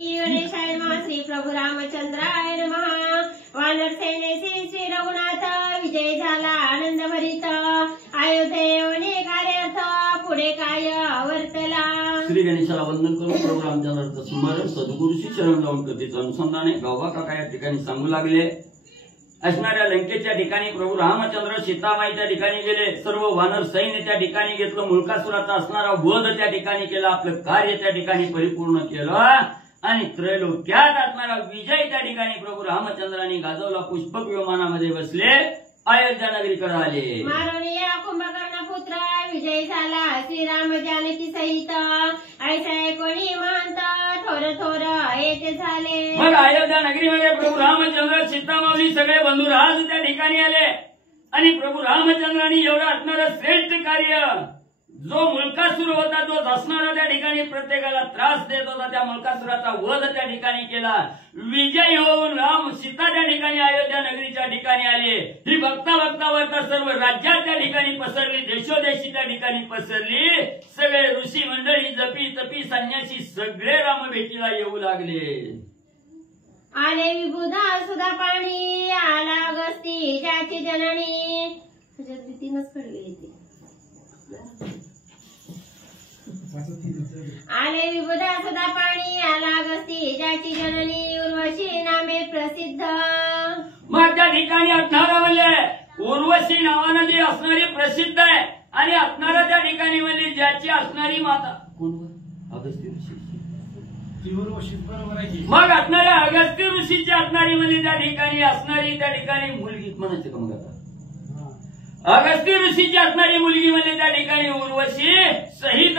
श्री प्रभू रामचंद्राय नमः। वानर सेनेचे श्री रघुनाथ विजय झाला आनंद भरित। अयोध्येने कार्यार्थ पुढे काय वर्तला। श्री गणेशाला वंदन करून प्रभू रामचंद्राचं स्मरण सद्गुरूशी शरण लावून कथेचं अनुसंधान आहे गावबा काका या ठिकाणी सांगू लागले। असणाऱ्या लंकेच्या ठिकाणी प्रभू रामचंद्र सीतामाईच्या ठिकाणी गेले। सर्व वानर सैन्य त्या ठिकाणी घेतलं। मुलकासुराचा असणारा वध त्या ठिकाणी केला। आपलं कार्य त्या ठिकाणी परिपूर्ण केलं आणि त्रैलोक्यात असणारा विजय त्या ठिकाणी प्रभू रामचंद्रांनी गाजवला। पुष्पक विमानामध्ये बसले अयोध्या नगरीकडे आले। मारोनिया कुंभकर्ण पुत्र विजय झाला श्रीराम जानकी सहित। ऐसा कोणी म्हणत थोर थोर येथे झाले। मग अयोध्या नगरीमध्ये प्रभू रामचंद्र सीतामाऊली सगळे बंधुराज त्या ठिकाणी आले आणि प्रभू रामचंद्रांनी एवढं असणारं श्रेष्ठ कार्य जो मुलकासुर होता तो असणारा त्या ठिकाणी प्रत्येकाला त्रास देत होता त्या मुलकासुराचा वध त्या ठिकाणी केला। विजय होऊन राम सीता त्या ठिकाणी अयोध्या नगरीच्या ठिकाणी आले। ही बघता बघता बघता सर्व राज्यात त्या ठिकाणी पसरली। देशोदेशी त्या ठिकाणी पसरली। सगळे ऋषी मंडळी जपी तपी संन्यासी सगळे राम भेटीला येऊ लागले। आले विबुधा सुधा पाणी आला अगस्ती ज्याची जननी। तीनच कडवे येते। आले विबुधा सुधा पाणी आला अगस्ती ज्याची जननी उर्वशी नामे प्रसिद्ध। मग त्या ठिकाणी असणारा म्हणजे उर्वशी नावानं जी असणारी प्रसिद्ध आहे आणि असणारा त्या ठिकाणी म्हणजे ज्याची असणारी माता कोण अगस्त्य ऋषी मग असणाऱ्या अगस्त्य ऋषीची असणारी म्हणजे त्या ठिकाणी असणारी त्या ठिकाणी मुलगी म्हणायचं का मग आता अगस्त्य ऋषीची असणारी मुलगी म्हणजे त्या ठिकाणी उर्वशी सहित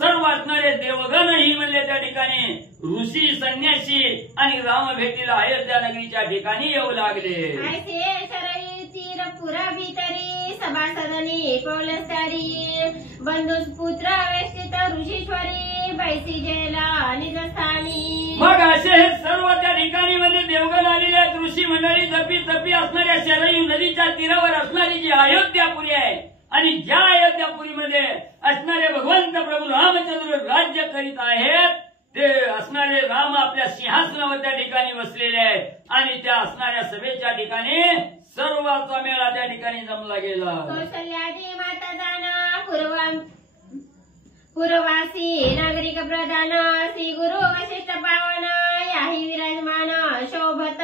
सर्व असणारे देवगण ही म्हणजे त्या ठिकाणी ऋषी संन्यासी आणि राम भेटीला अयोध्या नगरीच्या ठिकाणी येऊ लागले। तीर पुरा भीतरी सभासदनी पौलस्तारी बंधुस पुत्र वेष्टित ऋषीश्वरी बैसी जेला निजस्थानी। मग असे हे सर्व त्या ठिकाणी म्हणजे देवगण आलेले आहेत। ऋषी मंडळी जपी तपी असणाऱ्या शरयू नदीच्या तीरावर असणारी जी अयोध्यापुरी आहे आणि ज्या अयोध्यापुरीमध्ये असणारे भगवंत प्रभू रामचंद्र राज्य करीत आहेत ते असणारे राम आपल्या सिंहासनावर त्या ठिकाणी बसलेले आहेत आणि त्या असणाऱ्या सभेच्या ठिकाणी सर्वांचा मेळा त्या ठिकाणी जमला गेला। कौशल्यादी माता जाना पूर्ववासी नागरिक प्रधान श्री गुरु वशिष्ठ पावन याही विराजमान शोभत।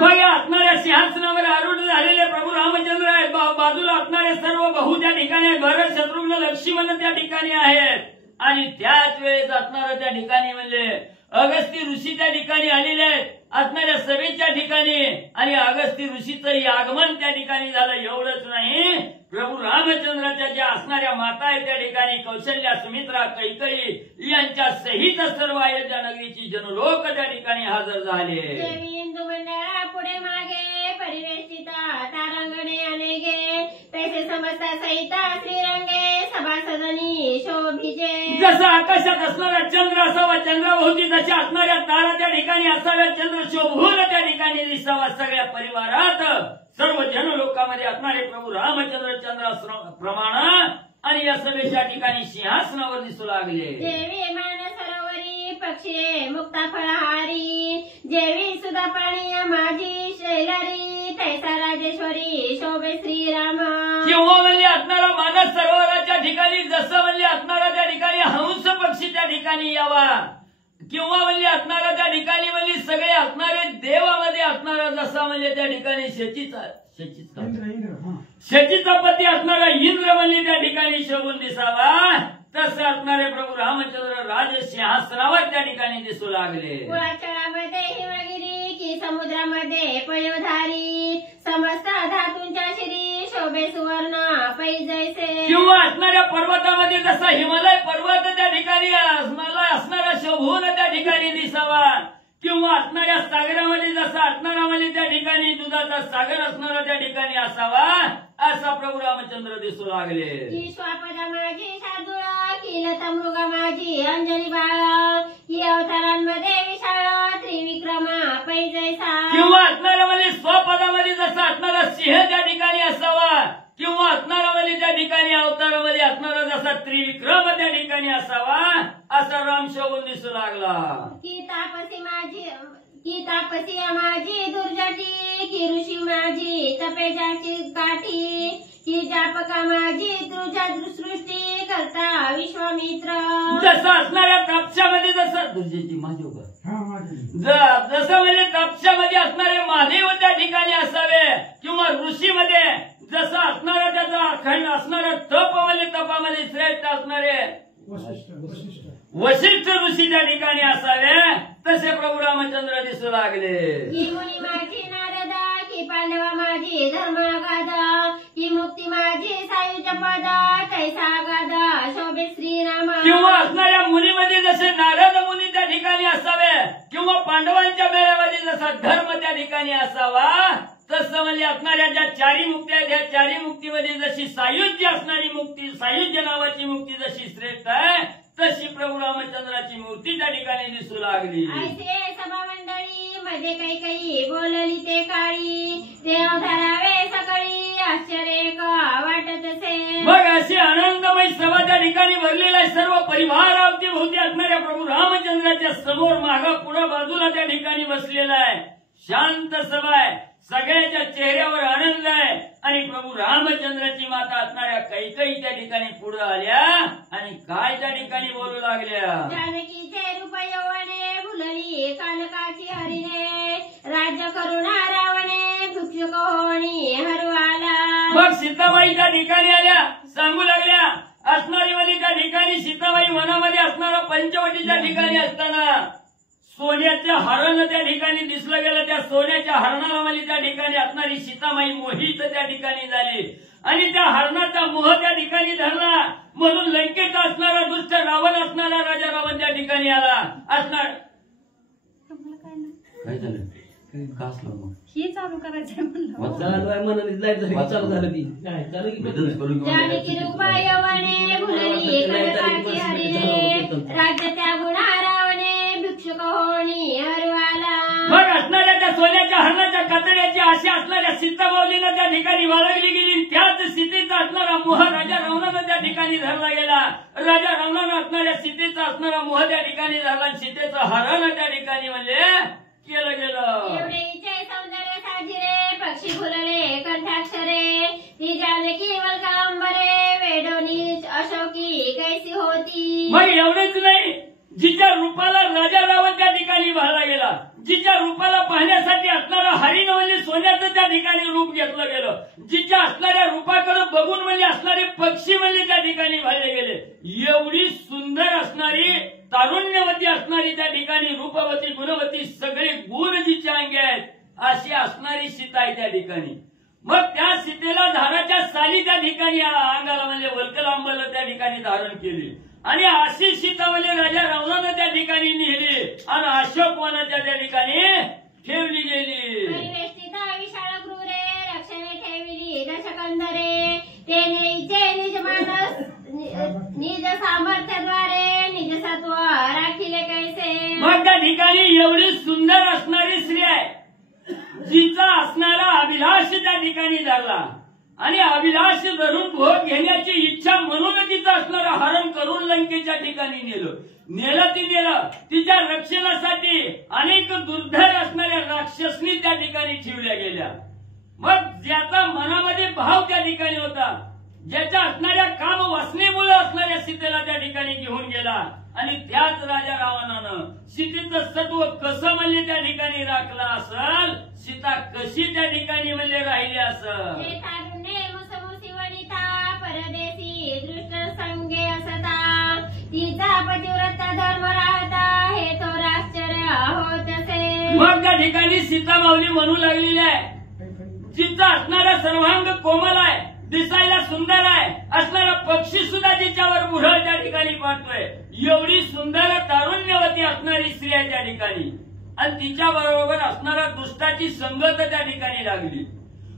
मग या असणाऱ्या सिंहासनावर आरूढ झालेले प्रभू रामचंद्र आहेत। बाजूला असणारे सर्व बहु त्या ठिकाणी भरत शत्रुघ्न लक्ष्मण त्या ठिकाणी आहेत आणि त्याच वेळेस असणारं त्या ठिकाणी म्हणजे अगस्त्य ऋषी त्या ठिकाणी आलेले आहेत असणाऱ्या सभेच्या ठिकाणी आणि अगस्त्य ऋषीचंही आगमन त्या ठिकाणी झालं। एवढंच नाही प्रभू रामचंद्राच्या ज्या असणाऱ्या माता आहेत त्या ठिकाणी कौशल्या सुमित्रा कैकेयी यांच्या सहित सर्व अयोध्या नगरीची जनलोक त्या ठिकाणी हजर झाले। देवी हिंदू मंडळा पुढे मागे परिवेष्टित तारांगणे अनेके पैसे समजता सहित श्रीरंगे सभासदनी शोभिजे। जसं आकाशात असणारा चंद्र असावा चंद्राभोवती जशा असणाऱ्या तारा त्या ठिकाणी असाव्या चंद्र शोभून त्या ठिकाणी दिसावा सगळ्या परिवारात सर्व जनलोकामध्ये असणारे प्रभू रामचंद्र चंद्राप्रमाण आणि या सभेच्या ठिकाणी सिंहासनावर दिसू लागले। देवी मान सरोवरी पक्षी मुक्ता फळहारी जेवी सुधा पाणी माझी शैलारी तैसा राजेश्वरी शोभे श्रीराम। किंवा म्हणजे असणारा मानस सरोवराच्या ठिकाणी जसं म्हणजे असणारा त्या ठिकाणी हंस पक्षी त्या ठिकाणी यावा किंवा म्हणजे असणारा त्या ठिकाणी म्हणजे सगळे असणारे देवामध्ये असणारा जसा म्हणजे त्या ठिकाणी शचीचा पती असणारा इंद्र म्हणजे त्या ठिकाणी शोभून दिसावा तसं असणारे प्रभू रामचंद्र राज सिंहासनावर त्या ठिकाणी दिसू लागले। कुळाचळामध्ये हिमगिरी की समुद्रामध्ये पयोधारी समस्त धातूंच्या श्री शोभे सुवर्ण पैजैसे। किंवा असणाऱ्या पर्वतामध्ये जसा हिमालय पर्वत त्या ठिकाणी असणारा शोभून त्या ठिकाणी दिसावा किंवा असणाऱ्या सागरामध्ये जसा असणारा म्हणजे त्या ठिकाणी दुधाचा सागर असणारा त्या ठिकाणी असावा असा प्रभू रामचंद्र दिसू लागले। की स्वापदा माझी शार्दूळ की लता मृग माझी अंजली बाळ ही अवतारांमध्ये विशाळ त्रिविक्रमा पैजैसा। किंवा असणारा म्हणजे स्वपदामध्ये जसा असणारा सिंह त्या ठिकाणी असावा किंवा असणारा म्हणजे त्या ठिकाणी अवतारामध्ये असणारा जसा त्रिविक्रम त्या ठिकाणी असावा असा राम शोभून दिसू लागला। की ताप तापसी माझी दुर्जटी की ऋषी माझी तपेजाची काठी की जापका माझी तुझ्या सृष्टी करता विश्वामित्र जसं असणाऱ्या कापशामध्ये जसं दुर्जेची माझी जसं म्हणजे कापशामध्ये असणारे महादेव त्या ठिकाणी असावे किंवा ऋषीमध्ये जसं असणारा त्याचा अखंड असणारा तप म्हणजे तपामध्ये श्रेष्ठ असणारे वशिष्ठ ऋषी त्या ठिकाणी असावे तसे प्रभू रामचंद्र दिसू लागले की मुनी माझी नारदा की पांडवा माझी धर्मगादा की मुक्ती माझी सायुज पदा तैसा गादा शोभे श्रीराम किंवा असणाऱ्या मुनीमध्ये जसे नारद मुनी त्या ठिकाणी असावे किंवा पांडवांच्या मेळ्यामध्ये जसा धर्म त्या ठिकाणी असावा तसं म्हणजे असणाऱ्या ज्या चारी मुक्ती आहेत त्या चारी मुक्तीमध्ये जशी सायुज्य असणारी मुक्ती सायुज्य नावाची मुक्ती जशी श्रेष्ठ आहे तशी प्रभू रामचंद्राची मूर्ती त्या ठिकाणी दिसू लागली ऐसे सभा मंडळी मध्ये काही बोलली ते काळी देव धरावे सकाळी आश्चर्य का वाटत असे मग अशी आनंदमय सभा त्या ठिकाणी भरलेला आहे सर्व परिवार अवतीभोवती असणाऱ्या प्रभू रामचंद्राच्या समोर मागं पुढे बाजूला त्या ठिकाणी बसलेला आहे शांत सभा आहे सगळ्याच्या चेहऱ्यावर आनंद आहे आणि प्रभू रामचंद्राची माता असणाऱ्या कैकई त्या ठिकाणी पुढे आल्या आणि काय त्या ठिकाणी बोलू लागल्या जानकीचे रूप यौवने भुलली कालकाची हरिणे राज्य करुणा रावणे भिक्षुक होणी हरवाला मग सीताबाई त्या ठिकाणी आल्या सांगू लागल्या असणारी मध्ये त्या ठिकाणी सीताबाई मनामध्ये असणारा पंचवटीच्या ठिकाणी असताना सोन्याच्या हरण त्या ठिकाणी दिसलं गेलं त्या सोन्याच्या हरणाला म्हणजे त्या ठिकाणी असणारी सीतामाई मोहित त्या ठिकाणी झाली आणि त्या हरणाचा मोह त्या ठिकाणी धरला म्हणून लंकेचा असणारा दुष्ट रावण असणारा राजा रावण त्या ठिकाणी आला असणार काय झालं कासलं मग ही चालू करायचं म्हणलं चालू झालं ती जानकी रूप यौवने भुलली कालकाची हरिणे राज्य त्या गुणा रावणे भिक्षुक होणी हरवाला मग असणाऱ्या त्या सोन्याच्या हरणाच्या कातड्याची आशा असणाऱ्या सीतामाऊलीनं त्या ठिकाणी बाळगली गेली त्याच सीतेचा असणारा मोह राजा रावणानं त्या ठिकाणी धरला गेला राजा रावणानं असणाऱ्या सीतेचा असणारा मोह त्या ठिकाणी धरला सीतेचं हरण त्या ठिकाणी म्हणजे केलं गेलं एवढे इचे सौंदर्य साजिरे पक्षी फुलले कंठाक्षरे ती जानकी वल्कांबरे वेडोनी अशोकी कैसी होती मग एवढेच नाही जिच्या रूपाला राजा रावण त्या ठिकाणी भाळला गेला जिच्या रूपाला पाहण्यासाठी असणारा हरिण म्हणजे सोन्याचं त्या ठिकाणी रूप घेतलं गेलं जिच्या असणाऱ्या रूपाकडे बघून म्हणजे असणारे पक्षी म्हणजे त्या ठिकाणी भाळले गेले एवढी सुंदर असणारी तारुण्यवती असणारी त्या ठिकाणी रूपवती गुणवती सगळे गुण जिच्या अंगी आहेत अशी असणारी सीता आहे त्या ठिकाणी मग त्या सीतेला धाराच्या साली त्या ठिकाणी अंगाला म्हणजे वल्कलांबला त्या ठिकाणी धारण केली आणि अशी सीता म्हणजे राजा रावणानं त्या ठिकाणी नेली आणि अशोक वनाच्या त्या ठिकाणी ठेवली गेली परिवेष्टिता विशाळ क्रूरे रक्षणे ठेविली दशकंदरे तेने इचे निज मानस निज सामर्थ्याद्वारे निज सत्व राखिले कैसे मग त्या ठिकाणी एवढी सुंदर असणारी स्त्री आहे जिचा असणारा अभिलाष त्या ठिकाणी झाला आणि अभिलाष धरून भोग घेण्याची इच्छा म्हणून तिचं असणारं हरण करून लंकेच्या ठिकाणी नेलं ती नेलं तिच्या रक्षणासाठी अनेक दुर्धर असणाऱ्या राक्षसनी त्या ठिकाणी ठेवल्या गेल्या मग ज्याचा मनामध्ये भाव त्या ठिकाणी होता ज्याच्या असणाऱ्या काम वासनेमुळे असणाऱ्या सीतेला त्या ठिकाणी घेऊन गेला आणि त्याच राजा रावणानं सीतेचं सत्व कसं म्हणजे त्या ठिकाणी राखलं असल सीता कशी त्या ठिकाणी म्हणजे राहिली असल परदेशी दृष्ट संगे असता तिचा पतिव्रता धर्म राहता हे थोर आश्चर्य होत असे मग त्या ठिकाणी सीता माऊली म्हणू लागलेली आहे जिचा असणारा सर्वांग कोमल आहे दिसायला सुंदर आहे असणारा पक्षी सुद्धा तिच्यावर बुढळ त्या ठिकाणी पाहतोय एवढी सुंदर तारुण्यवती असणारी स्त्री आहे त्या ठिकाणी आणि तिच्या बरोबर असणारा दुष्टाची संगत त्या ठिकाणी लागली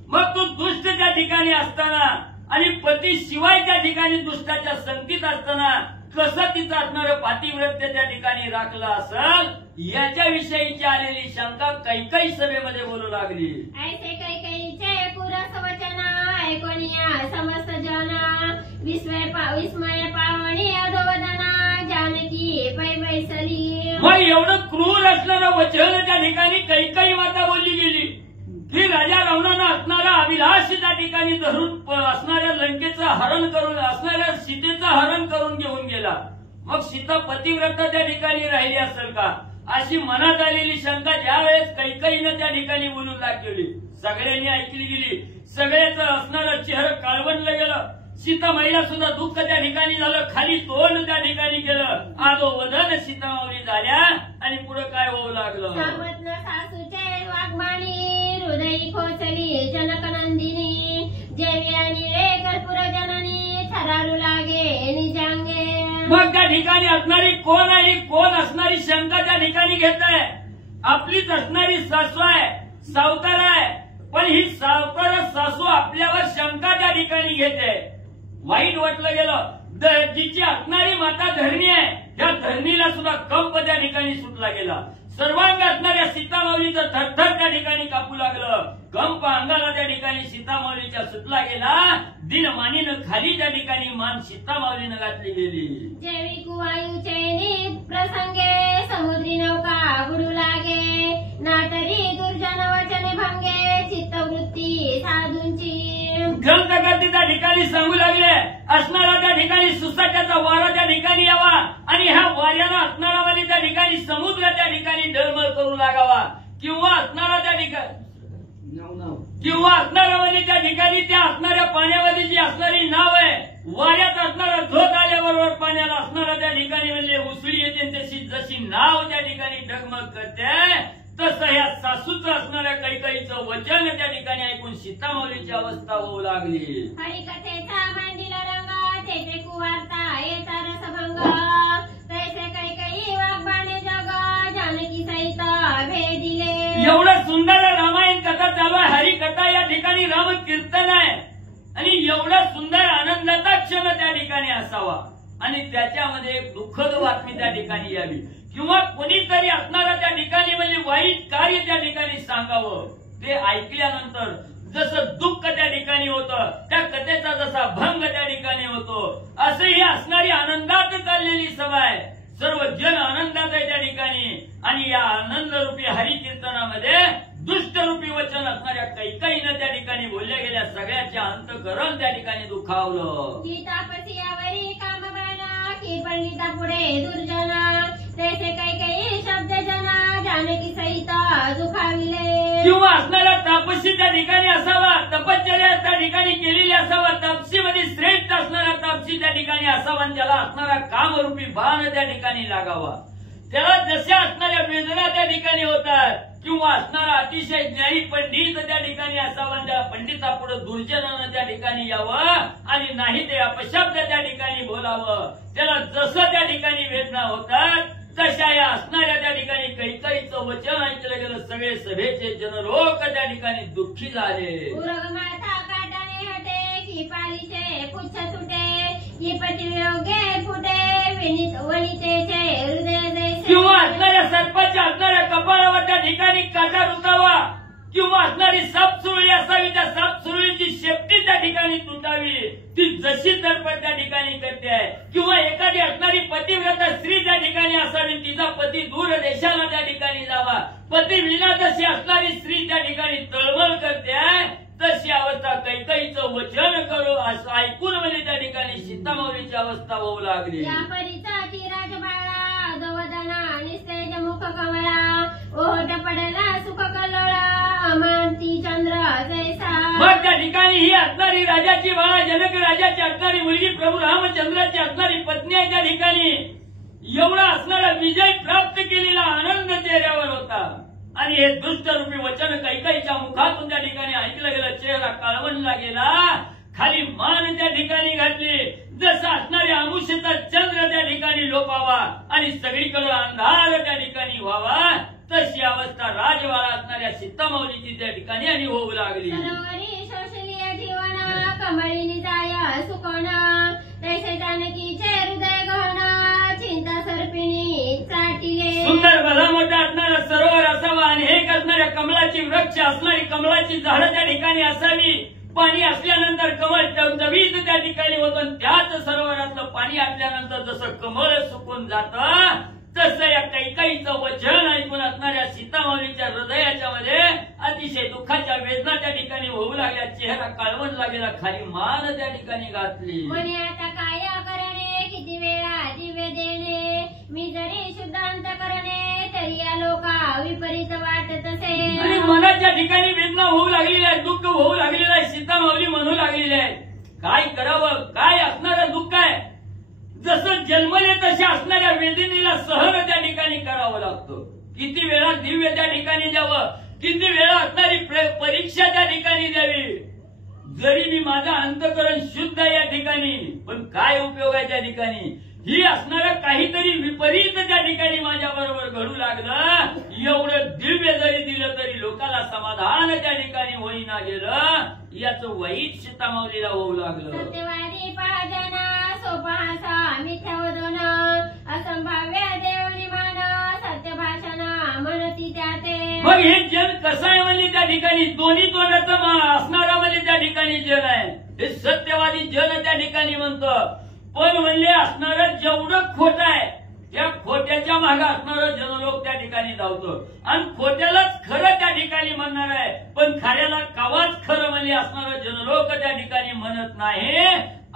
मग तो दुष्ट त्या ठिकाणी असताना आणि पती शिवाय त्या ठिकाणी दुष्टाच्या संगतीत असताना कसं तिचं असणारं पातिव्रत्य त्या ठिकाणी राखलं असल याच्याविषयीची आलेली शंका कैकई सभेमध्ये बोलू लागली ऐसे कैकईचे पुरस वचन ऐकोनिया समस्त जन विस्मय पावणी अधोवदना जानकी पै बैसली मग एवढं क्रूर असणारं वचन त्या ठिकाणी कैकेयी माता बोलली गेली की राजा रावणानं असणारा अभिलाष त्या ठिकाणी धरून असणाऱ्या लंकेचं हरण करून असणाऱ्या सीतेचं हरण करून घेऊन गेला. मग सीता पतिव्रता त्या ठिकाणी राहिली असेल का अशी मनात आलेली शंका ज्यावेळेस कैकेयीनं त्या ठिकाणी बोलून दाखवली. सगळ्यांनी ऐकली गेली. सगळ्याच असणारं चेहरं काळवंडलं गेलं. सीता महिला सुद्धा दुःख त्या ठिकाणी झालं. खाली तोंड त्या ठिकाणी केलं. आदो वदन सीतामावली झाल्या आणि पुढे काय होऊ लागलं. सासूचे वाघमाणी हृदयी खोचली जनकनंदिनी जेवी आणि रे कर्पूर जननी थरारू लागे निजांगे. मग त्या ठिकाणी असणारी कोण आहे कोण असणारी शंका त्या ठिकाणी घेत आहे. आपलीच असणारी सासू आहे सावकार आहे पण ही सावकार सासू आपल्यावर शंका त्या ठिकाणी घेते. वाईट वाटलं गेलं. जिची असणारी माता धरणी आहे त्या धरणीला सुद्धा कंप त्या ठिकाणी सुटला गेला. सर्वांग असणाऱ्या सीतामाऊलीचं थरथर त्या ठिकाणी कापू लागलं. कंप अंगाला त्या ठिकाणी सीतामाऊलीच्या सुटला गेला. दिनमानीनं खाली त्या ठिकाणी मान सीतामाऊलीनं घातली गेली. जेवी कुवायूचे प्रसंगे समुद्री नौका बुडू लागे ना तरी दुर्जन वचने भंगे चित्तवृत्ती साधूंची. ग्रंथकर्ते त्या ठिकाणी सांगू लागले असणारा त्या ठिकाणी सुसाट्याचा वारा त्या ठिकाणी यावा आणि ह्या वाऱ्याला असणारामध्ये त्या ठिकाणी समुद्र त्या ठिकाणी डळमळ करू लागावा किंवा असणारा त्या ठिकाणी त्या ठिकाणी त्या असणाऱ्या पाण्यामध्ये जी असणारी नाव आहे वाऱ्यात असणारा झोत आल्याबरोबर पाण्याला असणारा त्या ठिकाणी म्हणजे उसळी येते तशी जशी नाव त्या ठिकाणी डगमग करते तसं या सासूचं असणाऱ्या कैकेयीचं वचन त्या ठिकाणी ऐकून सीतामाऊलीची अवस्था होऊ लागली. हरिकथेचा मांडीला रंग तेथे कुवार्ता येता रसभंग तैसे कैकेयी वाघबाणे जग जानकी सहित भेदिले. एवढं सुंदर रामायण कथा चालू आहे. हरिकथा या ठिकाणी राम कीर्तन आहे आणि एवढा सुंदर आनंदाचा क्षण त्या ठिकाणी असावा आणि त्याच्यामध्ये एक दुःखद बातमी त्या ठिकाणी यावी किंवा कोणीतरी असणारा त्या ठिकाणी म्हणजे वाईट कार्य त्या ठिकाणी सांगावं. ते ऐकल्यानंतर जसं दुःख त्या ठिकाणी होतं त्या कथेचा जसा भंग त्या ठिकाणी होतो असं ही असणारी आनंदात चाललेली सभा आहे. सर्व जन आनंदात आहे त्या ठिकाणी आणि या आनंदरूपी हरिकीर्तनामध्ये दुष्टरूपी वचन असणाऱ्या कैकेयीनं त्या ठिकाणी बोलल्या गेल्या सगळ्याचे अंतःकरण त्या ठिकाणी दुखावलं. तापसियावरी कामबाणा की पंडिता पुढे दुर्जना तैसे कैकेयी शब्द जना जानकी सहित दुखाविले. किंवा असणारा तापसी त्या ठिकाणी असावा तपश्चर्या त्या ठिकाणी केलेली असावा तापसीमध्ये श्रेष्ठ असणारा तापसी त्या ठिकाणी असावा आणि त्याला असणारा कामरूपी बाण त्या ठिकाणी लागावा. त्याला जशा असणाऱ्या वेदना त्या ठिकाणी होतात किंवा असणारा अतिशय ज्ञानी पंडित त्या ठिकाणी असावा त्या पंडितापुढे दुर्जनानं त्या ठिकाणी यावं आणि नाही ते अपशब्द त्या ठिकाणी बोलावं. त्याला जसं त्या ठिकाणी वेदना होतात तशा या असणाऱ्या त्या ठिकाणी कैकेयीचं वचन ऐकलं गेलं. सगळे सभेचे जनलोक त्या ठिकाणी दुःखी झाले. उरगमाथा काटाने हटे की पालीचे पुच्छ तुटे की पतिवियोगे फुटे विनीत वनितेचे हृदय जैसे. किंवा असणाऱ्या सर्पाच्या असणाऱ्या कपाळावर त्या ठिकाणी काटा रुतावा किंवा असणारी सापसुरळी असावी त्या सापसुरळीची शेपटी त्या ठिकाणी तुटावी ती जशी तडपड त्या ठिकाणी करते आहे. किंवा एखादी असणारी पतिव्रता स्त्री त्या ठिकाणी असावी तिचा पती दूर देशाला त्या ठिकाणी जावा पती विना जशी असणारी स्त्री त्या ठिकाणी तळमळ करते आहे तशी अवस्था कैकेयीचं वचन करू असं ऐकून म्हणजे त्या ठिकाणी सीतामाऊलीची अवस्था होऊ लागली. या परीचा ती राजबाळा अधवदना निस्तेज मुख कमला ओढ पडला सुख कल्लोळा अमांती चंद्र जैसा. मग त्या ठिकाणी ही असणारी राजाची बाळा जनक राजाची असणारी मुलगी प्रभू रामचंद्राची असणारी पत्नी आहे. त्या ठिकाणी एवढा असणारा विजय प्राप्त केलेला आनंद चेहऱ्यावर होता आणि हे दुष्टरूपी वचन कैकेयीच्या मुखातून त्या ठिकाणी ऐकलं गेलं. चेहरा काळवंडला गेला. खाली मान त्या ठिकाणी घातली. जसं असणाऱ्या अमुष्याचा चंद्र त्या ठिकाणी लोपावा आणि सगळीकडे अंधार त्या ठिकाणी व्हावा तशी अवस्था राजवाडा असणाऱ्या सीतामाऊलीची त्या ठिकाणी आणि होऊ लागली. सरोवरी शोषलीय जीवन कमळीनी जाय सुकोन तैसे जानकीचे हृदय गहन चिंता सर्पिणी चाटिले. सुंदर भला मोठा असणारा सरोवर असावा आणि एक असणाऱ्या कमळाची वृक्ष असणारी कमळाची झाडं त्या ठिकाणी असावी. पाणी असल्यानंतर कमळ टवटवीत त्या ठिकाणी होतं. त्याच सरोवरातलं पाणी आटल्यानंतर जसं कमळ सुकून जातं तसं या कैकेयीचं वचन ऐकून असणाऱ्या सीतामाऊलीच्या हृदयाच्या मध्ये अतिशय दुःखाच्या वेदना त्या ठिकाणी होऊ लागल्या. चेहरा काळवंडला गेला, खाली मान त्या ठिकाणी घातली. म्हणे आता काय करणे, किती वेळा दिव्य देणे, मी जरी शुद्ध अंत करणे, तरी या लोका विपरीत वाटत असे. आणि मनाच्या ठिकाणी वेदना होऊ लागलेली आहे, दुःख होऊ लागलेलं आहे. सीतामाऊली म्हणू लागलेली आहे, काय करावं, काय असणारं दुःख आहे. जसं जन्मले तशा असणाऱ्या वेदनेला सहन त्या ठिकाणी करावं लागतं. किती वेळा दिव्य त्या ठिकाणी द्यावं, किती वेळा असणारी परीक्षा त्या ठिकाणी द्यावी. जरी मी माझं अंतःकरण शुद्ध आहे या ठिकाणी, पण काय उपयोग आहे त्या ठिकाणी. ही असणारं काहीतरी विपरीत त्या ठिकाणी माझ्या बरोबर घडू लागलं. एवढं दिव्य जरी दिलं तरी लोकांना समाधान त्या ठिकाणी होईना गेलं. याचं वाईट सीतामाऊलीला होऊ लागलं. सत्यवादी पाजना सोपहासा मिथ्यावदन, असंभाव्य देवनिमान, सत्य भाषण म्हणती त्याते. मग हे जन कसं आहे म्हणजे त्या ठिकाणी दोन्ही तोंडाचं असणारा म्हणजे त्या ठिकाणी जन आहे. हे सत्यवादी जन त्या ठिकाणी म्हणतं. पण म्हणजे असणारं जेवढं खोट आहे त्या खोट्याच्या मागे असणारं जनलोक त्या ठिकाणी धावतं. आणि खोट्यालाच खरं त्या ठिकाणी म्हणणार आहे, पण खऱ्याला कवाच खरं म्हणजे असणारं जनलोक त्या ठिकाणी म्हणत नाही.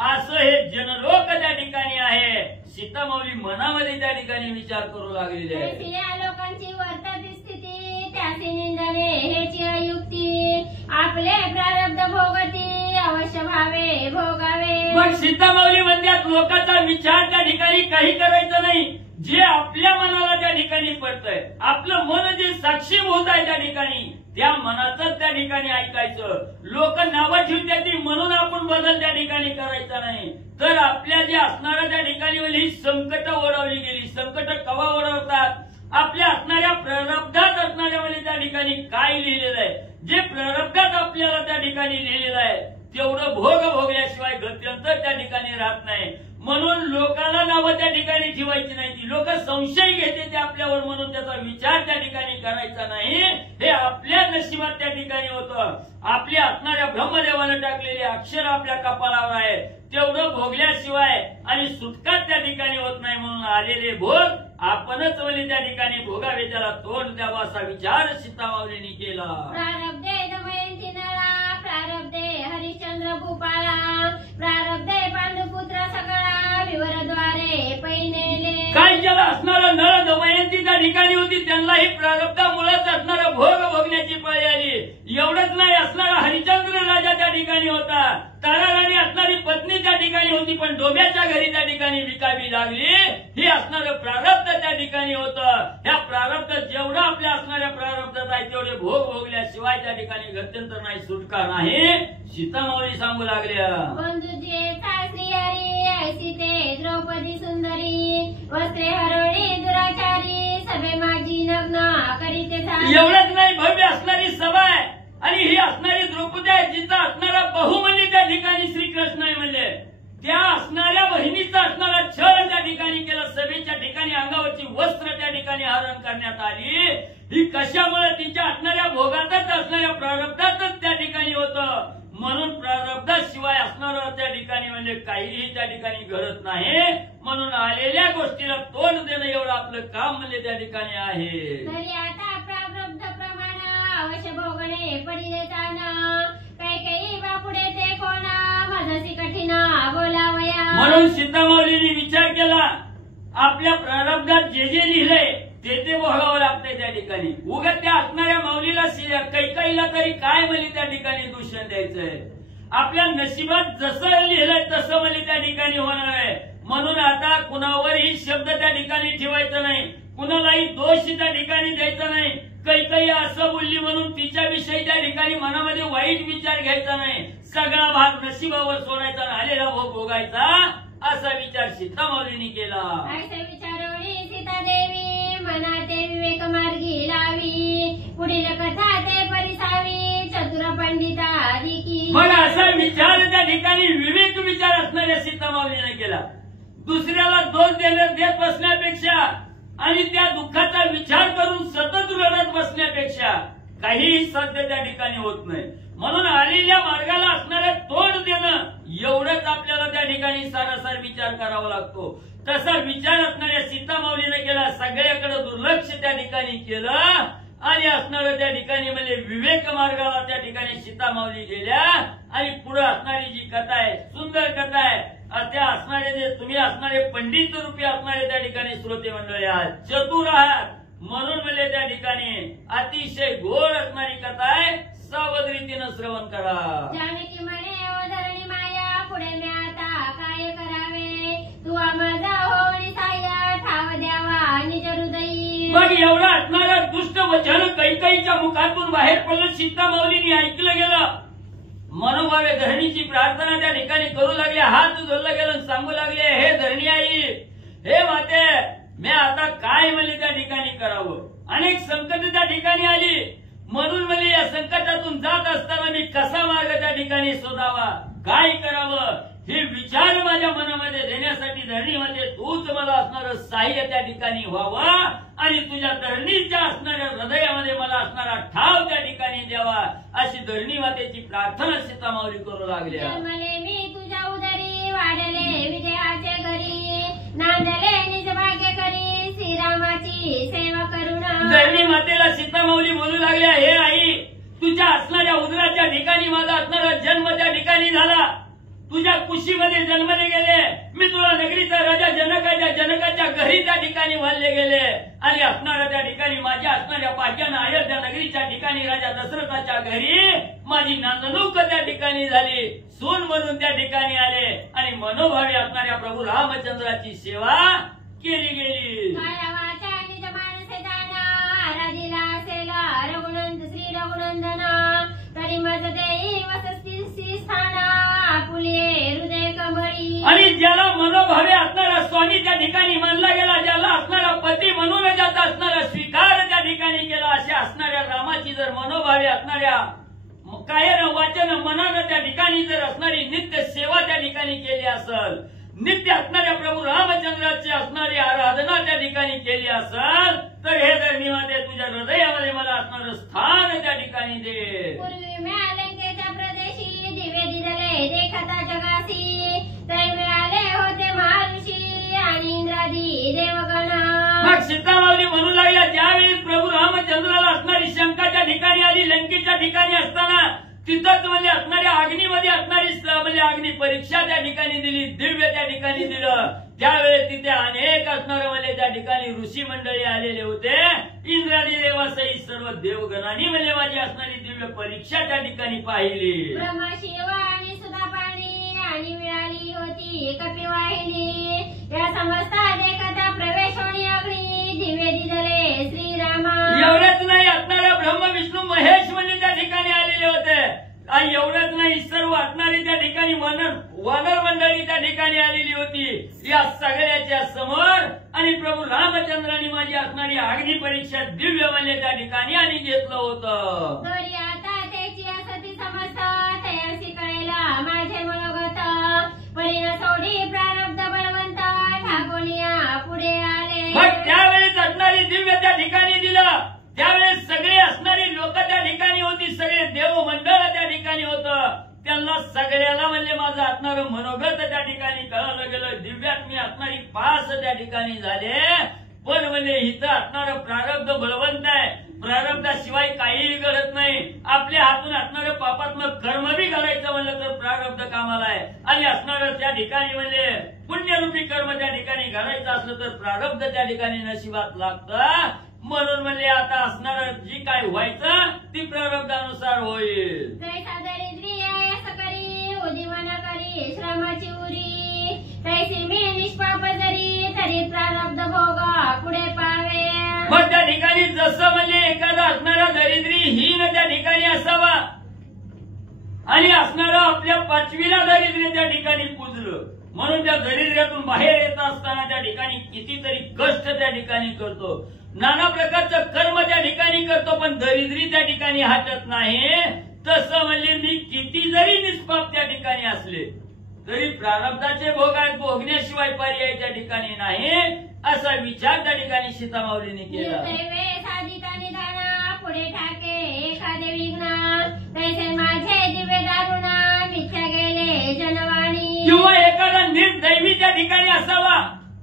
असं हे जनलोक त्या ठिकाणी आहे. सीतामाऊली मनामध्ये त्या ठिकाणी विचार करू लागलेले आहे. या लोकांची वर्तती स्थिती, त्याची निंदने हेची अयुक्ती, आपले प्रारब्ध भोगती अवश्य भावे भोगावे. मग सीतामाऊली म्हणतात लोकांचा विचार त्या ठिकाणी काही करायचं नाही. जे आपल्या मनाला त्या ठिकाणी पडतंय, आपलं मन जे साक्षीभूत आहे त्या ठिकाणी, त्या मनाचं त्या ठिकाणी ऐकायचं. लोक नावं ठेवतात म्हणून आपण बदल त्या ठिकाणी करायचा नाही. तर आपल्या जे असणाऱ्या त्या ठिकाणी ही संकट ओढवली गेली. संकट कवा ओढवतात, आपल्या असणाऱ्या प्रारब्धात असणाऱ्या त्या ठिकाणी काय लिहिलेलं आहे. जे प्रारब्धात आपल्याला त्या ठिकाणी लिहिलेलं आहे तेवढं भोगल्याशिवाय गत्यंतर त्या ठिकाणी राहत नाही. म्हणून लोकांना नावं त्या ठिकाणी ठेवायची नाही. ती लोक संशय घेते ते आपल्यावर, म्हणून त्याचा विचार त्या ठिकाणी करायचा नाही. हे आपल्या नशिबात त्या ठिकाणी होतं. आपल्या असणाऱ्या ब्रह्मदेवानं टाकलेले अक्षर आपल्या कपाळावर आहे, तेवढं भोगल्याशिवाय आणि सुटका त्या ठिकाणी होत नाही. म्हणून आलेले भोग आपणच म्हणजे त्या ठिकाणी भोगावे, त्याला तोंड द्यावा असा विचार सीतामाऊलीने केला. प्रारब्धे दमयंती नळा, प्रारब्धे हरिश्चंद्र भूपाळा, प्रारब्धे पांडुपुत्र सगळा, विवरद्वारे पैनेले. काय ज्याला असणारं नळ दमयंती त्या ठिकाणी होती त्यांनाही प्रारब्धामुळेच असणारं भोग भोगण्याची पाळी आली. एवढंच नाही, असणारा हरिश्चंद्र राजा त्या ठिकाणी होता. ताराराणी असणारी पत्नी त्या ठिकाणी होती, पण डोब्याच्या घरी त्या ठिकाणी विकावी लागली. ही असणारं प्रारब्ध त्या ठिकाणी होतं. ह्या प्रारब्ध जेवढं आपल्या असणाऱ्या प्रारब्धात आहे तेवढे भोग भोगल्याशिवाय त्या ठिकाणी गत्यंतर नाही, सुटका नाही. सीतामाऊली सांगू लागल्या, बंधुजे सासरी ऐसी ते द्रौपदी सुंदरी, वस्त्रे हरवणी दुराचारी, सभे माझी नग्न करीते झाली. एवढंच नाही, भव्य असणारी सभा आहे आणि ही असणारी द्रौपदी आहे, जिचा असणारा बहु म्हणजे त्या ठिकाणी श्रीकृष्ण आहे. म्हणजे त्या असणाऱ्या बहिणीचा असणारा छळ त्या ठिकाणी केला. सभेच्या ठिकाणी अंगावरची वस्त्र त्या ठिकाणी हरण करण्यात आली. ही कशामुळे तिच्या असणाऱ्या भोगातच असणाऱ्या प्रारब्धातच त्या ठिकाणी होतं. म्हणून प्रारब्धाशिवाय असणारं त्या ठिकाणी म्हणजे काहीही त्या ठिकाणी घडत नाही. म्हणून आलेल्या गोष्टीला तोंड देणं एवढं आपलं काम म्हणजे त्या ठिकाणी आहे. तरी आता प्रारब्ध प्रमाण अवश्य भोगणे पडिले जाण, काही बापुढे ते कोणा माझाशी कठीण बोलावया. म्हणून सीतामाऊलीने विचार केला, आपल्या प्रारब्धात जे जे लिहिलंय ते भोगावं लागतंय त्या ठिकाणी. उगाच त्या असणाऱ्या माऊलीला कैकाईला तरी काय म्हणजे त्या ठिकाणी दूषण द्यायचंय. आपल्या नशिबात जसं लिहिलंय तसं म्हणजे त्या ठिकाणी होणार आहे. म्हणून आता कुणावरही शब्द त्या ठिकाणी ठेवायचा नाही, कुणालाही दोष त्या ठिकाणी द्यायचा नाही. कैकाई असं बोलली म्हणून तिच्याविषयी त्या ठिकाणी मनामध्ये वाईट विचार घ्यायचा नाही. सगळा भाग नशिबावर सोडायचा, आलेला भोग भोगायचा असा विचार सीतामाऊलीने केला. असे विचारोनी सीतादेवी मनाते विवेक मार्गी लावी, पुढील कथा ते परिसावी, चतुर पंडिता अधिकी. मग असा विचार त्या ठिकाणी विवेक विचार असणाऱ्या सीतामाऊलीने केला. दुसऱ्याला दोष देत बसण्यापेक्षा आणि त्या दुःखाचा विचार करून सतत रडत बसण्यापेक्षा काहीही साध्य त्या ठिकाणी होत नाही. म्हणून आलेल्या मार्गाला असणारे तोंड देणं एवढंच आपल्याला त्या ठिकाणी सारासार विचार करावा लागतो. तसा विचार असणाऱ्या सीतामाऊलीने केला. सगळ्याकडे दुर्लक्ष त्या ठिकाणी केलं आणि असणारं त्या ठिकाणी म्हणजे विवेक मार्गाला त्या ठिकाणी सीतामाऊली गेल्या आणि पुढे असणारी जी कथा आहे, सुंदर कथा आहे, त्या असणारे जे तुम्ही असणारे पंडित रूपी असणारे त्या ठिकाणी श्रोते मंडळी आहात, चतुर आहात, म्हणून म्हणजे त्या ठिकाणी अतिशय गोड असणारी कथा आहे. सावध रीतीनं श्रवण करा. जानकी म्हणे ओ धरणी माया, पुढे मी आता काय करावे, तू माझा होणी साया, ठाव द्यावा निज हृदयी. मग एवढं असणारं दुष्ट वचन कैकेयीच्या मुखातून बाहेर पडलं, सीतामाऊलीने ऐकलं गेलं. मनोभावे धरणीची प्रार्थना त्या ठिकाणी करू लागले, हात जोडला गेलं, सांगू लागले, हे धरणी आई, हे माते, मी आता काय म्हणजे त्या ठिकाणी करावं. अनेक संकट त्या ठिकाणी आली, म्हणून म्हणजे या संकटातून जात असताना मी कसा मार्ग त्या ठिकाणी शोधावा, काय करावं, हे विचार माझ्या मनामध्ये देण्यासाठी धरणीमध्ये तूच मला असणारं साह्य त्या ठिकाणी व्हावं आणि तुझ्या धरणीच्या असणाऱ्या हृदयामध्ये मला असणारा ठाव त्या ठिकाणी द्यावा, अशी धरणी मातेची प्रार्थना सीतामाऊली करू लागल्या. जन्मले मी तुझ्या उदरी, वाढले विजयाचे घरी, नांदले निज भाग्य करी, श्रीरामाची सेवा करून. धरणी मातेला सीतामाऊली बोलू लागल्या, हे आई, तुझ्या असणाऱ्या उदराच्या ठिकाणी माझा असणारा जन्म त्या ठिकाणी झाला, तुझ्या कुशीमध्ये जन्मले गेले, मी तुला नगरीचा राजा जनकाच्या घरी त्या ठिकाणी वाढले गेले आणि असणाऱ्या त्या ठिकाणी माझ्या असणाऱ्या भाग्यानं अयोध्या नगरीच्या ठिकाणी राजा दशरथाच्या घरी माझी नांदणूक त्या ठिकाणी झाली, सून म्हणून त्या ठिकाणी आले आणि मनोभावी असणाऱ्या प्रभू रामचंद्राची सेवा केली गेली. काळावाच्या निज मानसे दाना, आराधिला असेला रघुनंद श्री रघुनंदन, तरी मज देई वसती स्थाना, आपुले हृदय कमळी. आणि ज्याला मनोभावे असणारा स्वामी त्या ठिकाणी मानला गेला, ज्याला असणारा पती म्हणून ज्याचा असणारा स्वीकार त्या ठिकाणी केला, अशा असणाऱ्या रामाची जर मनोभावे असणाऱ्या कायन वाचन मनानं त्या ठिकाणी जर असणारी नित्य सेवा त्या ठिकाणी केली असेल, नित्य असणाऱ्या प्रभू रामचंद्राची असणारी आराधना त्या ठिकाणी केली असेल, तर हे धरणीमध्ये तुझ्या हृदयामध्ये मला असणारं स्थान त्या ठिकाणी दे. पूर्वी मिळालंकेच्या प्रदेशी, दिवे दिदले देखता जगासी, तै मिळाले होते महाऋषी आणि इंद्रादी देवगण. मग सीतामाऊली म्हणू लागल्या, ज्यावेळी प्रभू रामचंद्राला असणारी शंका त्या ठिकाणी आली, लंकेच्या ठिकाणी असताना तिथंच म्हणजे असणाऱ्या अग्नीमध्ये असणारी म्हणजे अग्नी परीक्षा त्या ठिकाणी दिली, दिव्य त्या ठिकाणी दिलं. त्यावेळेस तिथे अनेक असणारे म्हणजे त्या ठिकाणी ऋषी मंडळी आलेले होते, इंद्रादी देवासहित सर्व देवगणांनी म्हणजे माझी असणारी दिव्य परीक्षा त्या ठिकाणी पाहिली. ब्रह्मा शिव आणि सुधापाणी आणि मिळाली होती कपिवाहिनी, या समस्त देखता प्रवेश होणी अग्नी, दिवे दिदले श्रीरामा. एवढंच नाही, असणाऱ्या ब्रह्म विष्णू महेश म्हणजे त्या ठिकाणी आलेले होते आणि एवढंच नाही, सर्व असणारी त्या ठिकाणी वानर मंडळी त्या ठिकाणी आलेली होती. या सगळ्याच्या समोर आणि प्रभू रामचंद्रांनी माझी असणारी अग्नी परीक्षा दिव्य म्हणजे त्या ठिकाणी आणि घेतलं होतं. तरी आता त्याची असती समस्त, तयासी कळेला माझे मनोगत, परिण सोडी प्रारब्ध बळवंत, ठाकोनिया पुढे आले. मग त्यावेळेस असणारी दिव्य त्या ठिकाणी दिलं, त्यावेळेस सगळे असणारी लोक त्या ठिकाणी होती, सगळे देव मंडळ त्या ठिकाणी होतं, त्यांना सगळ्याला म्हणजे माझं असणारं मनोगत त्या ठिकाणी कळालं गेलं. दिव्यात मी असणारी पास त्या ठिकाणी झाले, पण म्हणजे इथं असणारं प्रारब्ध बलवंत आहे, प्रारब्धाशिवाय काहीही घडत नाही. आपल्या हातून असणारं पापात्मक कर्म बी घालायचं म्हणलं तर प्रारब्ध कामाला आहे आणि असणारं त्या ठिकाणी म्हणजे पुण्यरूपी कर्म त्या ठिकाणी घालायचं असलं तर प्रारब्ध त्या ठिकाणी नशिबात लागतं. म्हणून म्हणजे आता असणारं जी काय व्हायचं ती प्रारब्धानुसार होईल. जैसा दरिद्री सकरी उजीवन करी श्रमाची उरी, तैसी मी निष्पाप जरी तरी प्रारब्ध भोग पुढे पावे. मग त्या ठिकाणी जसं म्हणजे एखादा असणारा दरिद्रीहीन त्या ठिकाणी असावा आणि असणारा आपल्या पाचवीला दारिद्र्य त्या ठिकाणी पुजलं, म्हणून त्या दारिद्र्यातून बाहेर येत असताना त्या ठिकाणी कितीतरी कष्ट त्या ठिकाणी करतो, नाना प्रकारचं कर्म त्या ठिकाणी करतो, पण दरिद्री त्या ठिकाणी हटत नाही. तसं म्हणजे मी किती जरी निष्पाप त्या ठिकाणी असले तरी प्रारब्धाचे भोग आहेत, भोगण्याशिवाय पर्याय त्या ठिकाणी नाही, असा विचार त्या ठिकाणी सीतामाऊलीने केला. पुढे ठाके एखादे विघ्न, तैसे माझे दिव्य दारुणा मिथ्या गेले जनवाणी. किंवा एखादा निर्दैवी त्या ठिकाणी असावा,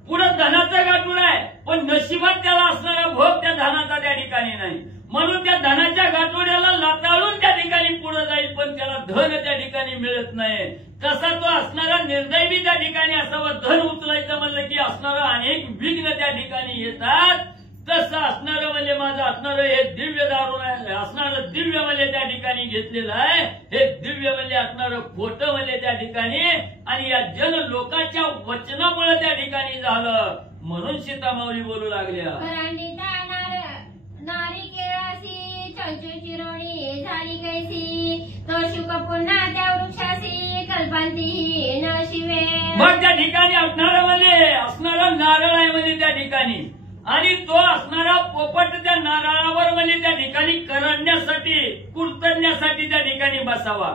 पुढे धनाचं गाठून आहे पण नशिबात त्याला असणारा भोग त्या धनाचा त्या ठिकाणी नाही, म्हणून त्या धनाच्या गाठोड्याला लाताळून त्या ठिकाणी पुढे जाईल, पण त्याला धन त्या ठिकाणी मिळत नाही. तसा तो असणारा निर्दय बी त्या ठिकाणी असावं. धन उचलायचं म्हणलं की असणारं अनेक विघ्न त्या ठिकाणी येतात. तसं असणारं म्हणजे माझं असणारं हे दिव्य दारू आहे, असणारं दिव्य म्हणजे त्या ठिकाणी घेतलेलं आहे. हे दिव्य म्हणजे असणारं खोटं म्हणजे त्या ठिकाणी, आणि या जन लोकांच्या वचनामुळे त्या ठिकाणी झालं. म्हणून सीतामाऊली बोलू लागल्या, नारिकेळासी चंचू चिरोणी झाली कैसी, तो शुक पुन्हा त्या वृक्षासी कल्पांती न शिवे. मग त्या ठिकाणी असणारा नारळ आहे म्हणजे त्या ठिकाणी, आणि तो असणारा पोपट त्या नारळावर म्हणजे त्या ठिकाणी करडण्यासाठी कुरतडण्यासाठी त्या ठिकाणी बसावा.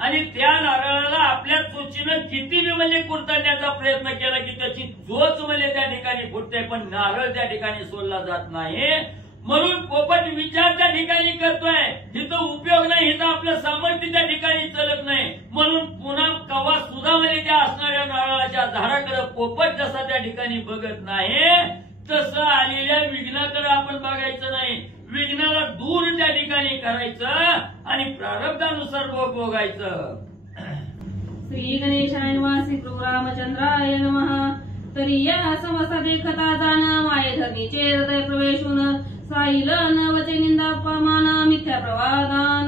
आणि त्या नारळाला आपल्या चोचीनं किती म्हणजे कुरतडण्याचा प्रयत्न केला की त्याची चोच म्हणजे त्या ठिकाणी फुटते, पण नारळ त्या ठिकाणी सोडला जात नाही. म्हणून पोपट विचार त्या ठिकाणी करतोय, हिथं उपयोग नाही, हिथं आपलं सामर्थ्य त्या ठिकाणी चलत नाही. म्हणून पुन्हा कवा सुद्धा म्हणजे त्या असणाऱ्या नारळाच्या झाडाकडे पोपट जसा त्या ठिकाणी बघत नाही, तसं आलेल्या विघ्नाकडे आपण बघायचं नाही. विघ्नाला दूर त्या ठिकाणी करायचं आणि प्रारब्धानुसार भोग भोगायचं. श्री गणेशाय नमः. श्री प्रभू रामचंद्राय नमः. तरी या समस्ता देखता जाण माये धरणीचे हृदय प्रवेशून साईल न वचे निंदा अपमान मिथ्या प्रवादान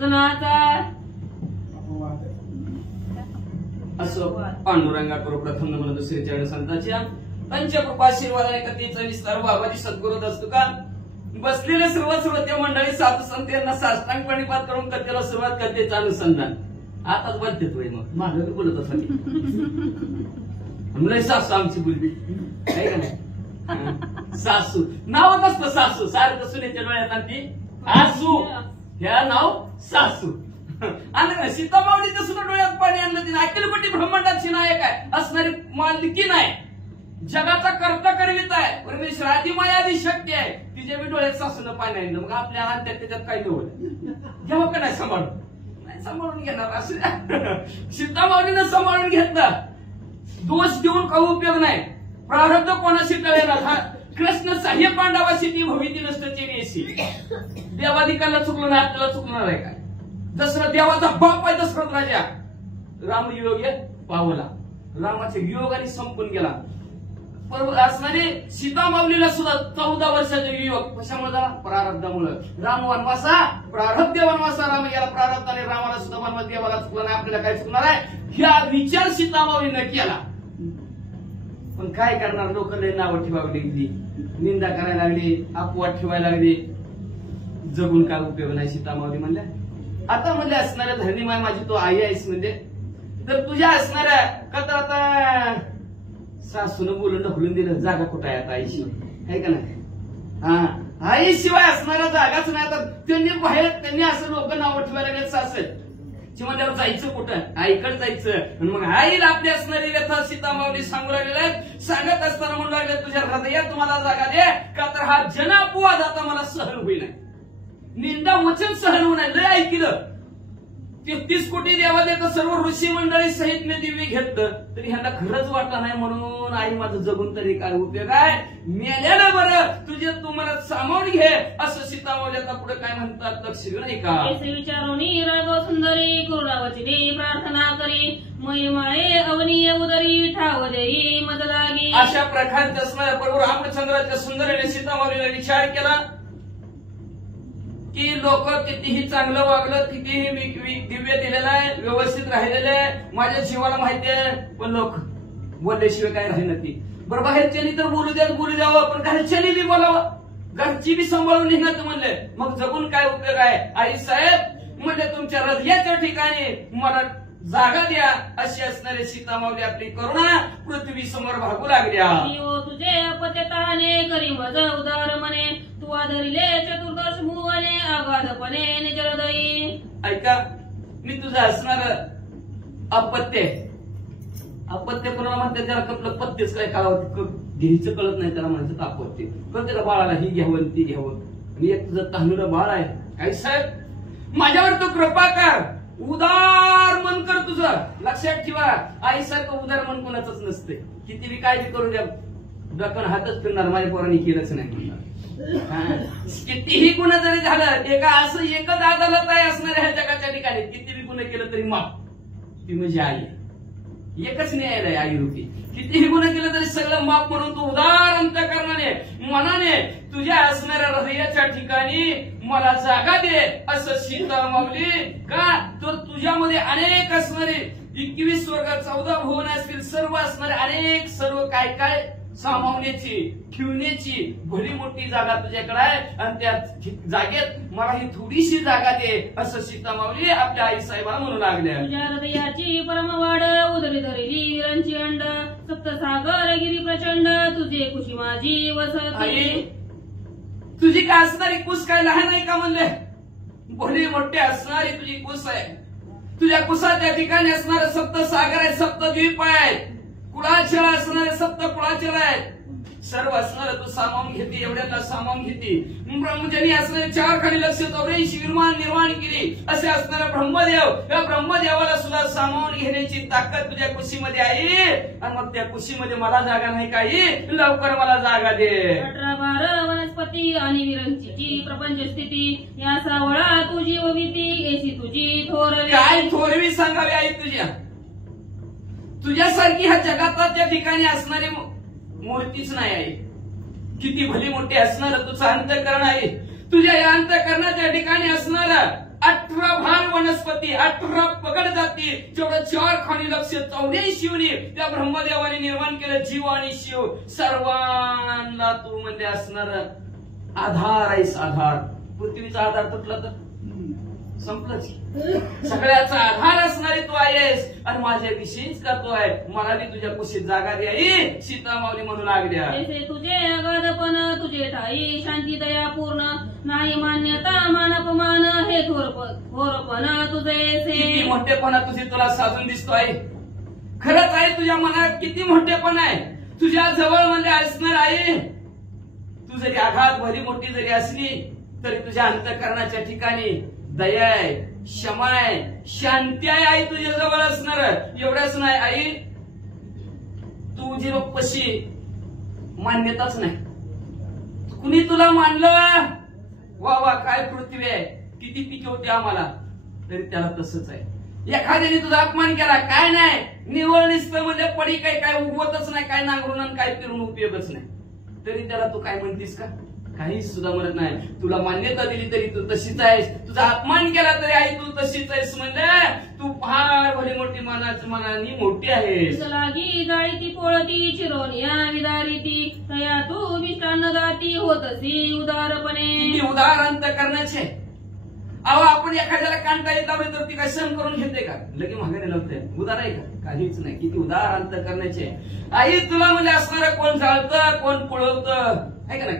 जनाचा. असं पांडुरंगा करू प्रथम नमन दुसरे चरण संतांच्या पंचकृपाशीर्वादाने कथेचा विस्तार बाबाजी सद्गुरू असतो का. बसलेले सर्व श्रोते मंडळी साधू संत यांना साष्टांग प्रणिपात करून कथेला सुरुवात, कथेचं अनुसंधान. आताच बोलते मग मागे बोलत असा लय सासू आमची बोलली आहे का नाही. सासू नावच असतं सासू, सारखं सुनेच्या डोळ्यात आणती आसू, ह्या नाव सासू. आणि सीतामाऊलीचं सुद्धा डोळ्यात पाणी आणलं तिने. अखिलपट्टी ब्रह्मांडाची नायक आहे असणारी मालकी नाही, जगाचा कर्ता करवित आहे परमेश्वर, आदिमाया आदि शक्ती आहे. तिच्या बी डोळ्यात सासून पाणी आणलं. मग आपल्या हातात त्याच्यात काही नव्हतं. घ्यावं का नाही सांभाळून, नाही सांभाळून घेणार असं सीतामाऊलीनं सांभाळून घेतलं. दोष देऊन काही उपयोग नाही. प्रारब्ध कोणाशी टळेना. कृष्ण साह्य पांडवाशी ती भविती नसतं रेशी. देवाधिकाला चुकलं नाही, आपल्याला चुकणार आहे काय. दशरथ देवाचा बाप आहे दशरथ राजा. राम योग्य पावला, रामाच्या योगाने संपून गेला. असणारे सीतामाऊलीला सुद्धा 14 वर्षाचा युवक कशामुळे झाला, प्रारब्धामुळे. राम वनवासा, प्रारब्ध वनवासा राम गेला प्रारब्धाने. रामाला सुद्धा वनवास, देवाला चुकला नाही, आपल्याला काय चुकणार आहे ह्या विचार सीतामाऊलीनं केला. पण काय करणार, लोक लय नावं ठेवावी लागली, निंदा करायला लागली, अपवाद ठेवायला लागली. जगून काय उपयोग नाही. सीतामाऊली म्हणल्या आता म्हणले असणाऱ्या धरणीमाय माझी तू आई आहेस म्हणजे, तर तुझ्या असणाऱ्या का तर आता सासून बोलून ढकलून दिलं. जागा कुठं आहे आता आईशिवाय, आहे का नाही. हा, आईशिवाय असणारा जागाच नाही. आता त्यांनी असं लोक नावं ठेवायला लागले सासर म्हणल्यावर जायचं कुठं, आईकडे जायचं. आणि मग आईला आपली असणारी व्यथा सीतामाऊली सांगू लागलेल्या. सांगत असताना म्हणू लागले तुझ्या हृदयात तुम्हाला जागा दे, का तर हा जनापवाद आता मला सहन होईल. निंदा वचन सहन होणार. लय ऐकलं 33 कोटी देवा देत सर्व ऋषी मंडळी सहित मी दिव्य घेतलं तरी ह्यांना खरंच वाटलं नाही. म्हणून आई माझं जगून तरी काय उपयोग आहे, मेल्यानं बरं तुझे तू मला सामावून घे असं सीतामाऊली आता पुढे काय म्हणतात लक्ष नाही का. विचारोनी राग सुंदरी करुणावचिनी प्रार्थना करी महिमाळे अवनीय उदरी ठाव देई मद लागी. अशा प्रकारचे असणाऱ्या प्रभू रामचंद्राच्या सुंदरीने सीतामाऊलीला विचार केला की लोक कितीही चांगलं वागलं, कितीही दिव्य दिलेलं आहे, व्यवस्थित राहिलेलं आहे, माझ्या जीवाला माहिती आहे, पण लोक बोलल्याशिवाय काय राहिलं ती. बरं बाहेरच्यानी तर बोलू द्यावं, पण घरच्यानी बी बोलावं, घरची बी सांभाळून निघत म्हणले. मग जगून काय उपयोग आहे. आई साहेब म्हणजे तुमच्या हृदयाच्या ठिकाणी मला जागा द्या अशी असणारे सीतामाऊली आपली करुणा पृथ्वी समोर भागू लागल्या. तुझे अपत्यताने करी मज उदार मने तू आदरिले चतुर्दश भुवने अगाधपणे निज हृदयी. ऐका, मी तुझं असणार अपत्य, अपत्य कोणाला म्हणते त्याला कपलं पत्तेच काय काळावं घ्यायचं कळत नाही, त्याला म्हणतात अपत्य. प्रत्येक बाळाला ही घ्यावं ती घ्यावं. आणि एक तुझं तहानुलं बाळ आहे. आई साहेब माझ्यावर तू कृपा कर, उदार मन कर तुझं. लक्षात ठेवा आईसारखं उदार मन कोणाचंच नसते. किती बी काय बी करू द्या, डकन हातच फिरणार, माझ्या पोरांनी केलंच नाही म्हणणार. कितीही गुन्हा जरी झालं एका असं एकच अदालत आहे असणाऱ्या ह्या जगाच्या ठिकाणी कितीही गुन्हे केलं तरी माफ ती म्हणजे आई एकच न्यायालय आई रूपी कितीही गुन्हे केलं तरी सगळं माफ म्हणून तू उदार अंतःकरणाने मनाने तुझ्या असणाऱ्या हृदयाच्या ठिकाणी मला जागा दे असं सीता मागली का तर तुझ्यामध्ये अनेक असणारे 21 वर्ग 14 भुवन असतील सर्व असणारे अनेक सर्व काय काय सामावण्याची ठेवण्याची भली मोठी जागा तुझ्याकडे आहे आणि त्या जागेत मला ही थोडीशी जागा दे असं सीता माऊली आपल्या आई साहेबांना म्हणू लागल्या. तुझ्या हृदयाची परमवाड उदरी धरली वीरांची अंड सप्तसागर गिरी प्रचंड तुझे कुशी माझी वसती. आई तुझी काय असणारी कुस काय लहान आहे का म्हणले भली मोठी असणारी तुझी कुस आहे. तुझ्या कुसाच्या ठिकाणी असणारे सप्तसागर आहे सप्तद्वीप आहेत कुळाचल असणारे सप्त कुळाचल आहेत सर्व असणारे तू सामावून घेते एवढ्याला सामावून घेते. ब्रह्मचारी असणारे 4 खाली लक्ष 84 निर्माण केली असे असणारा ब्रह्मदेव या ब्रह्मदेवाला सुद्धा सामावून घेण्याची ताकद तुझ्या कुशीमध्ये आहे आणि मग त्या कुशीमध्ये मला जागा नाही काही लवकर मला जागा दे. 18-12 वनस्पती आणि विरंची प्रपंच स्थिती या सावळा तुझी वविती एसी तुझी थोरवी. काय थोरवी सांगावी आई तुझ्यासारखी ह्या जगात त्या ठिकाणी असणारी मूर्तीच नाही आहे. किती भली मोठी असणार तुझं अंतःकरण आहे. तुझ्या या अंतःकरणाच्या ठिकाणी असणार 18 भार वनस्पती 18 पगड जाती जेवढं 4 खाणी लक्ष 84 शिवनी त्या ब्रह्मदेवाने निर्माण केलं. जीव आणि शिव सर्वांना तू म्हणजे असणार आधार आहेस. आधार पृथ्वीचा आधार तुटला तर संपलंच. सगळ्याचा आधार असणारी तू आहेस आणि माझ्या विषयीच करतोय मला बी तुझ्या कुशीत जागा द्याई सीता माऊली म्हणू लागल्या. तुझे अगाधपण तुझे ठाई शांती दया पूर्ण नाही मान्यता मानपमान हे थोरपण तुझे किती मोठेपणा तुझे तुला साजून दिसतोय. खरंच आहे तुझ्या मनात किती मोठेपण आहे. तुझ्या जवळ म्हणजे असणार आहे तू जरी आघात भरी मोठी जरी असली तरी तुझ्या अंतःकरणाच्या ठिकाणी दया आहे क्षमा आहे शांती आहे आई तुझ्या जवळ असणार. एवढंच नाही आई तुझी पशी मान्यताच नाही. कुणी तुला मानलं वा वा काय पृथ्वी आहे किती पिके होती आम्हाला तरी त्याला तसंच आहे. एखाद्याने तुझा अपमान केला काय नाही निवळ निसतं म्हणजे पडी काय उगवतच नाही काय नांगरून काय फिरून उपयोगच नाही तरी त्याला तू काय म्हणतीस का काही सुद्धा म्हणत नाही. तुला मान्यता दिली तरी तू तशीच आहेस. तुझा अपमान केला तरी आई तू तशीच आहेस. म्हणजे तू फार भली मोठी मनानी मोठी आहेस. लागी जाळीती पोळती चिरोनिया विदारिती तया तू मिष्टान्न दाती होतसी उदारपणे. किती उदार अंतःकरणाचे. अहो आपण एखाद्याला कांटा येत तर ती काय सहन करून घेते का लगे माघारी लावते उदार आहे का काहीच नाही. किती उदार अंतःकरणाचे. आई तुला म्हणजे असणारं कोण जाळतं कोण पळवतं आहे का नाही.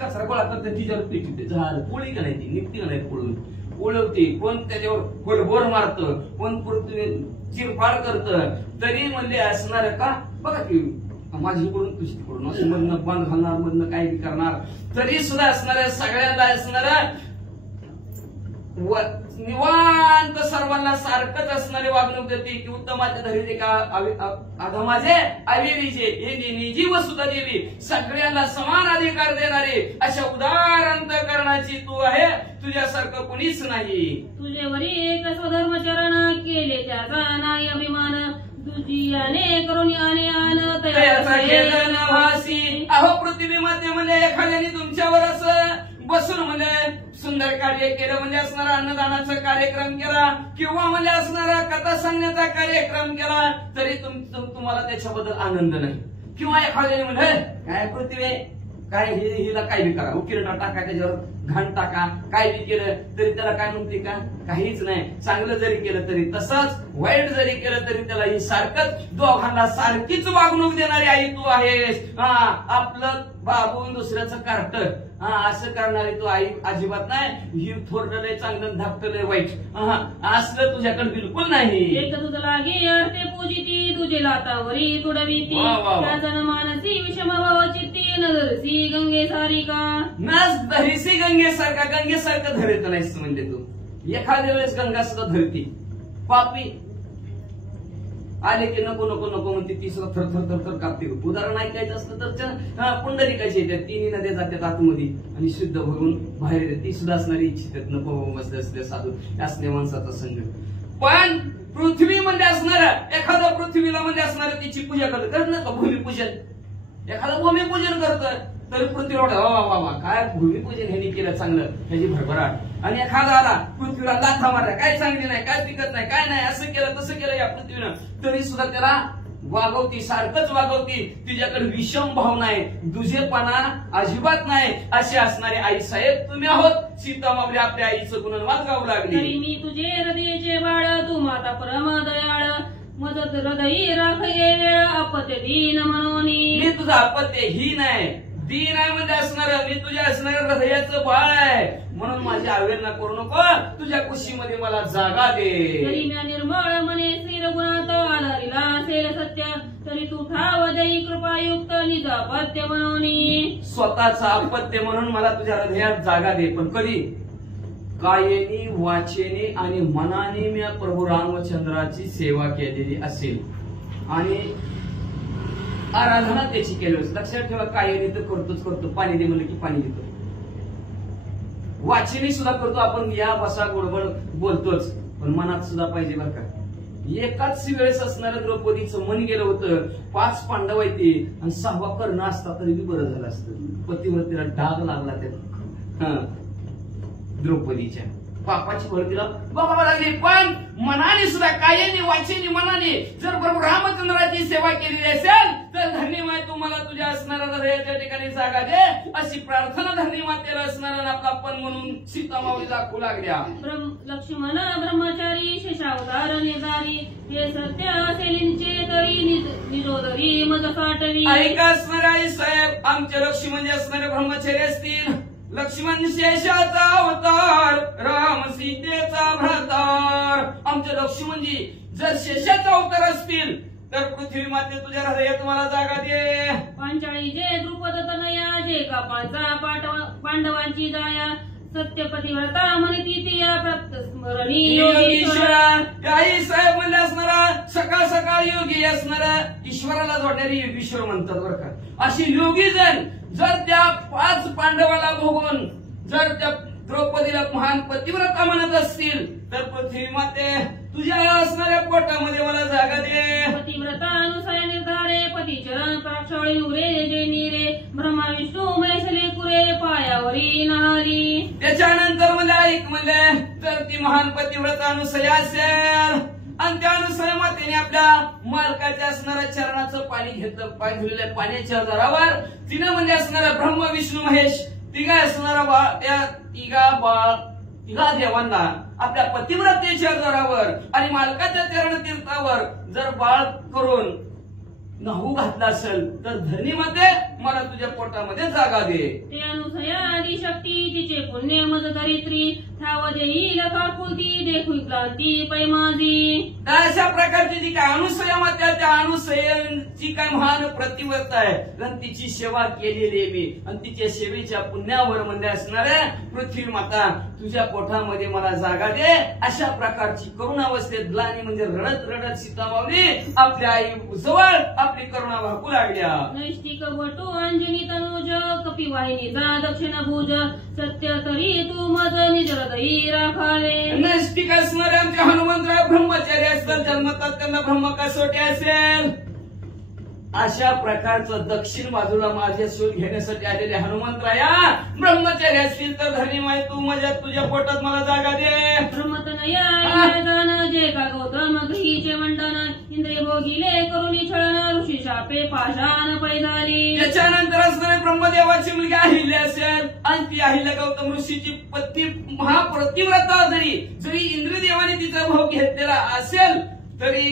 कचरा गोळा करते तिच्यावर पिकते झालं पोळी का नाही ती निघते का नाही पळून उळवते कोण त्याच्यावर खोलबोर मारतं कोण पृथ्वी चिरफाड करतं तरी म्हणजे असणार का बघा की माझ्याकडून तुझ्याकडून असं मधनं बंद घालणार मधनं काय करणार तरी सुद्धा असणाऱ्या सगळ्यांना असणाऱ्या निवांत सर्वांना सारखंच असणारी वागणूक देते की उत्तमाच्या धरी का अधमाचे अविवीचे हे निजी व सुद्धा देवी सगळ्यांना समान अधिकार देणारी अशा उदार अंतःकरणाची तू आहे. तुझ्यासारखं कुणीच नाही. तुझेवरी एक स्वधर्मचरण केले त्याचा नाही अभिमान तुझी याने करून याने आन अहो पृथ्वी मध्ये म्हणजे एखाद्याने तुमच्यावर असं बसून म्हणजे सुंदर कार्य केलं म्हणजे असणारा अन्नदानाचा कार्यक्रम केला किंवा म्हणजे असणारा कथा सांगण्याचा कार्यक्रम केला तरी तुम्हाला त्याच्याबद्दल आनंद नाही. किंवा एखाद्याने म्हणजे काय पृथ्वी काय हिला काय बी करा उकिरटा टाका त्याच्यावर घाण टाका काय बी केलं तरी त्याला काय म्हणते का काहीच नाही. चांगलं जरी केलं तरी तसंच वाईट जरी केलं तरी त्याला ही सारखंच दोघांना सारखीच वागणूक देणारी आई तू आहेस. आपलं बाबून दुसऱ्याचं कार्ट असं करणारी तू आई अजिबात नाही. ही थोरडलंय चांगलं धाकटलंय वाईट असलं तुझ्याकडे बिलकुल नाही. एक तुझं लागे अर्थे पूजिती तुझे लातावरी तुडविती राजन मानसी विषम भाव चित्ती नदरसी गंगे सारिका नस धरीसी गंगेसारखा गंगेसारखं धरत नाहीस. म्हणजे तू एखाद्या वेळेस गंगा सुद्धा धरती पापी आले की नको नको नको म्हणते ती सुद्धा थर थर थर थर कापते. उदाहरण ऐकायचं असलं तर पुंडलिकाची येतात, तिन्ही नद्या जातात आतमध्ये आणि शुद्ध भरून बाहेर येतात. ती सुद्धा असणारी इच्छितात नको बसले असले साधू असल्या माणसाचा संग. पण पृथ्वीमध्ये असणार एखादा पृथ्वीला मध्ये असणार तिची पूजा करत ना का भूमिपूजन. एखादं भूमिपूजन करतं तरी पृथ्वीला बाबा काय भूमिपूजन ह्यांनी केलं चांगलं ह्याची भरभराट. आणि एखादा आला पृथ्वीला लाथा मारला काय चांगली नाही काय पिकत नाही काय नाही असं केलं तसं केलं या पृथ्वीनं तरी सुद्धा त्याला वागवती सारखंच वागवती. तिच्याकडे विषम भाव नाही दुजेपणा अजिबात नाही. असे असणारे आई साहेब तुम्ही आहोत. सीता मावली आपल्या आईचं गुणवाद गाऊ लागली. तरी मी तुझे हृदयाचे बाळ तू माता परम दयाळ मदत हृदयी राख ये वेळ अपत्य दीन मनोनी. मी तुझा अपत्य ही नाही दीन आहे म्हणजे असणार मी तुझ्या असणार हृदयाचं बाळ आहे म्हणून माझी अवेलना करू नको. तुझ्या कुशीमध्ये मला जागा दे. तरी म्या निर्मळ मने श्री रघुनाथ आधारिला असेल सत्य तरी तू ठाव देई कृपायुक्त निज अपत्य मनोनी. स्वतःचा अपत्य म्हणून मला तुझ्या हृदयात जागा दे. पण कधी कायेनी वाचेने आणि मनाने मी प्रभू रामचंद्राची सेवा केलेली असेल आणि आराधना त्याची केली असेल. लक्षात ठेवा कायेने तर करतोच करतो. पाणी दे म्हणलं की पाणी देतो. वाचेने सुद्धा करतो आपण या बसा गोडबड बोलतोच पण मनात सुद्धा पाहिजे बरं का. एकाच वेळेस असणाऱ्या द्रौपदीचं मन गेलं होतं. 5 पांडव येते आणि 6वा कर्ण असता तरी बरं झालं असतं. पतिव्रतेला डाग लागला त्या द्रौपदीच्या पापाची भर तिला बघावं लागली. पण मनाने सुद्धा कायेने वाचेने मनाने जर प्रभू रामचंद्राची सेवा केलेली असेल तर धन्यवाद तुम्हाला तुझ्या असणाऱ्या हृदयाच्या ठिकाणी जागा दे अशी प्रार्थना धन्यवाद असणारा आपला पण म्हणून सीता माऊली दाखवू लागल्या. लक्ष्मण ब्रह्मचारी शेषावतार निर्धारी हे सत्य असेलींचे तरी निरोधरी मज साठवी. ऐका असणारे आई साहेब आमचे लक्ष्मण म्हणजे असणारे ब्रह्मचारी असतील. लक्ष्मण शेषाचा अवतार राम सीतेचा भ्रातार. आमचे लक्ष्मणजी जर शेषाचा अवतार असतील तर पृथ्वी माते तुझ्या हृदयात मला जागा दे. पांचाळी जे द्रुपद तनया जे कापांचा पांडवांची जाया सत्यपतिव्रता म्हणती ती प्राप्त स्मरणी योगीश्वरा. आई साहेब म्हणजे असणारा सकाळ सकाळ योगी असणारा ईश्वराला जोडणारी योगीश्वर म्हणतात बरं का. अशी योगी जर त्या 5 पांडवाला भोगून जर त्या द्रौपदीला महान पतिव्रता म्हणत असतील तर पृथ्वी माते तुझ्या असणाऱ्या पोटामध्ये मला जागा दे. पतिव्रता अनुसय निर्धारे पतिचरण प्राक्षाळी उरे जे नीरे ब्रह्मा विष्णू महेशले पुरे पायावरी नारी. त्याच्यानंतर मला ऐक म्हणले तर ती महान पतिव्रता अनुसया असेल आणि त्या अनुसया मातेने आपल्या मालकाच्या असणाऱ्या चरणाचं पाणी घेतलं. पाणी धुलेल्या पाण्याच्या आधारावर तिनं म्हणजे असणारा ब्रह्म विष्णू महेश तिघा असणारा बाळ त्या तिघा देवांना आपल्या पतिव्रतेच्या आधारावर आणि मालकाच्या चरण तीर्थावर जर बाळ करून नाहू घातला असेल तर धरणीमध्ये मला तुझ्या पोटामध्ये जागा दे. ते अनुसया आदी शक्ती तिचे पुण्य मज धरित्री ठाव देईल काकुलती देखू क्रांती पैमाजी. अशा प्रकारची जी काय अनुसया मात्या त्या अनुसयांची काय महान प्रतिव्रता आहे आणि तिची सेवा केलेली आहे मी आणि तिच्या सेवेच्या पुण्यावर म्हणजे असणाऱ्या पृथ्वी माता तुझ्या पोटामध्ये मला जागा दे. अशा प्रकारची करुणावस्थेत ग्लानी म्हणजे रडत रडत सीता माऊली आपल्या आई जवळ आपली करुणा वाहू लागल्या. नैष्टिक वटू अंजनी तनुज कपिवाहिनीचा दक्षिण भुज सत्य तरी तू मज निज हृदयी राखावे. नैष्टिक असणारे आमचे हनुमंतराव ब्रह्मचारी असतात जन्मतात त्यांना ब्रह्म कसोटी असेल. अशा प्रकारचं दक्षिण बाजूला माझे शोध घेण्यासाठी आलेले हनुमंतराया ब्रह्मचारी असतील तर धनी माय तू माझ्या तुझ्या पोटात मला जागा दे. ब्रह्मतनया जे का गौतम गृहीचे मंडन इंद्रिय भोगिले करुणी छळन ऋषी शापे पाषाण पैदारी. त्याच्यानंतर असणारे ब्रह्मदेवाची मुलगी अहिल्य असेल आणि ती अहिल्य गौतम ऋषीची पती महाप्रतिव्रता जरी इंद्रदेवाने तिचा भोग घेतलेला असेल तरी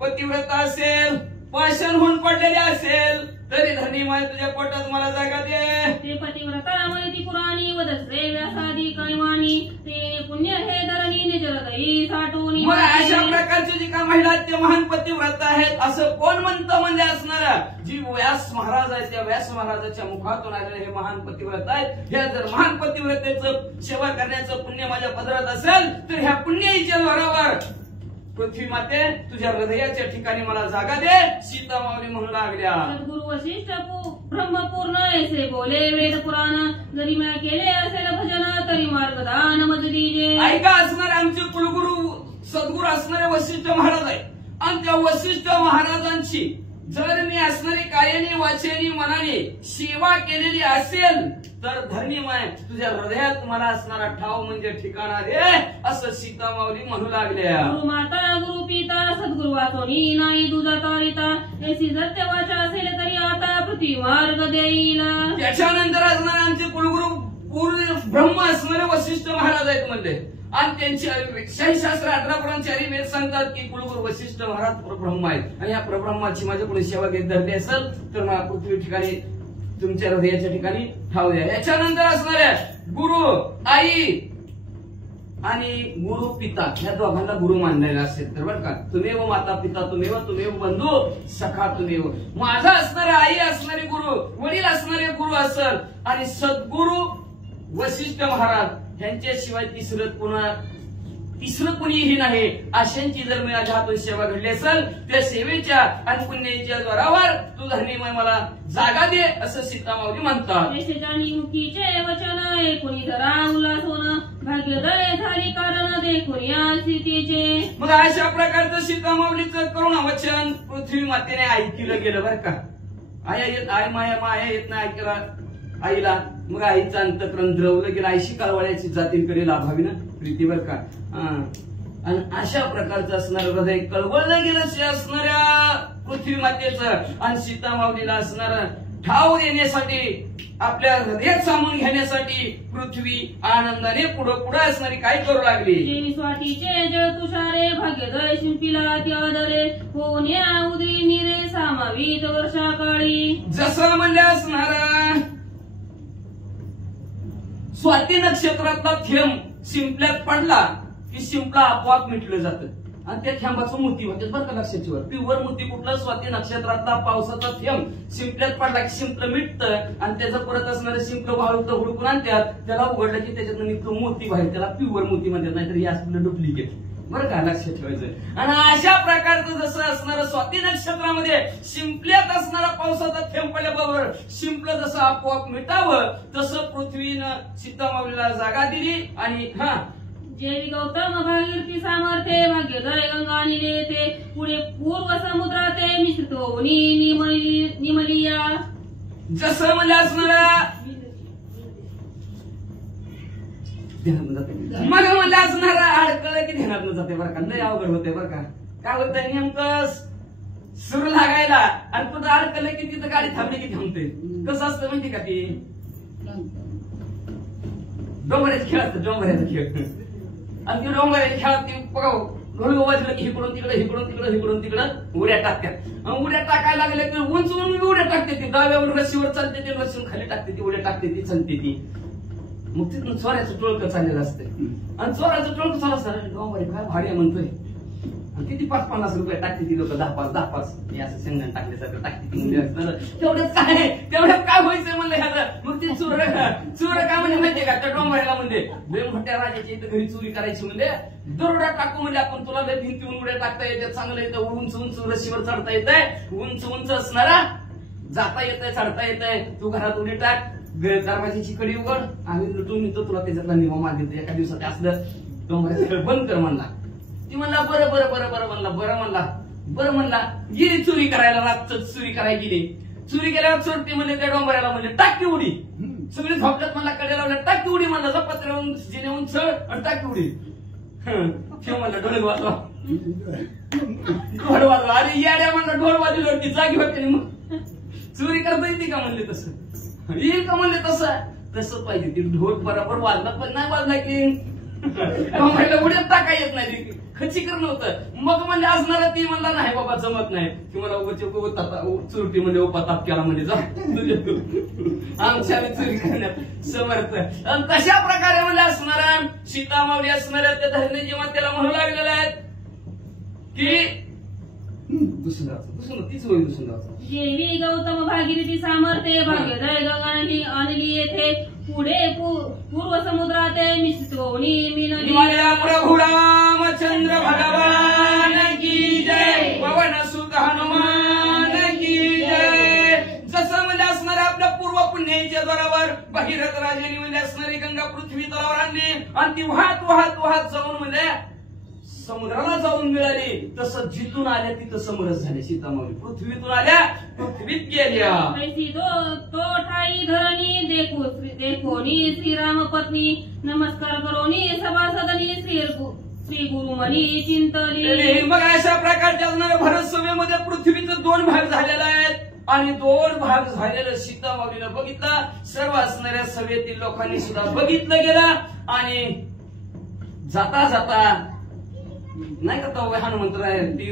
पतिव्रता असेल पाषाण होऊन पडलेले असेल तरी धनी माय तुझ्या पोटात मला जागा दे. ते पतिव्रता म्हणती पुराणी वदस्रे व्यासादी कैवाणी ते पुण्य हे धरणी निज हृदयी साठवून. मग अशा प्रकारचे जी का महिला ते महान पतिव्रता आहेत असं कोण म्हणतं म्हणजे असणारा जी व्यास महाराज आहे त्या व्यास महाराजाच्या मुखातून आलेले हे महान पतिव्रता आहेत. ह्या जर महान पतिव्रतेचं सेवा करण्याचं पुण्य माझ्या पदरात असेल तर ह्या पुण्याच्या द्वारावर पृथ्वी माते तुझ्या हृदयाच्या ठिकाणी मला जागा दे, सीता माऊली म्हणू लागल्या. सद्गुरु वशिष्ठ ब्रह्मपूर्ण ऐसे बोले वेद पुराण, जरी मी केले असेल भजन तरी मार्गदान मज दीजे. ऐका, असणारे आमचे कुलगुरु सद्गुरु असणारे वशिष्ठ महाराज आहे आणि त्या वशिष्ठ महाराजांची जर मी असणारी कार्याने वाचेनी मनाने सेवा केलेली असेल तर धरणीमय तुझ्या हृदयात मला असणारा ठाव म्हणजे ठिकाणा दे, असं सीता माऊली म्हणू लागल्या. गुरु माता गुरु पिता सद्गुरु वाचोनी नाही तुझा तारिता, ऐसी सत्य वाचा असेल तरी आता पृथ्वी मार्ग देईला. त्याच्यानंतर असणारे आमचे कुलगुरु पूर्ण ब्रह्म असणारे वशिष्ठ महाराज आहेत म्हणले आणि त्यांचे शास्त्र 18 पुराणचारी वेद सांगतात की कुलगुरु वशिष्ठ महाराज परब्रह्म आहेत आणि या परब्रह्माची माझ्याकडून सेवा घेत धरली असेल तर मला पृथ्वी ठिकाणी तुमच्या हृदयाच्या ठिकाणी ठाव द्या. याच्यानंतर असणाऱ्या गुरु आई आणि गुरु पिता या दोघांना गुरु मानलेला असेल तर बरं का, तुम्हेव माता पिता तुम्हेव बंधू सखा तुम्हेव. माझा असणारे आई असणारे गुरु, वडील असणारे गुरु असेल आणि सद्गुरु वशिष्ठ महाराज यांच्याशिवाय तिसरं कुणीही नाही, अशांची जर मी माझ्या हातून सेवा घडली असेल त्या सेवेच्या आणि पुण्याच्या द्वारावर तू धरणीमय मला जागा दे, असं सीता माऊली म्हणतात. मुखीचे वचन ऐकून धरा उल्हास होणं, भाग्योदय झाली कारण देखून या स्थितीचे. मग अशा प्रकारचं सीता माऊलीचं करुणा वचन पृथ्वी मातेने ऐकलं गेलं बरं का. आई माया येत नाही ऐकला आईला, मग आईचं अंतःकरण द्रवलं गेलं, आईशी काळवाड्याची जातींकडे लाभावी ना प्रीती बर का. आणि अशा प्रकारचं असणारं हृदय कळवळलं गेलं असणाऱ्या पृथ्वी मातेचं आणि सीता माऊलीला असणारं ठाव देण्यासाठी आपल्या हृदयात सामावून घेण्यासाठी पृथ्वी आनंदाने पुढे असणारी काय करू लागली. स्वातीचे जळ तुषारे भाग्योदय शिंपीला त्यादरे होऊन या उदरी निरे सामावीत वर्षा काळी. जसं म्हणजे असणारा स्वाती नक्षत्रातला थेंब शिंपल्यात पडला की शिंपला आपोआप मिटलं जातं आणि त्या थेंबाचं मोती होते बरं का. लक्षात ठेवा, प्युअर मोती कुठलं, स्वाती नक्षत्रातला पावसाचा थेंब शिंपल्यात पडला की शिंपलं मिटतं आणि त्याचं परत असणारं शिंपलं वाळूत हुडकून आणतात, त्याला उघडलं की त्याच्यातून निघतो मोती बाहेर, त्याला प्युअर मोती म्हणतात, नाहीतर हे असलेलं डुप्लिकेट बरं का. लक्षात ठेवायचं. आणि अशा प्रकारचं जसं असणारं स्वाती नक्षत्रामध्ये शिंपल्यात असणारा पावसाचा थेंब पडल्याबरोबर शिंपलं जसं आपोआप मिटावं तसं पृथ्वीनं सीता माऊलीला जागा दिली. आणि जेवी गौतम भागीरथी सामर्थ्ये भाग्योदय गंगा निलेते पुढे पूर्व समुद्राते मिश्रित होऊन निमलिया. जसं म्हणजे असणारा मग म्हणजे असणारा अडकलं की ध्यानात जाते बरं का, लय अवघड होते बरं का. काय होतं नेमकं सुर लागायला आणि तुझं अडकलं की तिथं गाडी थांबली की थांबते. कसं असतं माहिती का, ती डोंगराचा खेळ असतं, डोंगराचा खेळ. आणि ती डोंगराच्या खेळात ती ढोल वाजलं की हिकडून तिकडं उड्या टाकतात. उड्या टाकायला लागल्या की उंच उड्या टाकते ती, डाव्यावर रशीवर चालते ती, रशीवर खाली टाकते ती, उड्या टाकते ती, चालते ती. मग तिथून चोऱ्याचं टोळकं चाललेलं असतं आणि चोऱ्याचं टोळकं चालू असतं, डोंगर काय भाड्या म्हणतोय आणि किती 5-50 रुपये टाकते ती लोक, 10-5 हे असं शेंगण टाकल्यासारखं टाकते ती मुली असतं. तेवढ्यात काय व्हायचंय म्हणलं ह्याचं. मग ती चोर काय म्हणजे माहितीये का, त्या डोंगराला म्हणजे मोठ्या राजाच्या इथं घरी चोरी करायची म्हणजे दरोडा टाकू म्हणजे आपण तुला भिंतीहून उड्या टाकता येतात, चांगलं येतं, उंच रशीवर चढता येतंय, उंच असणारा जाता येतंय, चढता येतंय, तू घरात उडी टाक, दरवाजाची कडी उघड, आम्ही लुटून येतो, तुला त्याच्यातला निवा मागितला एका दिवसात असलं डोंगराचं बंद कर म्हणला. ती म्हणला बरं म्हणला गेली चोरी करायला, रातच चोरी करायला गेली. चोरी केल्यावर चोरटी म्हणजे त्या डोंगराला म्हणजे टाकी उडी, सगळे झोपल्यात म्हणला, कडेला टाकी उडी म्हणला, झपात्र्याहून जिनेहून चढ आणि टाकी उडी. म्हणला ढोल वाजवा, अरे याड्या म्हणला ढोल वाजवल्यावरती जागी होते. मग चोरी करता येते का म्हणले, तसं येईल का म्हणले, तसं पाहिजे. ती ढोल बरोबर वाजला पण नाही वाजला की म्हणलं उड्यात टाका येत नाही, खचीकरण होतं. मग म्हणजे असणारा ती म्हणला नाही बाबा जमत नाही, की मला चोरटी म्हणजे ताप केला म्हणजे जा आमच्या चोरी करण्यात समर्थ. आणि तशा प्रकारे म्हणजे असणारा सीता माऊली असणाऱ्या त्या धरणी जेव्हा त्याला म्हणू लागलेल्या आहेत की तीच होईल दुसरं. जेवी गौतम भागीरथी सामर्थ्ये भाग्योदय गंगानी आणली येथे पुढे पूर्व समुद्राते मिश्रित होऊन प्रभू रामचंद्र भगवान भगीरथ राजाने म्हणजे असणारी गंगा पृथ्वी तलावर आणली आणि ती वाहत वाहत वाहत जाऊन म्हणजे समुद्राला जाऊन मिळाली. तसं जिथून आल्या तिथं समरस झाले सीतामाऊली. पृथ्वीतून आल्या पृथ्वीत गेल्या. ऐसी तो ठाई धरणी देखोनी श्रीराम पत्नी नमस्कार करोनी सभासदनी श्री गुरुमणी चिंतली. मग अशा प्रकारच्या असणाऱ्या भरत सभेमध्ये पृथ्वीचे 2 भाग झालेले आहेत आणि 2 भाग झालेलं सीतामाऊलीनं बघितलं. सर्व असणाऱ्या सभेतील लोकांनी सुद्धा बघितलं गेलं आणि जाता जाता नाही का तो हनुमंत आहे ती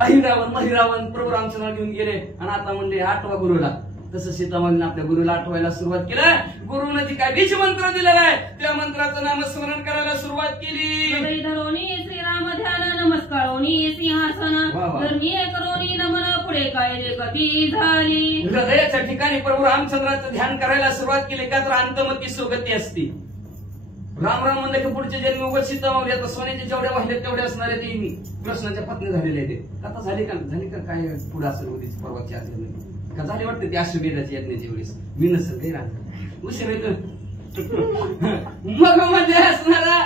अहिरावण महिरावण प्रभू रामचंद्र घेऊन गेले आणि आता म्हणले 8वा गुरुला. तसं सीतामाऊलीने आपल्या गुरुला आठवायला सुरुवात केलं. गुरुने जी काय बीज मंत्र दिलेला आहे त्या मंत्राचं नामस्मरण करायला सुरुवात केली. धरोनी श्रीराम ध्यान नमस्कारोनी सिंहासन धर्मीय करोनी नमन पुढे काय गती झाली. हृदयाच्या ठिकाणी प्रभू रामचंद्राचं ध्यान करायला सुरुवात केली का तर अंतमती सुगती असती. राम राम म्हणलं की पुढचे जन्म उगत सीतामाऊली आता सोन्याचे जेवढे वाहिले तेवढे असणारे ते कृष्णाच्या पत्नी झालेले ते आता झाली का काय पुढे असेल उद्याची परवाची आधी का झाली वाटतं ती अश्वमेधाची यज्ञाची वेळेस मी नसेल काही राहत उशीर मग म्हणजे असणारा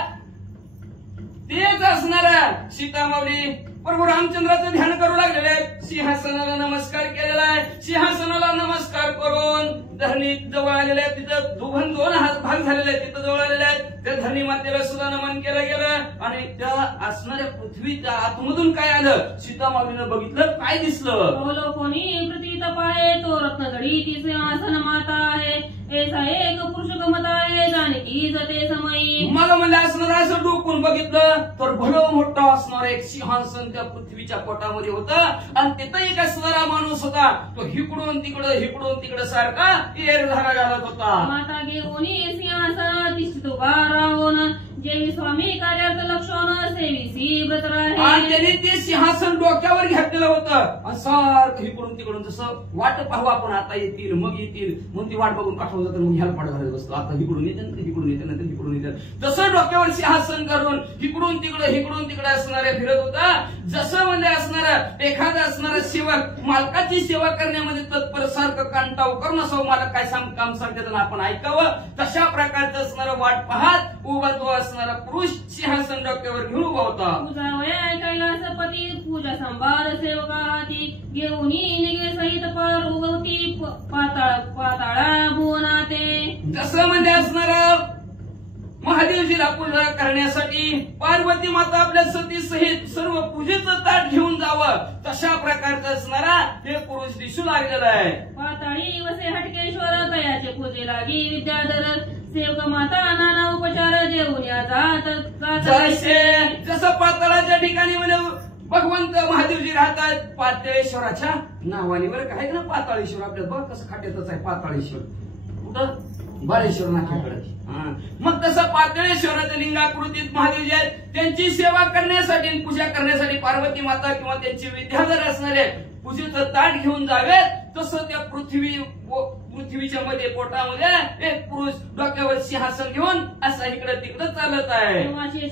तेच असणारा सीतामाऊली प्रभू रामचंद्राचं ध्यान करू लागलेले आहेत. सिंहासनाला नमस्कार केलेला आहे. सिंहासनाला नमस्कार करून धरणी जवळ आलेले आहेत. तिथं 2 भाग झालेले आहेत. तिथं जवळ आलेले आहेत. त्या धरणी मातेला सुद्धा नमन केलं गेलं आणि त्या असणाऱ्या पृथ्वीच्या आतमधून काय आलं सीतामाऊलीनं बघितलं. काय दिसलं. कोणी प्रतीत पाहे तो रत्नजडी ती सिंहासन माता आहे ऐसा एक पुरुष गमत आहे जानकी जते समयी. मला म्हणजे असणार असं डोकून बघितलं तर भलं मोठं असणार एक सिंहासन त्या पृथ्वीच्या पोटामध्ये होतं आणि तिथं एक असणारा माणूस होता. तो हिकडून तिकडं सारखा एरधारा घालत होता. माता घेऊन सिंहासन तिष्ठित उभा राहून जेवी स्वामी कार्यात लक्षण सेविसी व्रत राहे. आणि त्यांनी ते सिंहासन डोक्यावर घेतलेलं होतं आणि सारखं हिकडून तिकडून जसं वाट पाहू आपण आता येतील मग येतील म्हणून ती वाट बघून काठवून जातं मग ह्याला पाठ घालत बसतो. आता हिकडून येते नंतर हिकडून येते तसं डोक्यावर सिंहासन करून हिकडून तिकडे असणारे फिरत होता. जसं म्हणजे असणारा एखादा असणारा सेवक मालकाची सेवा करण्यामध्ये तत्पर सारखं कांटाव करून असं मालक काय काम सांगतात आपण ऐकावं तशा प्रकारचं असणारं वाट पाहत उभा तो असणारा पुरुष सिंहासन डोक्यावर घेऊन उभा होता. पूजा वया कैलासपती पूजा संभार सेवका हाती घेऊन निगे सहित पर उगवती पाताळा भुवनाते. जसं म्हणजे असणारा महादेवजीला पूजा करण्यासाठी पार्वती माता आपल्या सती सहित सर्व पूजेचं ताट घेऊन जावं तशा प्रकारचं असणारा हे पुरुष दिसू लागलेला आहे. पाताळी वसे हटकेश्वर तयाचे पूजे लागी विद्याधर सेवक माता नाना उपचार जेवून या जसं पाताळाच्या ठिकाणी म्हणजे भगवंत महादेवजी राहतात पाताळेश्वराच्या नावाने बरं काय ना पाताळेश्वर आपल्या बघ कसं खाट्यातच आहे पाताळेश्वर कुठं बाळेश्वर नाक्याकडे. मग तसं पाताळेश्वराच्या लिंगाकृतीत महादेवजी आहेत. त्यांची सेवा करण्यासाठी पूजा करण्यासाठी पार्वती माता किंवा त्यांचे विद्याधर असणारे पूजेचं ताट घेऊन जावेत. तसं त्या पृथ्वीच्या मध्ये पोटामध्ये एक पुरुष डोक्यावर सिंहासन घेऊन असा इकडे तिकडे चालत आहे.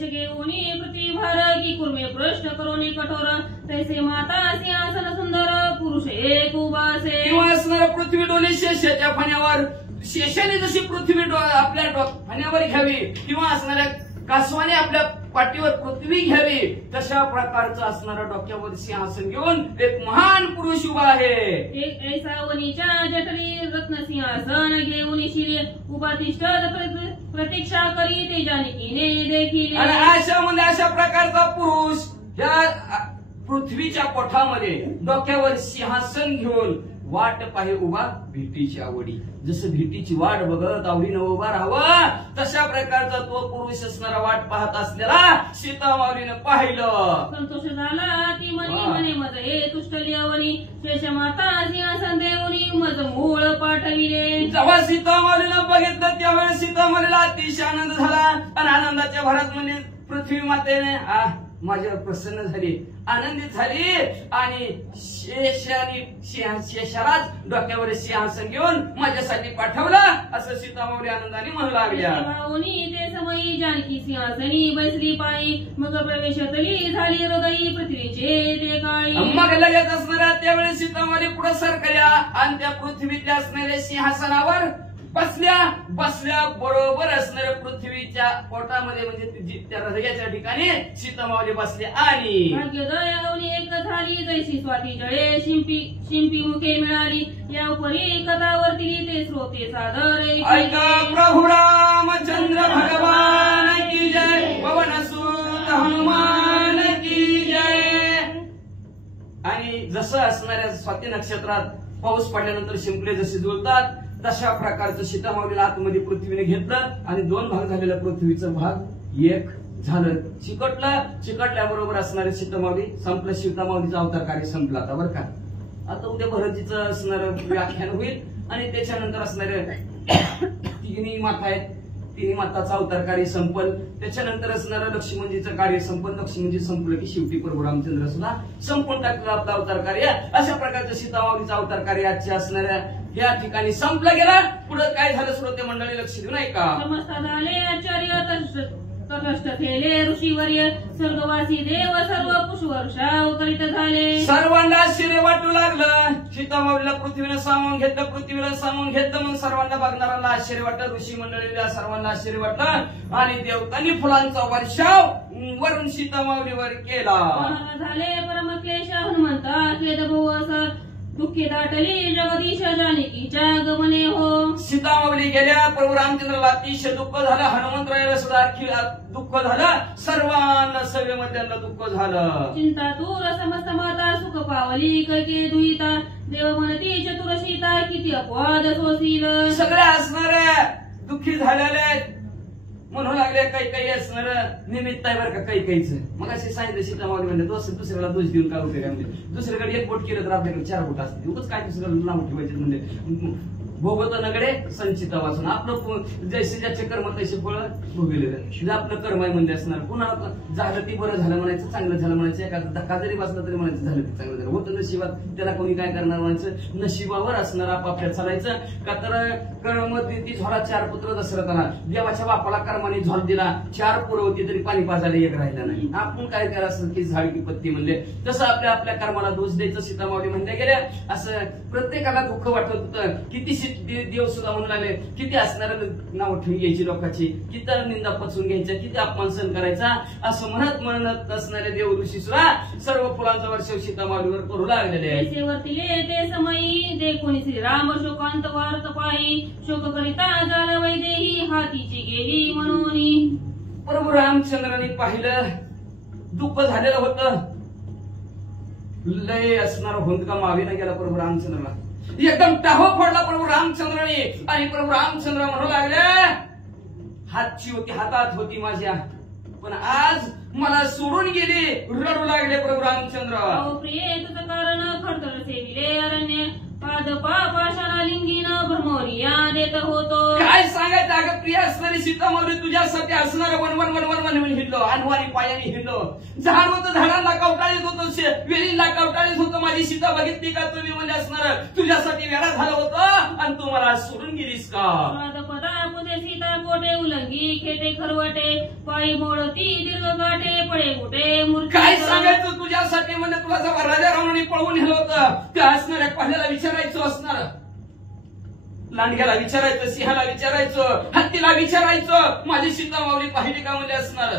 घेऊन प्रतिभार की कुर्मे प्रश्न करून कठोर तैसे माता सिंहासन सुंदर पुरुष एक उभासे. किंवा असणारा पृथ्वी डोली शेषाच्या फण्यावर शेषाने जशी पृथ्वी आपल्या फण्यावर घ्यावी किंवा असणाऱ्या कासवाने आपल्या पाठीवर पृथ्वी घ्यावी तशा प्रकारचं असणारा डोक्यावर सिंहासन घेऊन एक महान पुरुष उभा आहे. ऐसा वनीच्या जठरी रत्न सिंहासन घेऊन शिरे उपातिष्ठ प्रतीक्षा करी ते जानकीने देखील. आणि अशा प्रकारचा पुरुष या पृथ्वीच्या पोठामध्ये डोक्यावर सिंहासन घेऊन वाट पाहे उभा भेटीची आवडी. जसं भेटीची वाट बघत आवडीनं उभा राहावं तशा प्रकारचा तो पुरुष असणारा वाट पाहत असलेला सीतामाऊलीनं पाहिलं. संतोष झाला ती मनी मज हे तुष्टली अवनी शेष माता सिंहासन देऊनी मज मूळ पाठविले. जेव्हा सीतामाऊलीनं बघितलं त्यावेळेस सीतामाऊलीला अतिशय आनंद झाला आणि आनंदाच्या भरात म्हणजे पृथ्वी मातेने माझ्यावर प्रसन्न झाली आनंदित झाली आणि शेषराज डोक्यावर सिंहासन घेऊन माझ्यासाठी पाठवलं असं सीतामाऊली आनंदाने म्हणू लागल्या. ते समयी जानकी सिंहासनी बसली पायी मग प्रवेशतली झाली हृदयी पृथ्वीचे ते काळी. मग लगेच असणाऱ्या त्यावेळेस सीतामाऊली पुढे सरकल्या आणि त्या पृथ्वीतल्या असणाऱ्या सिंहासनावर बसल्या बसल्या बरोबर असणाऱ्या पृथ्वीच्या पोटामध्ये म्हणजे त्या हृदयाच्या ठिकाणी सीतामाऊली बसले आणि भाग्योदयावनी एक झाली जैसी स्वाती जळे शिंपी मुखे मिळाली या उपरी कथा वर्तिली ते श्रोते सादर ऐका प्रभू रामचंद्र भगवान की जय पवन सुत हनुमान की जय. आणि जसं असणाऱ्या स्वाती नक्षत्रात पाऊस पडल्यानंतर शिंपले जसे जुळतात तशा प्रकारचं सीतामाऊलीला आतमध्ये पृथ्वीने घेतलं आणि 2 भाग झालेल्या पृथ्वीचं भाग 1 झालं. चिकटल्याबरोबर असणारे सीतामाऊली संपलं. सीतामाऊलीचा अवतार कार्य संपला आता बरं का. आता उद्या भरतीचं असणारं व्याख्यान होईल आणि त्याच्यानंतर असणारे 3 माता आहेत. 3 माताचा अवतार कार्य संपल. त्याच्यानंतर असणारं लक्ष्मणजीचं कार्य संपल. लक्ष्मणजी संपलं की शेवटी प्रभू रामचंद्र सुद्धा संपून टाकलं आपलं अवतार कार्य. अशा प्रकारचं सीतामाऊलीचं अवतार कार्य आजच्या असणाऱ्या या ठिकाणी संपलं गेलं. पुढे काय झालं श्रोते मंडळी लक्ष देऊ नाही का. समस्त झाले आचार्य तटस्थ केले ऋषीवर्य स्वर्गवासी देव सर्व पुष्पवर्षाव करीत झाले. सर्वांना आश्चर्य वाटू लागलं. सीतामाऊलीला पृथ्वीनं सामावून घेतलं. पृथ्वीला सामावून घेतलं म्हणून सर्वांना बघणाऱ्यांना आश्चर्य वाटलं. ऋषी मंडळीला सर्वांना आश्चर्य वाटलं आणि देवतांनी फुलांचा वर्षाव वरून सीतामाऊलीवर केला. झाले परमक्लेश हनुमंता खेद भाऊ असं दुःखी दाटली जगदीश जानकीच्या गमने हो. सीतामाऊली गेल्या. प्रभू रामचंद्राला अतिशय दुःख झालं. हनुमंतरायाला सुद्धा दुःख झालं. सर्वांना सगळ्यामधल्यांना दुःख झालं. चिंता तूर समस्त माता सुख पावली कैके दुहिता देव म्हणती चतुर सीता किती अपवाद सोसील. सगळ्या असणाऱ्या दुःखी झालेल्या म्हणू लागले काही असणार निमित्त आहे बरं का काहीच. मग असे सांगितलं सीतामाऊली म्हणजे दुसऱ्याला दोष देऊन काय उपयोग आहे. म्हणजे दुसरीकडे 1 बोट केलं तर आपल्याकडे 4 बोट असते. उगाच काय दुसऱ्याला नाव ठेवायचे म्हणजे भोगत नगडे संचिता वाचून आपलं जैसे ज्याचे कर्म तसे फळ भोगले. आपलं कर्म आहे म्हणजे असणार. पुन्हा झालं ती बरं झालं म्हणायचं, चांगलं झालं म्हणायचं. एखादा धक्का जरी बसला तरी म्हणायचं झालं ते चांगलं झालं. होतं नशिबात त्याला कोणी काय करणार म्हणायचं. नशिबावर असणार आपापल्या चालायचं. का तर कर्म ती झोला 4 पुत्र दशरथाला देवाच्या बापाला कर्माने झोल दिला. 4 पोरं होती तरी पाणी पाजायला 1 राहिला नाही. आपण काय करायचं की झाड की पत्ती म्हणले तसं आपल्या कर्माला दोष द्यायचं. सीतामाऊली म्हणल्या गेल्या. असं प्रत्येकाला दुःख वाटत होतं. किती देव सुद्धा म्हणू लागले किती असणाऱ्या नाव ठेवून घ्यायची लोकांची, किती निंदा पचवून घ्यायच्या, किती अपमान सहन करायचा असं म्हणत असणारे देव ऋषी सुद्धा सर्व फुलांचा वर्षाव सीतामाऊलीवर करू लागलेले आहे. वर्तिले ते समयी दे कोणी श्रीराम शोकांत वारत पायी शोक करिता झाला वैदेही हातीची गेली म्हणून. प्रभू रामचंद्राने पाहिलं दुःख झालेलं होतं. लय असणारा हुंदका मावेना गेला प्रभू रामचंद्राला. एकदम टाहो फोडला प्रभू रामचंद्राने आणि प्रभू रामचंद्र म्हणू लागले हातची होती हातात होती माझ्या पण आज मला सोडून गेली. रडू लागले प्रभू रामचंद्र. प्रिय तुझं कारण खडतर सेविले अरण्य पाद पापाशाला लिंगीन भ्रमोरिया देत होतो. काय सांगायचं अगं प्रिय असणारी सीतामाऊली तुझ्यासाठी असणारं वन हिंडलो. अनवानी पायाने हिंडलो. झाड होतं झाडांना कवटाळीत होतं. वेलींना कवटाळीत होतं. माझी सीता बघितली का तुम्ही म्हणजे असणार तुझ्यासाठी वेळा झालं होतं आणि तू मला सोडून गेलीस का. पदा पुढे सीता कोटे उलंगी खेटे खरवटे पायी मोडती दीर्घ गाठे पडे कुठे मूर्ती. काय सांगायचं तुझ्यासाठी म्हणजे तुला जेव्हा राजा रावणाने पळवून नेलं होतं त्या असणाऱ्या पहिल्याला विचारायचं असणार. लांडग्याला विचारायचं, सिंहाला विचारायचं, हत्तीला विचारायचं माझी सीतामाऊली पाहिली का म्हणजे असणार.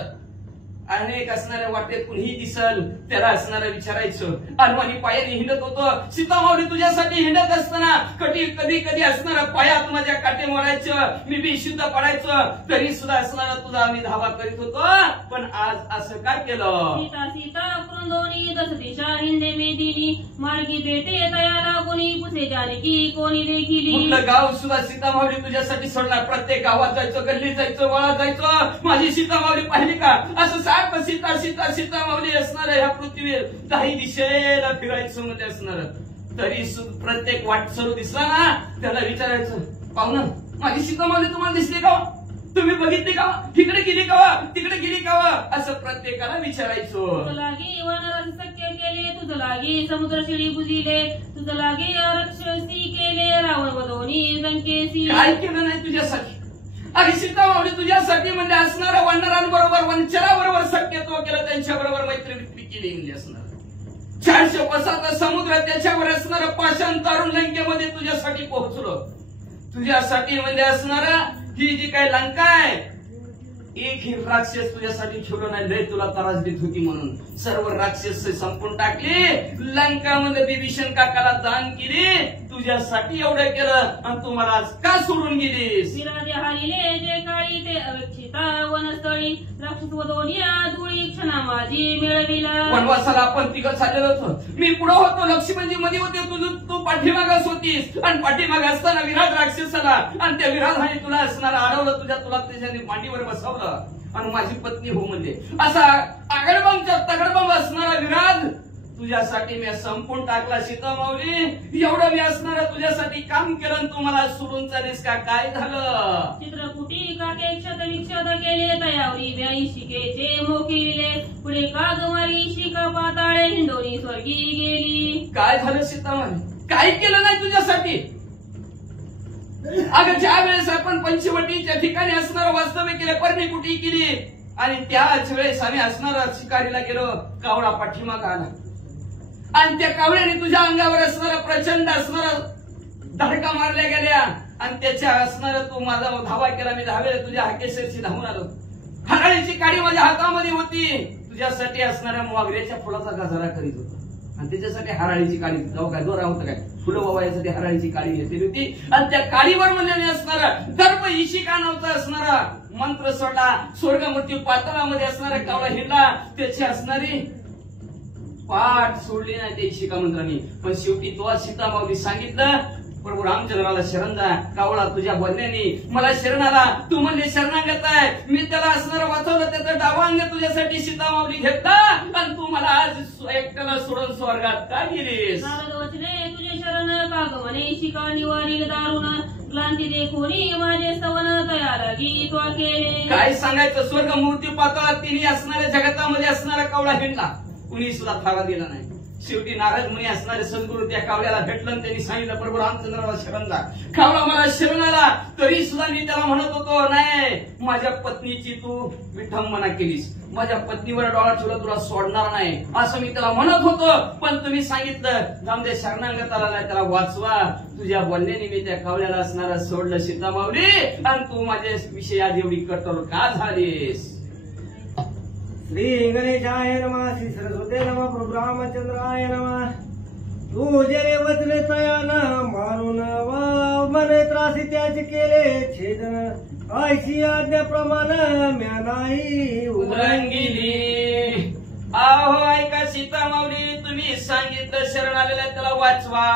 अनेक असणाऱ्या वाटेत कुणीही दिसल त्याला असणारा विचारायचं. अनवानी पायाने हिंडत होतं. सीतामाऊली तुझ्यासाठी हिंडत असताना कधी असणारा पायात माझ्या काटे मोडायचं. मी बेशुद्ध पडायचं तरी सुद्धा असणारा तुझा आम्ही धावा करीत होतो. पण आज असं काय केलं. सीता सीता कृंदोनी दस दिशा हिंदे मेदिनी मार्गी भेटे तयाला कोणी पुसे जानकी कोणी देखील. कुठलं गाव सुद्धा सीतामाऊली तुझ्यासाठी सोडणार. प्रत्येक गावात जायचं, गल्लीत जायचं, वळात जायचं. माझी सीतामाऊली पाहिली का असं सारखं सीता सीता सीतामाऊली असणार. ह्या पृथ्वीवर काही दिशेला फिरायचं मध्ये असणार. तरी प्रत्येक वाटसरू दिसला ना त्याला विचारायचं पाहुणं माझी सीतामाऊली तुम्हाला दिसली का, तुम्ही बघितली का, तिकडे गेली का, तिकडे गेली का असं प्रत्येकाला विचारायचं. तुझं लागी वनराज सख्य केले तुझं लागी समुद्र शिडी बुजिले तुझं लागी आरक्षसी केले रावण वधोनी लंकेसी. काय केलं नाही तुझ्यासाठी. अरे सीतामाऊली तुझ्यासाठी म्हणजे असणाऱ्या वानरांबरोबर वंचराबरोबर सख्यत्व केलं. त्यांच्याबरोबर मैत्री विक्री केली म्हणजे असणार. 400 कोसाचा समुद्र त्याच्यावर असणारं पाषाण तारून लंकेमध्ये तुझ्यासाठी पोहोचलो. तुझ्यासाठी म्हणजे असणार ही जी काही लंका आहे, एक ही राक्षस तुझ्यासाठी ठेवलं नाही, लय तुला त्रास देत होती म्हणून सर्व राक्षस संपून टाकली. लंकामध्ये विभीषण काकाला दान केली, तुझ्यासाठी एवढं केलं आणि तू मला आज का सोडून गेलीस? विराजे हारिले जे काळी ते अवेक्षिता वनस्थळी राक्षस वदोनिया धुळी क्षणा माझी मिळविला. वनवासाला आपण तिघं चाललेलो होतो. मी पुढे होतो, लक्ष्मणजी मध्ये होते, तू पाठीमागास होतीस आणि पाठीमाग असताना विराट राक्षसाला आणि त्या विराधाने तुला असणारा अडवलं, तुला त्याच्याने मांडीवर बसवलं आणि माझी पत्नी हो म्हणजे असा आगडबंगच्या तगडबंग असणारा विराज तुझ्यासाठी मी संपून टाकला. सीता माऊली, एवढं मी असणार तुझ्यासाठी काम केलं आणि तू मला सोडून चालीस का? काय झालं? चित्रकुटी काके क्षत विक्षत केले तयावरी व्याई शिकेचे मोकिले पुढे कागमारी शिका पाताळे हिंडोनी स्वर्गी गेली. काय झालं सीता माऊली? काय केलं नाही तुझ्यासाठी? अगं ज्या वेळेस आपण पंचवटीच्या ठिकाणी असणार वास्तव्य केले, पर्णीकुटी केली आणि त्याच वेळेस आम्ही असणारा शिकारीला गेलो, कावळा पाठीमाग आला आणि त्या कावळ्याने तुझ्या अंगावर असणारा प्रचंड असणारा धडका मारल्या गेल्या आणि त्याच्या असणारा तू माझा धावा केला. मी धावेला तुझ्या हाकेशरशी धावून आलो. हराळीची काडी माझ्या हातामध्ये होती, तुझ्यासाठी असणाऱ्या मोगऱ्याच्या फुलाचा गजरा करीत होता आणि त्याच्यासाठी हराळीची काडी जाऊ काय दोरा होतं काय फुलं वावायसाठी हराळीची काडी घेतली होती आणि त्या काडीवर म्हणजे असणारा दर्प इशिका नावाचा असणारा मंत्र सोडला. स्वर्ग मृत्यू पाताळामध्ये असणारा कावळा हिंडला, त्याची असणारी पाठ सोडली नाही त्या इशिका मंत्रांनी. पण शेवटी तो सीता माऊली सांगितलं, प्रभू रामचंद्राला शरण जा. कावळा तुझ्या बोलण्याने मला शरण आला, तू म्हणजे शरणागत आहे. मी त्याला असणारं वाचवलं, त्याचं डावा अंग तुझ्यासाठी सीता माऊली घेतला आणि तू मला आज एकट्याला सोडून स्वर्गात का गेलीस? नारद वचने तुझे शरण कागमने शिका निवारील दारुण क्लांती देखोनी माझे स्तवन तया लागी तो केले. काय सांगायचं? स्वर्ग मूर्ती पाताळात तिने असणाऱ्या जगतामध्ये असणारा कावळा हिंडला, कुणी सुद्धा थारा दिला नाही. शेवटी नारद मुनी असणारे सद्गुरू त्या कावळ्याला भेटलं आणि त्यांनी सांगितलं, प्रभू रामचंद्राला शरण जा. कावळा मला शरण आला तरी सुद्धा मी त्याला म्हणत होतो, नाही माझ्या पत्नीची तू विठंबना केलीस, माझ्या पत्नीवर डोळा ठेवला, तुला सोडणार नाही असं मी त्याला म्हणत होतो. पण तुम्ही सांगितलं जामदे शरणागताला नाही, त्याला वाचवा. तुझ्या बोलण्याने मी त्या कावळ्याला असणारा सोडलं सीता माऊली आणि तू माझ्या विषयी आज एवढी कठोर का झालीस? श्री गणेशाय नमः, श्री सरस्वती नमः, प्रभु रामचंद्राय नमः. तुझे वचने तयान मारून वा मन त्रासी त्याचे केले छेदन, ऐशी आज्ञाप्रमाणे म्या नाही उल्लंघिली. आहो ऐका सीता माऊली, तुम्ही सांगितलं शरण आलेल्या त्याला वाचवा.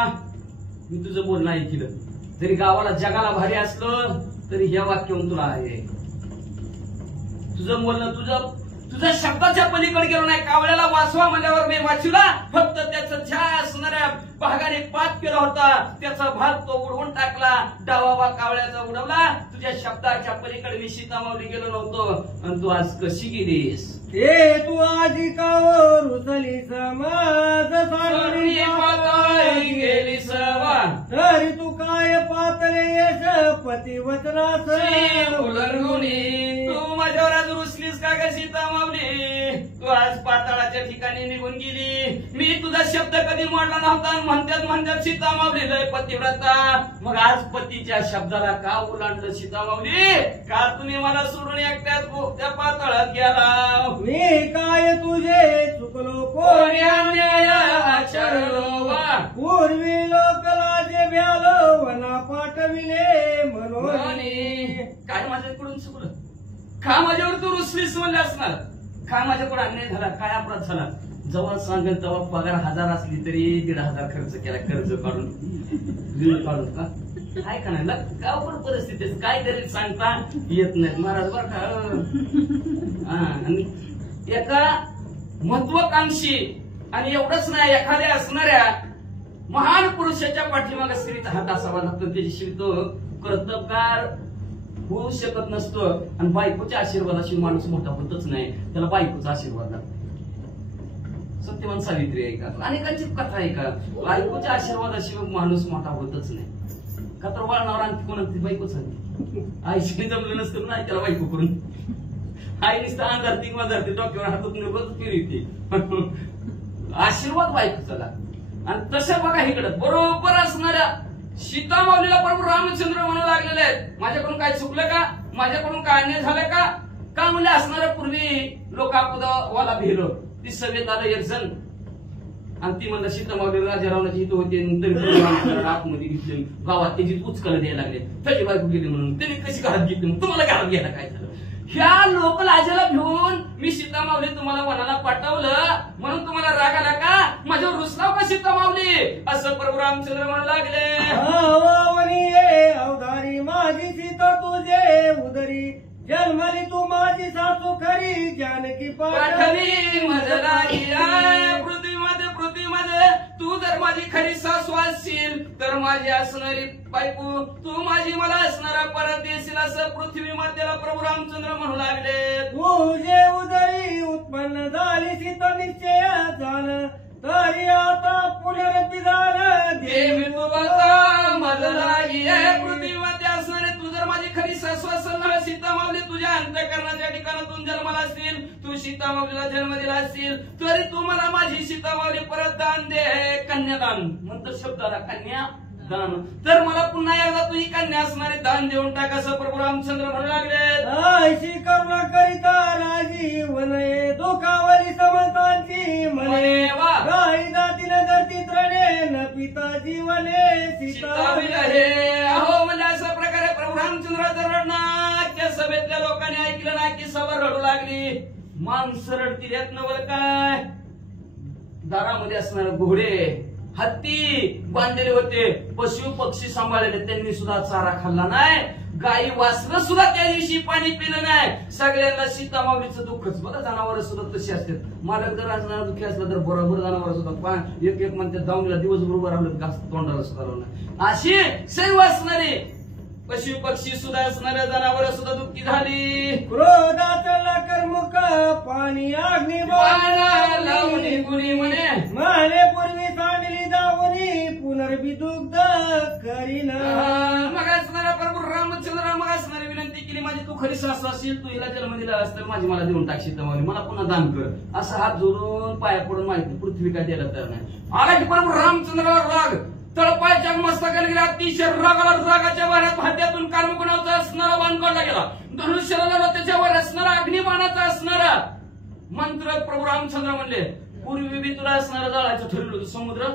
मी तुझं बोलणं ऐकलं, जरी गावाला जगाला भारी असलं तरी हे वाक्य तुला आहे. तुझं बोलणं तुझ्या शब्दाच्या पलीकडे गेलो नाही. कावळ्याला वाचवा म्हणल्यावर मी वाचला, फक्त त्याचं ज्या असणाऱ्या भागाने पात केला होता त्याचा भाग तो उडवून टाकला, डावा भाग कावळ्याचा उडवला. तुझ्या शब्दाच्या पलीकडे मी सीता माऊली गेलो नव्हतो आणि तू आज कशी गेलीस? हे तू आजी कावर उचली समाज गेली सवा, तरी तू काय पातळे यश पती वचनास उलंघुनी. तू माझ्यावर आज रुसलीस का ग सीता माऊली? तू आज पाताळाच्या ठिकाणी निघून गेली. मी तुझा शब्द कधी मोडला नव्हता. म्हणतात सीता माऊली लय पतिव्रता, मग आज पतीच्या शब्दाला का ओलांडलं सीता माऊली? का तुम्ही मला सोडून एकट्यात त्या पाताळात गेला? मी काय तुझे चुकलो कोणी अन्याय आचरलो वा, पूर्वी लोक लाजे भ्यालो वना पाठविले म्हणून. काय माझ्याकडून चुकलं? का माझ्यावर तू रुसलीस म्हणले असणार? का माझ्याकडे अन्याय झाला? काय अपराध झाला? जेव्हा सांगेल तेव्हा पगार 1000 असली तरी 1500 खर्च केला, कर्ज काढून ऋण काढून. का काय का नाही गावभर परिस्थिती काय तरी सांगता येत नाही महाराज बरं का. आणि एका महत्वाकांक्षी आणि एवढंच नाही, एखाद्या असणाऱ्या महान पुरुषाच्या पाठीमागे स्त्रीचा हात असावा लागतो, त्याच्याशिवाय तो कर्तबगार होऊ शकत नसतो. आणि बायकोच्या आशीर्वादाशिवाय माणूस मोठा होतच नाही, त्याला बायकोचा आशीर्वाद लागतो. सत्यवान सावित्री आहे का, अनेकांची कथा आहे का, बायकोच्या आशीर्वादाशिवाय माणूस मोठा होतच नाही. का तर वळणावर आणखी कोणाची बायकोच आहे. आईशी जमलं नसतं नाही त्याला बायको करून. आई नुसतं अंधारती वाजारती डोक्यावर हातातून रोज फिरते, आशीर्वाद बायकोचा. आणि तसं बघा इकडं बरोबर असणाऱ्या सीता माऊलीला प्रभू रामचंद्र म्हणू लागलेले आहेत. माझ्याकडून काय चुकलं का? माझ्याकडून काय अन्याय झालं का? का म्हणले असणाऱ्या पूर्वी लोक वाला भिलं ती सभेत आलं एक जण आणि ती म्हणलं सीता माऊली राजारावणाची हित होते तरी आतमध्ये घेतले गावात त्याची उचकाला द्यायला लागले त्याची बायको गेली म्हणून त्यांनी कशी घरात घेतली तुम्हाला घरात घ्यायला काय झालं? ह्या लोक लाजेला घेऊन मी सीता माऊली तुम्हाला वनाला पाठवलं म्हणून तुम्हाला राग आला का? माझ्यावर रुसलाव का सीता माऊली? असं प्रभू रामचंद्र म्हणू लागले. अवधारी माझी सीता तुझे उदरी जन्मली तू माझी सासू खरी जानकी पाठवी मजला पृथ्वीमध्ये तू जर माझी खरी सासू असशील तर माझी असणारी बायको तू माझी मला असणारा परत येशील असं पृथ्वी मध्येला प्रभू रामचंद्र म्हणू लागले. तुझे उदरी उत्पन्न झाली सीता निश्चय झालं तरी आता पुनरपी झालं देवी तू आता मजला पृथ्वीमध्ये असणारे तू जर माझी खरी सासू असेल ना सीता माऊली तुझ्या अंतःकरणाच्या ठिकाणातून जन्माला असतील तू सीता माऊलीला जन्म दिला असतील तरी तू मला माझी सीता माऊली परत दान दे. कन्यादान म्हणतो शब्दाला कन्या दान तर मला पुन्हा एकदा तू ही कन्या असणारे दान देऊन टाक असं प्रभू रामचंद्र म्हणू लागले. अशी करुणा करिता राजी वनये दुखावरी समतांची म्हणे गाई जातीने धरती त्रणे न पिता जीवने सीता विरहे. अहो म्हणजे अशा प्रकारे प्रभू रामचंद्राचं रडणं त्या सभेतल्या लोकांनी ऐकलं ना की सभा रडू लागली. माणसं रडती देत नवल काय? दारामध्ये असणारे घोडे हत्ती बांधलेले होते पशु पक्षी सांभाळलेले त्यांनी सुद्धा चारा खाल्ला नाही. गाई वासरं सुद्धा त्या दिवशी पाणी पिलं नाही. सगळ्यांना सीता माऊलीचं दुःखच. बघा जनावर सुद्धा तशी असतात. मालक जर असणार दुःखी असलं तर बरोबर जनावर सुद्धा एक एक म्हणते दावणीला दिवसभर उभं राहिलं घास तोंडाला सुद्धा लावलं. अशी सैव असणारी पशु पक्षी सुद्धा असणाऱ्या जनावर सुद्धा दुःखी झाली. क्रोधातला कर्मुक पाणी अग्नी लावणी गुणी म्हणे माने पूर्वी सांडली जाऊनी पुनर्बी दुग्ध करीन. मग असणारा प्रभू रामचंद्र मग असणारी विनंती केली माझी तू खरी सासू असेल तू हिला जन्म दिला असतं माझी मला देऊन टाकशील तर मला पुन्हा दान कर असं हात जोडून पाया पडून माहिती पृथ्वी काय द्यायला तर नाही. आला की प्रभू रामचंद्राला राग तळपायच्या मस्तकाला गेला अतिशय रागाला रागाच्या वाऱ्यात हात्यातून कार्मकुणाचा असणारा बाण काढला गेला. धनुष्याला त्याच्यावर असणारा अग्निबाणाचा असणारा मंत्र प्रभू रामचंद्र म्हणले पूर्वी बी तुला असणारा जाळायचं ठरवलं होतं समुद्र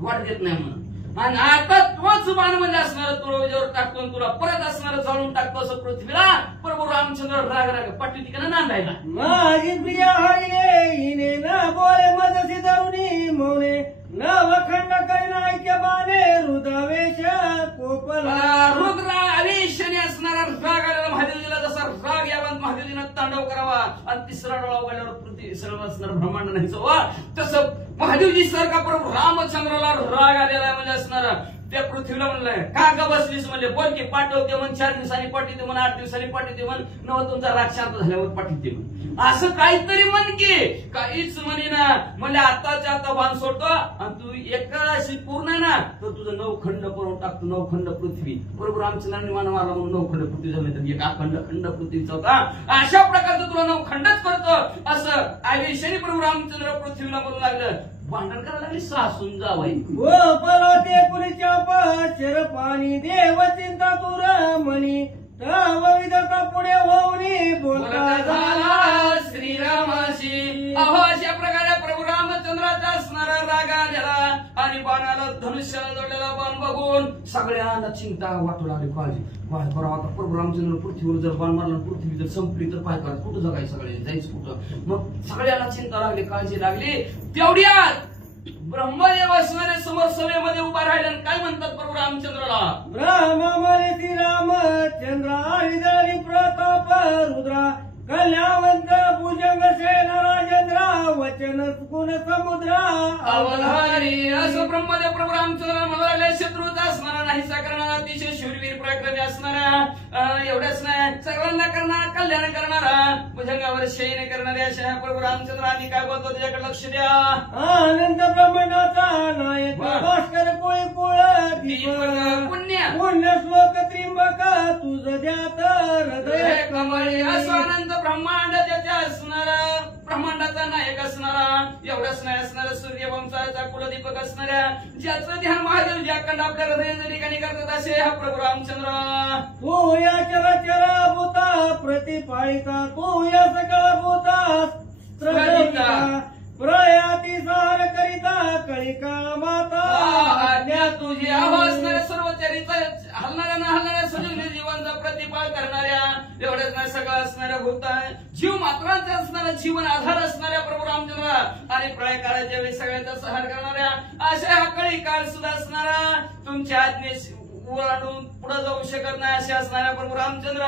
वाट देत नाही म्हणून आणि आता तोच बाण म्हणजे असणारा तुळजावर टाकतो तुला परत असणारा जाळून टाकतो असं पृथ्वीला प्रभू रामचंद्र राग राग पाठी ठिकाणी नांदायला. माझी प्रिया हरिणे हिने न बोले मजसी धरुणी मौने नवखंड करिनायच्या बाणे रुद्रावेश कोपला. रुद्रावेशाने असणारा राग आलेला महादेवजीला जसा राग यावा महादेवजीनं तांडव करावा आणि तिसरा डोळा उघडल्यावर पृथ्वी सर्व असणार ब्रह्मांड नाही तसं महादेवजी सारखा प्रभू रामचंद्राला राग आलेला आहे म्हणजे असणारा त्या पृथ्वीला म्हणलंय का ग बसलीस म्हणले बोल की पाठवते म्हण 4 दिवसांनी पाठवते म्हण 8 दिवसांनी पाठवते म्हण नव तुमचा राग शांत झाल्यावर पाठवते म्हण असं काहीतरी म्हण की काहीच म्हणे ना म्हणजे आताच्या आता बाण सोडतो आणि तू एका अशी पूर्ण आहे ना तर तुझं 9 खंड करून टाकतो 9 खंड पृथ्वी प्रभू रामचंद्रांनी मान मारला म्हणून 9 खंड पृथ्वी झाले तर एक खंड पृथ्वीचा होता. अशा प्रकारचं तुला 9 खंडच करतो असं आयुष्याने प्रभू रामचंद्र पृथ्वीला बोलू लागलं. भांडण करायला लागली सासून जावाई पलाते पुरीच्या पाशर पाणी देव चिंता तुर म्हणी तव विधता पुढे होऊनी बोलता झाला श्रीरामाशी. अहो अशा प्रकारे प्रभू रामचंद्राचा असणारा राग आलेला आणि बाणाला धनुष्याला जोडलेला बाण बघून सगळ्यांना चिंता वाटू लागली काळजी बरोबर आता प्रभू रामचंद्र पृथ्वीवर जर बाण मारला पृथ्वी जर संपली तर काय करायचं कुठं जगायचं सगळे जायचं कुठं मग सगळ्यांना चिंता लागली काळजी लागली. तेवढ्यात ब्रह्मदेव असणारे समोर सभेमध्ये उभा राहिले आणि काय म्हणतात प्रभू रामचंद्राला ब्रह्ममले श्रीरामचंद्र हरिधरी प्रताप रुद्रा कल्यावंत भुजंग सेन राजेंद्र वचन गुण समुद्र अवधारी. असं ब्रह्मदेव प्रभू रामचंद्र म्हणाले शत्रूचा असणारा नाहीसा करणारा अतिशय शूरवीर पराक्रमी असणारा एवढंच नाही सगळ्यांना करणारा कल्याण करणारा भुजंगावर शयन करणारे अशा प्रभू रामचंद्र आणि काय बोलतो त्याच्याकडे लक्ष द्या. आनंद ब्रह्मणाचा नायक भास्कर कोळी कुळ पुण्य श्लोक त्रिंबक तुझ द्यात हृदय कमळी. असं आनंद ब्रह्मांड त्याच्या असणारा ब्रह्मांडाचा नायक असणारा एवढंच नाही असणाऱ्या सूर्यवंशाचा कुलदीपक असणाऱ्या ज्याचं ध्यान महादेव ज्या कंड आपल्या हृदयाच्या ठिकाणी करतात असे हा प्रभू रामचंद्र तू या चरा भूता प्रतिपाळिता तू या सकळ भूता प्रयाती सार करिता कळिका माता आज्ञा तुझी आहो असणाऱ्या सर्व चरित्र हलणाऱ्या न हलणाऱ्या सजीव जीवनचा प्रतिपाळ करणाऱ्या एवढंच नाही सगळं असणाऱ्या भूता जीव मात्रांचे असणाऱ्या जीवन आधार असणाऱ्या प्रभू रामचंद्र आणि प्रळय काळाच्या वेळी सगळ्यांचा सहार करणाऱ्या अशा हा कळी काळ सुद्धा असणारा तुमच्या आज्ञेस ओलांडून पुढे जाऊ शकत नाही असे असणाऱ्या प्रभू रामचंद्र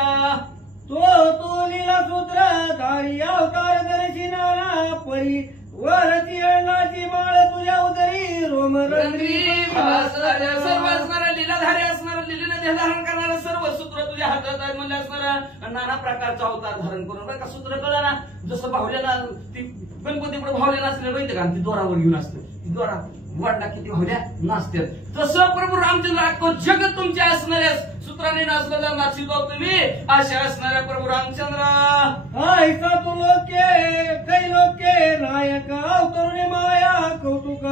तो लीला सूत्र धारी अवतार दर्शिनाला परी वरती अण्णाची माळ तुझ्या उदरी रोम रंगरी सर्व असणारा लीलाधारी असणारा लीलेने देह धारण करणारा सर्व सूत्र तुझ्या हातात आहे म्हणजे असणारा नाना प्रकारचा अवतार धारण करून बरं का सूत्र कळलं ना जसं भावल्याला ती गणपतीपुढे भावल्या नसले माहिती का ती दोरावर घेऊन असते ती दोरा वाटला किती भावल्या नाचतात तसं प्रभू रामचंद्र अख्खं जगत तुमच्या असणाऱ्या सूत्राने नाचलेला नाचितो तुम्ही अशा असणाऱ्या प्रभू रामचंद्र ऐसा तू लोके कै लोके नायक अवतरुणी माया कौतुक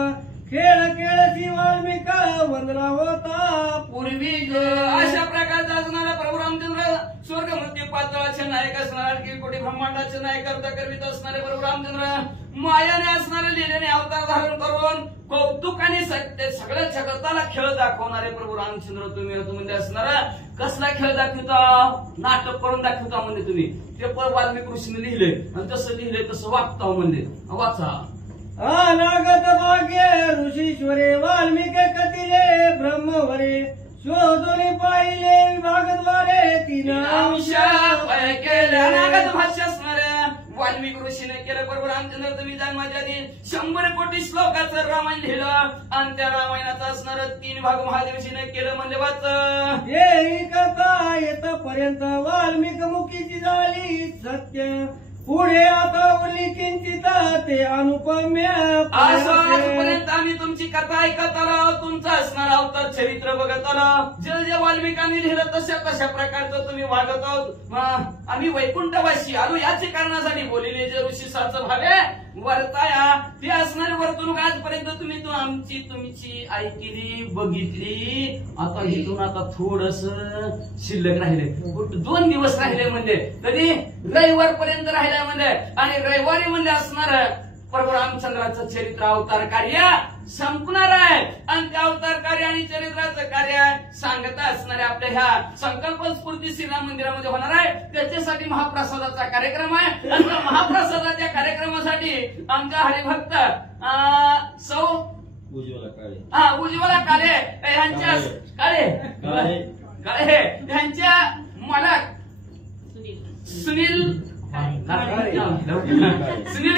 खेळ खेळसी वाल्मिका वंदना होता पूर्वी अशा प्रकारचा असणारा प्रभू रामचंद्र स्वर्ग मृत्यू पातळाचे नायक असणारा कोटी ब्रह्मांडाचे नायक करता करवित असणारे प्रभू रामचंद्र मायाने असणारे लिहिल्याने अवतार धारण करून कौतुकाने सगळ्या जगताला खेळ दाखवणारे प्रभू रामचंद्र तुम्ही असणारा कसला खेळ दाखवता नाटक करून दाखवता म्हणजे तुम्ही ते पण वाल्मिक ऋषीने लिहिले आणि तसं लिहिले तसं वागता म्हणजे वाचा अनागत भाग्य ऋषीश्वरे वाल्मिके कथिले ब्रह्मवरे शोधुनी पाहिले विभागद्वारे तीन अंश केले अनागत भाष्य असणाऱ्या वाल्मिक ऋषीने केलं प्रभू रामचंद्र तुम्ही जाण माझ्या आधी 100 कोटी श्लोकाचं रामायण लिहिलं आणि त्या रामायणाचा असणारं 3 भाग महादेवशीने केलं म्हणजे वाच हे कथा येतपर्यंत वाल्मिक मुखीची झाली सत्य पुढे आता उरली किंचित ते अनुपम्य आजपर्यंत आम्ही तुमची कथा ऐकत आलो तुमचं असणार अवतार चरित्र बघत आलो जे वाल्मिकांनी लिहिलं तशा प्रकारचं तुम्ही वागत आहोत आम्ही वैकुंठवासी आलो याचे कारणासाठी बोलले जे ऋषी साचं भावे वर्ताया ते असणारे वर्तणूक आजपर्यंत तुम्ही तुमची ऐकली बघितली आता इथून आता थोडस शिल्लक राहिले 2 दिवस राहिले म्हणजे कधी रविवार पर्यंत राहिला म्हणजे आणि रविवारी म्हणजे असणार प्रभू रामचंद्राचं चरित्र अवतार कार्य संपणार आहे आणि त्या अवतार कार्य आणि चरित्राचं कार्य सांगता असणाऱ्या आपल्या ह्या संकल्प स्फूर्ती श्रीराम मंदिरामध्ये होणार आहे त्याच्यासाठी महाप्रसादाचा कार्यक्रम आहे आणि त्या महाप्रसादाच्या कार्यक्रमासाठी आमच्या हरिभक्त सौ उज्ज्वला काळे यांच्या काळे यांच्या मालक सुनील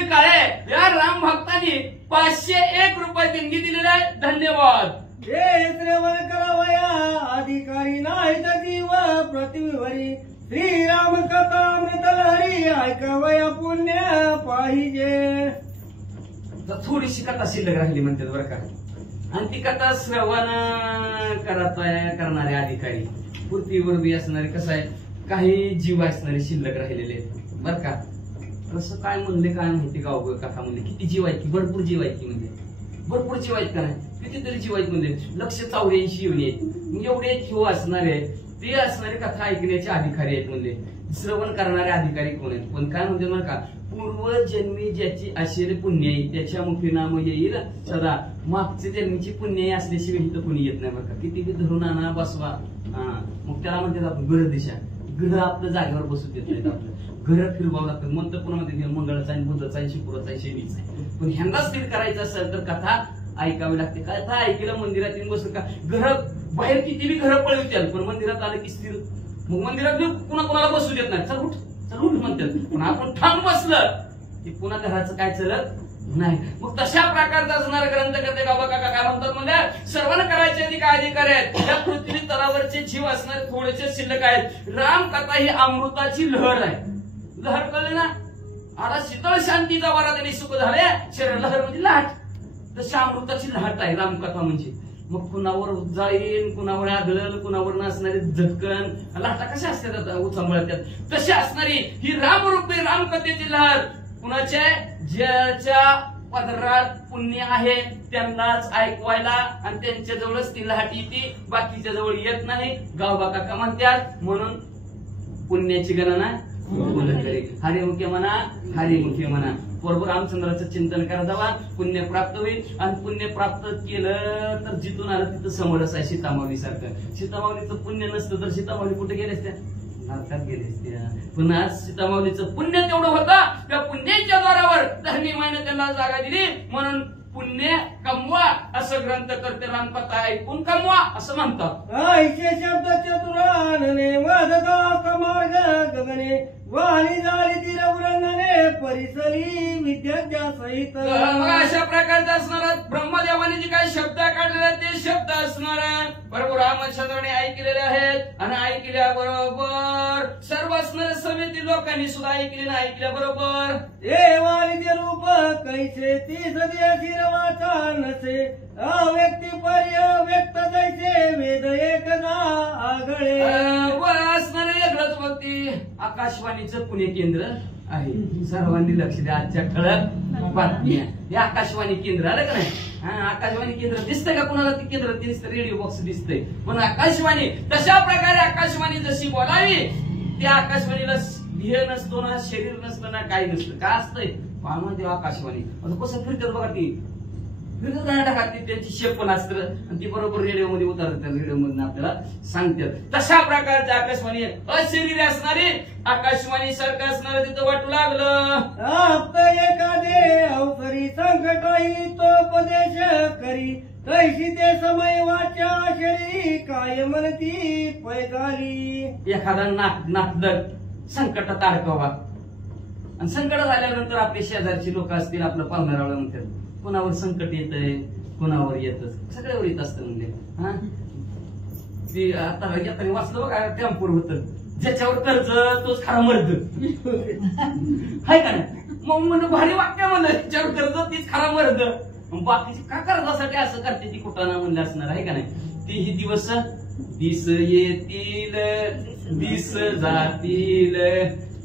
काळे या राम भक्तांनी 501 रुपये देणगी दिलेले आहे धन्यवाद हे श्रवण करावया अधिकारी नाहीत जीव पृथ्वीवरी श्रीराम कथा अमृत लहरी ऐकावया पुण्य पाहिजे थोडीशी कथा शिल्लक राहिली म्हणतात बरं का आणि ती कथा श्रवण करणारे अधिकारी पृथ्वीवर असणारे कसं आहे काही जीव असणारे शिल्लक राहिलेले बर का कसं काय म्हणले काय माहिती का कथा म्हणले किती जीव आहेत की भरपूर जीव आहेत की म्हणजे भरपूर जीव आहेत का नाही कितीतरी जीव आहेत म्हणजे 184 येऊन आहेत एवढे जीव असणारे ते असणारे कथा ऐकण्याचे अधिकारी आहेत म्हणजे श्रवण करणारे अधिकारी कोण आहेत पण काय म्हणते बरं का पूर्वजन्मी ज्याची असेल पुण्य येईल त्याच्या मुखी नाम येईल सदा मागच्या जन्मीची पुण्य असल्याशिवाय इथं कोणी येत नाही बरं का किती धरून आणा बसवा मग त्याला म्हणतात आपण ग्रह दिशा ग्रह आपल्या जागेवर बसू देत नाहीत आपलं घर फिरवावं लागतं म्हणतं पुन्हा म्हणते मंगळाचा आणि बुधाचा आणि शुक्राचा आणि शनीचा आहे पण ह्यांना स्थिर करायचं असेल तर कथा ऐकावी लागते कथा ऐकलं मंदिरात येऊन बसलं का घर बाहेर किती बी घर पळवत्याल पण मंदिरात आलं की स्थिर मग मंदिरात पुन्हा कोणाला बसू देत नाही चल उठ म्हणतात पण आपण ठाम बसलं की पुन्हा घराचं काय चलत नाही मग तशा प्रकारचा असणारा ग्रंथ करते बाबा काका काय म्हणतात म्हणजे सर्वांना करायचे आधी काय अधिकार आहेत या पृथ्वी तलावरचे जीव असणारे थोडेसे शिल्लक आहेत रामकथा ही अमृताची लहर आहे लहर कळले ना आता शीतळ शांतीचा वारा त्यांनी सुख झाले शरीर लहर म्हणजे लाट तशी अमृताची लाट आहे रामकथा म्हणजे मग कुणावर जाईन कुणावर आदळल कुणावर नसणारे झटकन लाटा कशा असतात उचंबळतात तशी असणारी ही रामरूपी रामकथेची लहर कुणाच्या ज्याच्या पदरात पुण्य आहे त्यांनाच ऐकवायला आणि त्यांच्या जवळच ती लाट येते, बाकीच्या जवळ येत नाही. गावबा काका म्हणतात म्हणून पुण्याची गणना हरिमुखे म्हणा, हरिमुखे म्हणा. बरोबर रामचंद्राचं चिंतन करा जावा, पुण्य प्राप्त होईल. आणि पुण्य प्राप्त केलं तर जिथून आलं तिथं समोरच आहे सीतामाऊली सारखं. सीतामाऊलीचं पुण्य नसतं तर सीतामाऊली कुठे गेले असत्या? नरकात गेले असत्या. पण आज सीतामाऊलीचं पुण्य तेवढं होतं, त्या पुण्याच्या द्वारावर धरणी मायनं त्यांना जागा दिली. म्हणून पुण्य कमवा असं ग्रंथ करते रामकथा ऐकून कमवा असं म्हणतात. ऐसे शब्द चतुरानने वादता मार्ग गगने वाणी झाली ती रवरंगणे परिसरी विद्यार्थ्या सहित. मग अशा प्रकारचे असणार ब्रह्मदेवाने जे काही शब्द काढलेले आहेत ते शब्द असणार प्रभू रामचंद्राने ऐकलेले आहेत. आणि ऐकल्याबरोबर सर्व असणाऱ्या समिती लोकांनी सुद्धा ऐकले ना ऐकल्याबरोबर हे वाणी ते रूप कैसे ती सदी वाचा नसे अव्यक्ती पर्य व्यक्त जैसे वेद एकदा आगळे. असणारे वेगळंच मग ती आकाशवाणीचं पुणे केंद्र आहे. सर्वांनी लक्ष द्या, आजच्या ठळक बातम्या हे आकाशवाणी केंद्र आलं का नाही? आकाशवाणी केंद्र दिसतंय का कुणाला? ती केंद्र ते दिसतं, रेडिओ बॉक्स दिसतंय. पण आकाशवाणी तशा प्रकारे आकाशवाणी जशी बोलावी त्या आकाशवाणीला ध्येय नसतो ना, शरीर नसतं ना, काही नसतं. काय असतंय पाहणं आकाशवाणी कसं फिरतात बघा. ती फिरत टाका त्यांची शेपण असतं आणि ती बरोबर रेडिओ मध्ये उतरतात, रेडिओ मधून आपल्याला सांगतात. तशा प्रकारच्या आकाशवाणी अशरीर असणारी आकाशवाणी सारखं असणार तिथं वाटू लागलं. आप एखादे अवसरी संकटाही तोपदेश करी कैशी ते समय वाचा शरी काय म्हणती पैगाली. एखादा नाकदक संकटात अडकावा आणि संकट झाल्यानंतर आपले शेजारची लोक असतील, आपलं पाहुणारावळं म्हणतात कोणावर संकट येतंय, कोणावर येतच, सगळ्यावर येत असतं. म्हणजे ती आता येताना वाचलं बघा टेम्पोर होतं, ज्याच्यावर कर्ज तोच खरा मर्द हाय का नाही? मग म्हणून भारी वाक्य म्हणलं, ज्याच्यावर कर्ज तीच खरा मर्द. बाकीची का कर्जासाठी असं करते ती कुठं म्हणलं असणार आहे का नाही? तीही दिवस दिस येतील दिस जातील,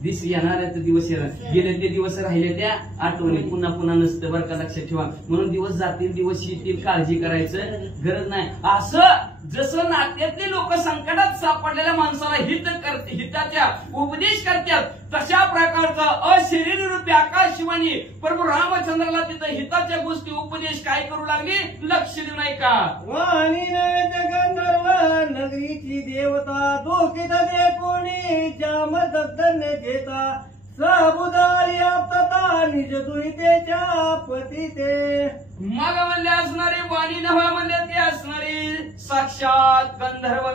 दिस येणाऱ्या दिवस येणार, गेले ते दिवस राहिले त्या आठवणी पुन्हा पुन्हा नसतं बरं का, लक्षात ठेवा. म्हणून दिवस जातील दिवस येतील, काळजी करायचं गरज नाही. असं जसं नात्यातले लोक संकटात सापडलेल्या माणसाला हिताच्या उपदेश करतात तशा प्रकारचा अशरीरी रूपी आकाशवाणी प्रभू रामचंद्राला तिथं हिताच्या गोष्टी उपदेश काय करू लागली लक्ष देऊ नाही का? वाणी गंधर्व नगरीची देवता दोखित दे कोणी जामद धन्य घेता सबुदारी आपता निज दुहितेच्या पती ते. मग म्हणले असणारी वाणी नव्हा म्हणले ते असणारी साक्षात गंधर्व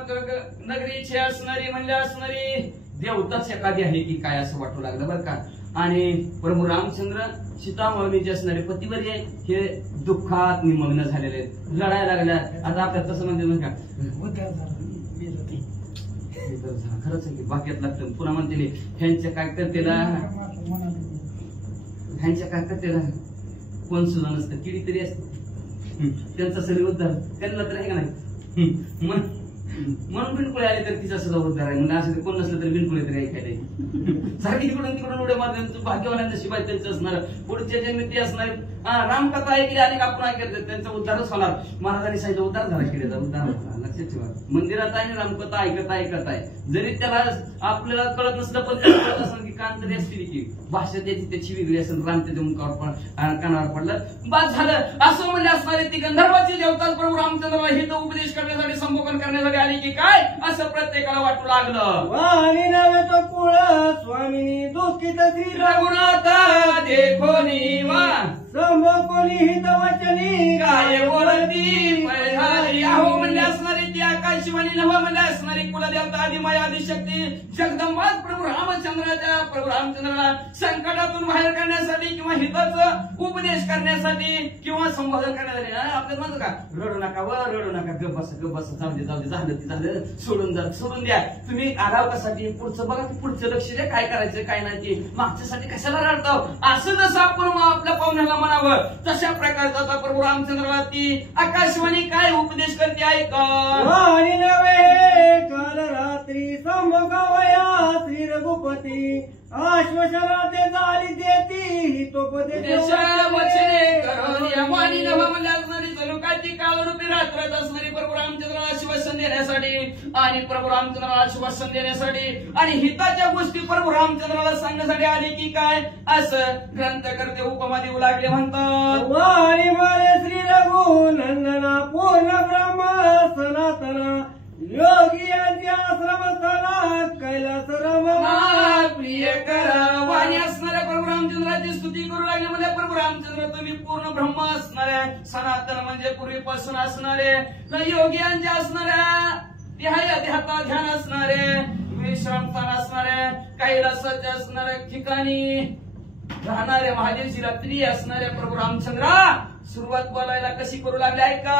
नगरीची असणारी म्हणले असणारी देवताच एखादी आहे की काय असं वाटू लागलं बरं का. आणि प्रभू रामचंद्र सीतामाऊलीचे असणारे पतिवर्य हे दुःखात निमग्न झालेले आहेत, लढायला लागल्या. आता आपल्याला तसं म्हणते का खरंच आहे की वाक्यात लागतं. पुन्हा म्हणते ह्यांच्या काय करतेला ह्यांच्या काय करतेला कोण सुद्धा नसतं, किडी तरी असते त्यांचा सगळे उद्धार त्यांना तर आहे का नाही? म्हणून बिनकुळे आले तर तिचा सुद्धा उद्धार आहे. म्हणजे असं कोण नसलं तरी बिनकुळे तरी ऐकायला सारखी तिकडून तिकडून उड्या मारते. भाग्यवानांचं शिवाय त्यांचं असणार, पुढच्या जन्मी ते असणार. रामकथा ऐकली आणि आपण ऐकलं त्यांचा उद्धारच होणार. महाराजांनी सांगितलं उद्धार झाला केलेला, उद्धार झाला. लक्षात ठेवा, मंदिरात आहे रामकथा ऐकत आहे, जरी त्याला आपल्याला कळत नसलं पण त्याला कळत असेल की कान तरी असतील की भाषा त्याची वेगळी असेल. राम त्याच्या मुखावर कानावर पडलं बस झालं असं म्हणजे असणारे ती गंधर्वाची देवता प्रभू रामचंद्राला हित उपदेश करण्यासाठी संबोधन करण्यासाठी आली की काय असं प्रत्येकाला वाटू लागलं. वाणी नव्हे तो कुळ स्वामिनी दुःखित श्री रघुनाथ देखो निवा कोणी हित वचनी काय बोलती अहो म्हणले असणारी ती आकाशवाणी नव्हा म्हणले असणारी कुलदेवता आदिमाया आदिशक्ती जगदंबा प्रभू रामचंद्राच्या प्रभू रामचंद्राला संकटातून बाहेर काढण्यासाठी किंवा हिताचं उपदेश करण्यासाठी किंवा संबोधन करण्यासाठी. आपल्याला म्हणतो का रडू नका व रडू नका, गप बस जाऊ दे झालं ते झालं सोडून द्या. तुम्ही आराव कशासाठी पुढचं बघा, पुढचं लक्ष द्या काय करायचं काय नाही ते, मागच्यासाठी कशाला रडताव असं जसं आपण आपल्या पाहुण्याला म्हणावं तशा प्रकारचा प्रभू रामचंद्राला ती आकाशवाणी काय उपदेश करते ऐका. वाणी नव्हे काल रात्री संभोगावया श्री रघुपती आश्वासना ते झाली देती हितोपदेश वचने आणि नवा म्हणजे असणारी जणू काय ती काळरूपी रात्रात असणारी प्रभू रामचंद्राला आश्वासन देण्यासाठी आणि प्रभू रामचंद्राला आश्वासन देण्यासाठी आणि हिताच्या गोष्टी प्रभू रामचंद्राला सांगण्यासाठी आली की काय असं ग्रंथकर्ते उपमा देऊ लागले म्हणतात. वाणी मारे श्री रघुनंदना पूर्ण ब्रह्म सनातना योगी यांच्या आश्रमस्थाना कैलास रमा प्रिय करा. वाणी असणाऱ्या प्रभू रामचंद्राची स्तुती करू लागले म्हणजे प्रभू रामचंद्र तुम्ही पूर्ण ब्रह्म असणारे, सनातन म्हणजे पूर्वीपासून असणारे, योग्यांच्या असणाऱ्या, देहात ध्यान असणारे, विश्रामस्थान असणारे, कैलासाच्या असणाऱ्या ठिकाणी राहणारे, महादेवची रात्री असणाऱ्या प्रभू रामचंद्रा सुरुवात बोलायला कशी करू लागले ऐका.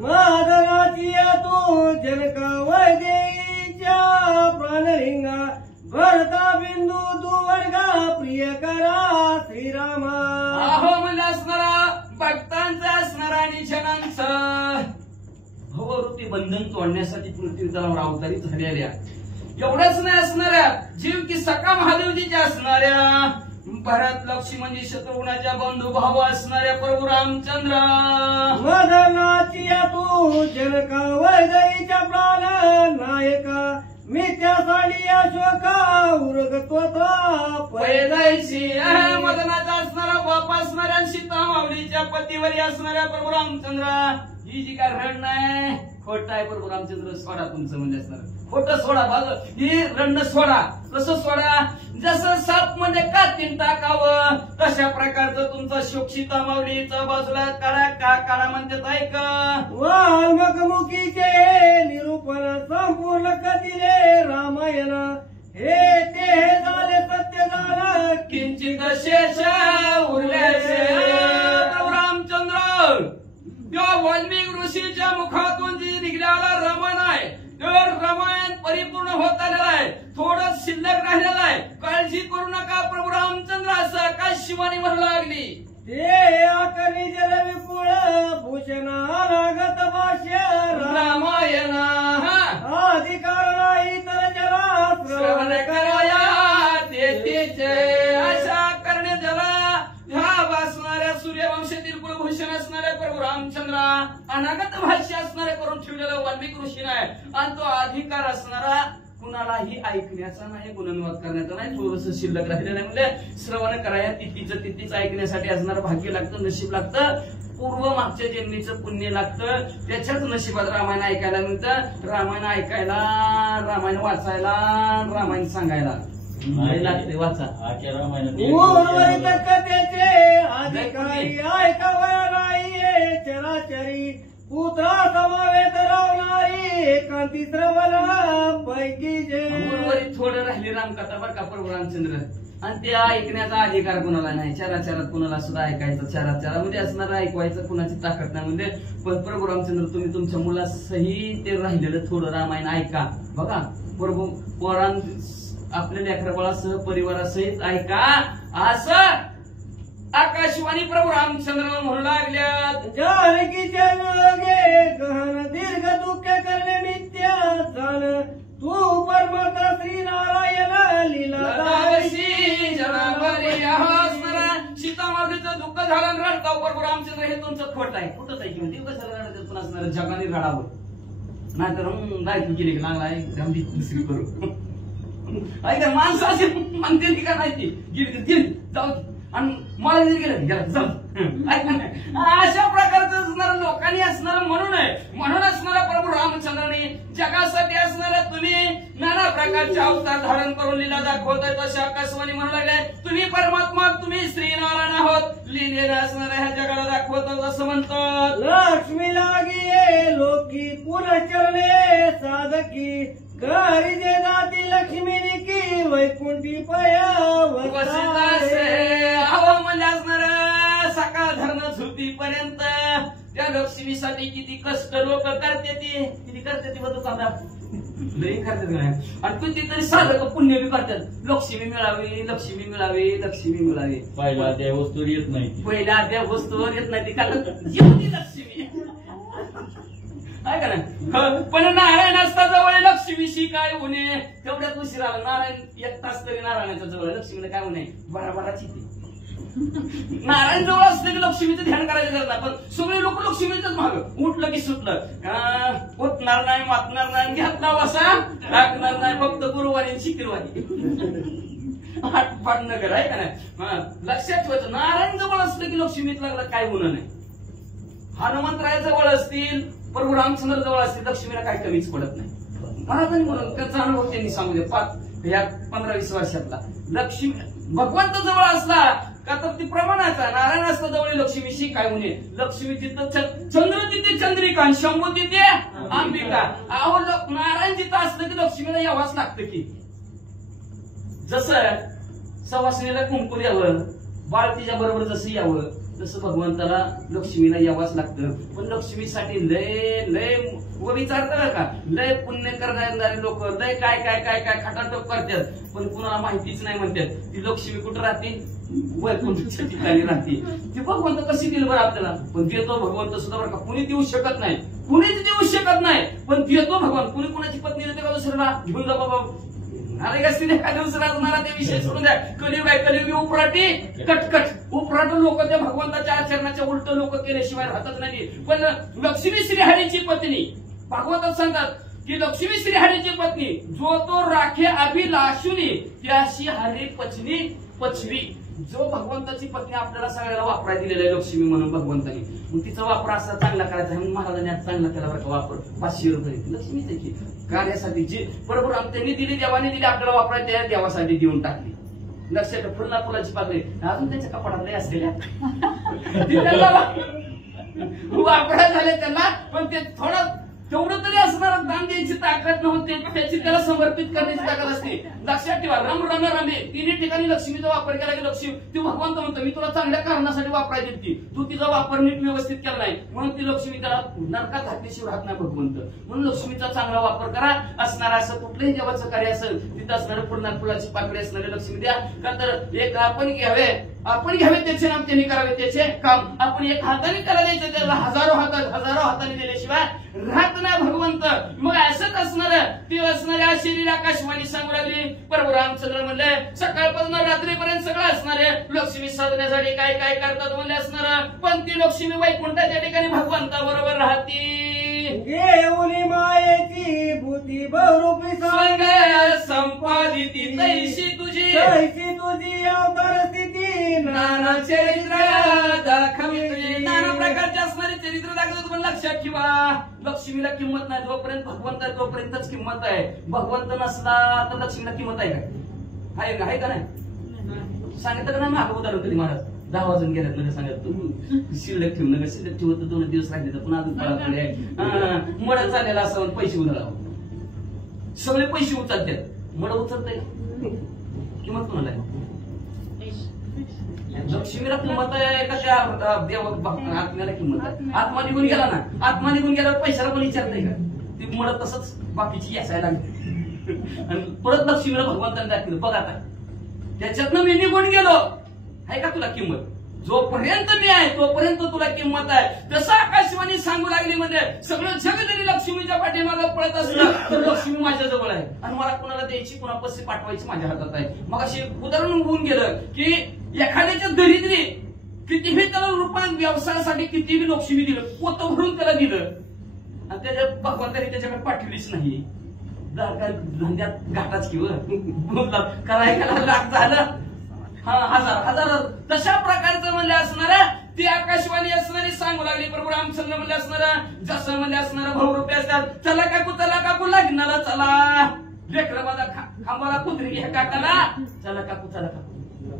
माधवाची तू जनका वैदेच्या प्राणलिंगा भरता बिंदू तू वर्गा प्रिय करा श्रीरामा. अहो म्हणजे असणारा भक्तांचा असणारा आणि जनांचं भवरूपी बंधन तोडण्यासाठी पृथ्वीतलावर अवतारित झालेल्या एवढंच नाही असणाऱ्या जीव की सका महादेवजीच्या असणाऱ्या भरत लक्ष्मणजी शत्रुघ्नाच्या बंधू भाऊ असणाऱ्या प्रभू रामचंद्र मदनाची तू जनका वैदेच्या प्राण नायका मिथ्यासाठी अशोका उरगतो पैदायची मदनाचा असणारा बाप असणाऱ्या सीता माऊलीच्या पतीवरी असणाऱ्या प्रभू रामचंद्र ही जी काय रड नाही खोट आहे प्रभू रामचंद्र सोडा तुमचं म्हणजे असणार खोटं सोडा बघ ही रंड सोडा. कसं सोडा जसं साप म्हणजे कातीन टाकावं तशा प्रकारचं तुमचं शोक सीता माऊलीचं बाजूला काढा का काढा म्हणतात ऐका. वाल्मकमुखीचे निरूपण संपूर्ण कथिले रामायण हे ते झाले सत्य झालं किंचित शेष उरल्याचे. प्रभू रामचंद्र त्या वाल्मिक ऋषीच्या मुखातून जी निघालेला रामायण आहे तर रामायण परिपूर्ण होत आलेलं आहे, थोडं शिल्लक राहिलेलं आहे. काळजी करू नका प्रभू रामचंद्र असं आकाश शिवानी म्हणू लागली. ते आकर्णी जल विपुळ भूषण अनागत भाष्य रामायण अधिकार नाही तर जला श्रवण कराया तेथे अशा करणे जला ह्या वाचणाऱ्या सूर्यवंशातील कुलभूषण असणाऱ्या प्रभू रामचंद्र अनागत भाष्य असणारे करून ठेवलेला वाल्मिक ऋषी आहे आणि तो अधिकार असणारा कुणालाही ऐकण्याचा नाही, गुणनवाद करण्याचा नाही. थोडस शिल्लक राहिलेलं आहे म्हणजे श्रवण कराया तिथीच ऐकण्यासाठी असणारं भाग्य लागतं, नशीब लागतं, पूर्व मागच्या जन्मीचं पुण्य लागतं. त्याच्याच नशिबात रामायण ऐकायला मिळतं. रामायण ऐकायला, रामायण वाचायला, रामायण सांगायला लागते. वाचा उर्वरित कथेचे अधिकारी ऐकावया नाही चराचरी पुत्रा समावेत रावणारी एकांती श्रवण पैकी जे उर्वरित थोडं राहिली रामकथा बरं का प्रभू रामचंद्र आणि ते ऐकण्याचा अधिकार कुणाला नाही. चराचरात कुणाला सुद्धा ऐकायचं, चराचरामध्ये असणार ऐकवायचं कुणाची ताकद नाही म्हणजे. पण प्रभू रामचंद्र तुम्ही तुमच्या मुलासही ते राहिलेलं थोडं रामायण ऐका बघा. प्रभू पोरां आपल्या लेकराबाळासह परिवारासहित ऐका असं आकाशवाणी प्रभू रामचंद्र म्हणू लागल्यात. जानकीच्या योगे गहन दीर्घ दुःख करणे मिथ्या जाण तू परमात्मा श्री नारायण लीलादासी जनावरी असणारा सीता माऊलीचं दुःख झालं रडताव प्रभू रामचंद्र हे तुमचं खोट आहे. कुठंच आहे किंवा ते कसं रडत पण असणार जगाने रडावं नाहीतर गायत्री केली लागला आहे दुसरी करू ऐका. माणसं असे म्हणते का नाही ती जाऊ आणि मला गेलं जाऊ अशा प्रकारचं असणारं लोकांनी असणारं म्हणून असणारा प्रभू रामचंद्राने जगासाठी असणारा तुम्ही नाना प्रकारचे अवतार धारण करून लीला दाखवताय. तशा आकाशवाणी म्हणू लागले तुम्ही परमात्मा तुम्ही श्रीनारायण आहोत, लिहिलेलं असणाऱ्या ह्या जगाला दाखवतात असं म्हणतात. लक्ष्मी लागी लोकी पुनश्चरणे साधकी घरी जे जाती लक्ष्मी की वैकुंठी हवं म्हणजे असणार सकाळ धरणं झोपीपर्यंत त्या लक्ष्मीसाठी किती कष्ट लोक करते ती किती करते ती बघतो आता लई करतात नाही आणि तू ती तरी साधं पुण्य बी करतात. लक्ष्मी मिळावी, लक्ष्मी मिळावी, लक्ष्मी मिळावी. पहिला त्या वस्तूवर येत नाही, पहिल्या त्या वस्तूवर येत नाही ती कारण जेवती लक्ष्मी आहे का नाही. पण नारायण असता जवळ लक्ष्मीशी काय होणे तेवढ्यात उशीर आला. नारायण एक तास तरी नारायणाच्या जवळ लक्ष्मीला काय होणे बराबराची ती नारायण जवळ असलं की लक्ष्मीचं ध्यान करायचं गरज नाही, पण सगळे लोक लक्ष्मीचंच माग उठलं की सुटलं, उठणार नाही, मातणार नाही, घेतला वसा टाकणार नाही, फक्त गुरुवारी आणि शुक्रवारी आटपाट नगर आहे का नाही. लक्षात ठेवायचं, नारायण जवळ असलं की लक्ष्मीत लागलं काय गुन्हा नाही. हनुमंतराय जवळ असतील, प्रभू रामचंद्र जवळ असतील, लक्ष्मीला काही कमीच पडत नाही. महाराजांनी म्हणून त्याचा अनुभव त्यांनी सांगू दे या 15-20 वर्षातला. लक्ष्मी भगवंत जवळ असला का तर ती प्रमाणाचा, नारायण असला जवळ लक्ष्मीशी काय म्हणे, लक्ष्मी तिथं चंद्र तिथे चंद्रिका आणि शंभू तिथे अंबिका. अहो नारायण जिथं असलं की लक्ष्मीला यावाच लागतं की. जसं सवासणीला कुंकू द्यावं, बाळ तिच्या बरोबर जसं यावं, तसं भगवंताला लक्ष्मीला यावंच लागतं. पण लक्ष्मीसाठी लय लय विचारतात का, लय पुण्य करणारे लोक लय काय काय काय काय खटाटोप करतात, पण कुणाला माहितीच नाही म्हणतात. ती लक्ष्मी कुठं राहते, वैकुंठच्या ठिकाणी राहते. ती भगवंत कशी दिलं बरं आपल्याला, पण देतो भगवंत सुद्धा बरं का, कुणी देऊ शकत नाही, कुणीच देऊ शकत नाही, पण देतो भगवान. कुणी कुणाची पत्नी देते का दुसऱ्याला, घेऊन जा बाबा अरे एखाद्या दुसरा असणारा ते विषय सोडून द्या. कलियुग आहे, कलियुगी उपराटी कटकट, उपराट लोक त्या भगवंताच्या आचरणाच्या उलट लोक केल्याशिवाय राहतच नाही. पण लक्ष्मी श्रीहरीची पत्नी भागवतात सांगतात की लक्ष्मी श्रीहरीची पत्नी जो तो राखे अभिलाषुनी त्याशी हरी पचनी पचवी. जो भगवंताची पत्नी आपल्याला सगळ्याला वापरायला दिलेला आहे लक्ष्मी म्हणून भगवंतानी, मग तिचा वापर असा चांगला करायचा आहे. महाराजांनी आज चांगला केला बरं का वापर. 500 रुपये लक्ष्मीचे की कार्यासाठी जी बरोबर त्यांनी दिली, देवाने दिली आपल्याला वापरायला, त्या देवासाठी देऊन टाकली. लक्षात फुलना फुलाची पाकळी अजून त्यांच्या कपाडात नाही असलेल्या वापरायला झाले त्यांना, पण ते थोडं तेवढं तरी असणार दान द्यायची ताकद नव्हती, त्याची त्याला समर्पित करण्याची ताकद असते. लक्षात ठेवा, रम रम रमे तिन्ही ठिकाणी लक्ष्मीचा वापर केला की लक्ष्मी ती भगवंत म्हणतो मी तुला चांगल्या कारणासाठी वापरायची ती, तू तिचा वापर नीट व्यवस्थित केला नाही म्हणून ती लक्ष्मी त्याला नरकात घातल्याशिवाय राहत नाही भगवंत. म्हणून लक्ष्मीचा चांगला वापर करा. असणारा असं कुठलंही देवाचं कार्य असेल तिथं असणारं पूर्ण फुलाची पाकळी असणारे लक्ष्मी द्या. का तर एक आपण घ्यावे त्याचे नाम त्यांनी करावे त्याचे काम. आपण एक हाताने त्याला द्यायचं, त्याला हजारो हाताने दिल्याशिवाय राहत नाही भगवंत. मग असंच असणार ती असणाऱ्या शरीर आकाशवाणी सांगू लागली. प्रभू रामचंद्र म्हणले सकाळपासून रात्रीपर्यंत सगळं असणारे लक्ष्मी साधण्यासाठी काय काय करतात म्हणले असणार, पण ती लक्ष्मी वैकुंठाच्या ठिकाणी भगवंता बरोबर राहती. घेऊन मायेची भूती बहुरूपी स्वर्ग संपादिती तैशी तुझी अवतार स्थिती नाना चरित्र दाखवी तुझी. नाना प्रकारचे असणारे चरित्र दाखवतात. पण लक्षात ठेवा लक्ष्मीला किंमत नाही. जोपर्यंत भगवंत आहे तोपर्यंतच किंमत आहे. भगवंत नसला तर लक्ष्मीला किंमत आहे आहे का नाही? सांगितलं का नाही मागं उदाहरण कधी महाराज 10 वाजून गेल्यात म्हणजे सांगत तू शिल्लक ठेवू नका. शिल्लक ठेवत 2 दिवस राहिले तर पुन्हा अजून पडा मड चाललेला असं पैसे उधळावं. सगळे पैसे उचलतात, मड उचलतंय किंमत कोणाला आहे? लक्ष्मीला किंमत आहे का त्या देव आत्म्याला किंमत आहे? आत्मा निघून गेला ना, आत्मा निघून गेल्यावर पैशाला पण विचारत नाही का? ती मड तसंच बाकीची यासायला लागली आणि परत लक्ष्मीला भगवंताने दाखवलं बघ आता त्याच्यातनं मी निघून गेलो आहे का तुला किंमत? जोपर्यंत मी आहे तोपर्यंत तुला किंमत आहे. तसं आकाशवाणी सांगू लागली म्हणजे सगळं जग जरी लक्ष्मीच्या पाठीमागं पळत असलं तर लक्ष्मी माझ्या जवळ आहे आणि मला कुणाला द्यायची कुणा पैसे पाठवायची माझ्या हातात आहे. मग अशी उदाहरण होऊन गेलं की एखाद्याच्या दरिद्री कितीही त्याला रुपयात व्यवसायासाठी कितीही लक्ष्मी दिलं, पोतं भरून त्याला दिलं आणि त्याच्या भगवंताने त्याच्याकडे पाठवलीच नाही. धंद्यात घाटाच किंवा करायला लाख झालं हजार तशा प्रकारचं म्हणले असणार ती आकाशवाणी असणारी सांगू लागली. प्रभू रामचंद्र म्हणले असणार जसं म्हणले असणार बहुरूपे असतात. चला काकू लग्नाला चला. लेकर माझा खांबाला कुत्री घ्या काकाला. चला काकू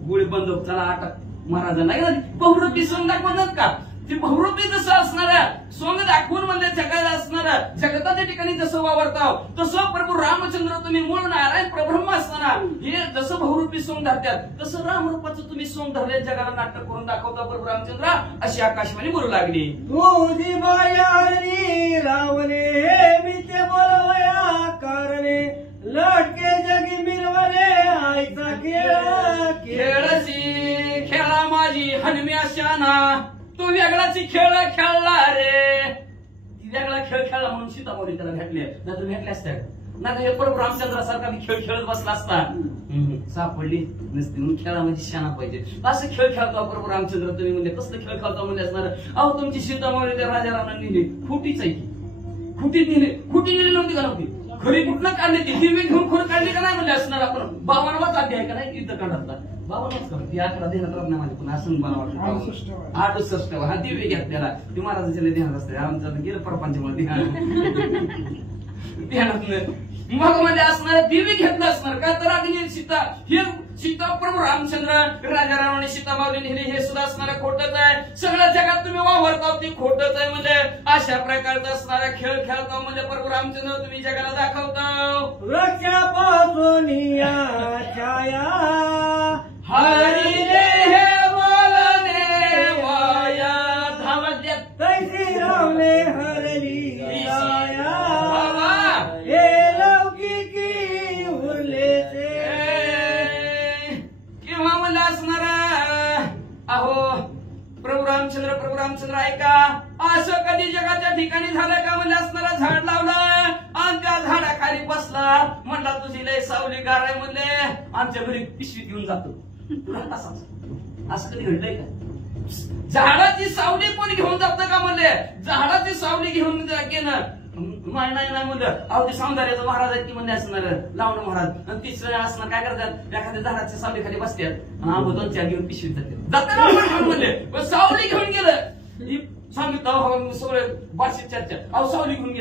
गोळी बंद चला आटा महाराजांना बहुरूपी सोंग दाखवतात का? ती बहुरूपी जसं असणार सोंग दाखवून म्हणजे जगाला असणार जगताच्या ठिकाणी जसं वावरताव तसं प्रभू रामचंद्र तुम्ही मूळ नारायण प्रब्रह्म असताना हे जसं बहुरूपी सोंग धरतात तसं रामरूपाचं तुम्ही सोंग धरले जगाला नाटक करून दाखवता प्रभू रामचंद्र. अशी आकाशवाणी बोलू लागली. तुझी बायारी रावणे मी ते बोलवया कारणे लटके जगी मिरवणे आईचा खेळशी खेळा माझी हनुमी अशाना तो वेगळाची खेळ खेळला रे. ती वेगळा खेळ खेळला म्हणून सीतामाऊली त्याला भेटले नाही तर भेटले असत्या नाही हे प्रभू रामचंद्रासारखा मी खेळ खेळत बसला असता. सापडली नसती म्हणून खेळामध्ये शाणा पाहिजे. असं खेळ खेळतो प्रभू रामचंद्र. तुम्ही म्हणजे कसलं खेळ खेळतो म्हणजे असणार. अहो तुमची सीतामावळी त्या राजा रामाने नेली, खोटीच आहे की. खुटी नेली नव्हती का नव्हती? खरी कुठलं काढली ती? दिव्य घेऊन खोड काढली का नाही म्हणजे असणार. आपण 52वाच अध्याय का नाही युद्धकांडातला 52वाच का ती 11 ध्यानात राहत नाही माझ्या पण असं मला वाटतं 68 हा दिव्य घ्या त्याला ती महाराजांच्या ध्यानात असते. आमचं गेलं परपांच्यामुळे ध्यानात मग मध्ये असणार दिव्य घेतलं असणार का तर आधी सीता प्रभू रामचंद्र राजा रामाने सीता मावली नेली हे सुद्धा असणार खोटच आहे. सगळ्या जगात तुम्ही वावरता ते खोटच आहे. म्हणजे अशा प्रकारचा असणारा खेळ खेळता म्हणजे प्रभू रामचंद्र तुम्ही जगाला दाखवता. वृक्षापासून या छाया हरिले हे बोलणे वाया धावल्या तैसी रामने हरली छाया हे लौकिकी उरले से. किंवा मला असणारा अहो प्रभू रामचंद्र ऐका असं कधी जगाच्या ठिकाणी झालं का म्हणजे असणारा झाड लावलं आणि त्या झाडाखाली बसला म्हणला तुझी लय सावली गार आहे म्हणले आमच्या घरी पिशवी घेऊन जातो. असं कधी घडलंय का? झाडाची सावली कोणी घेऊन जातं का म्हणले? झाडाची सावली घेऊन गेलं नाही म्हणलं. अहो ते सौंदर्याचं महाराज आहेत की म्हणले असणार लावणं महाराज आणि तिसरं असणार काय करतात एखाद्या झाडाच्या सावली खाली बसतात आणि आंबो 2-4 घेऊन पिशवीत जातात म्हणले. पण सावली घेऊन गेलं सांगितलं सगळे बातचीत चर्चा. अहो सावली घेऊन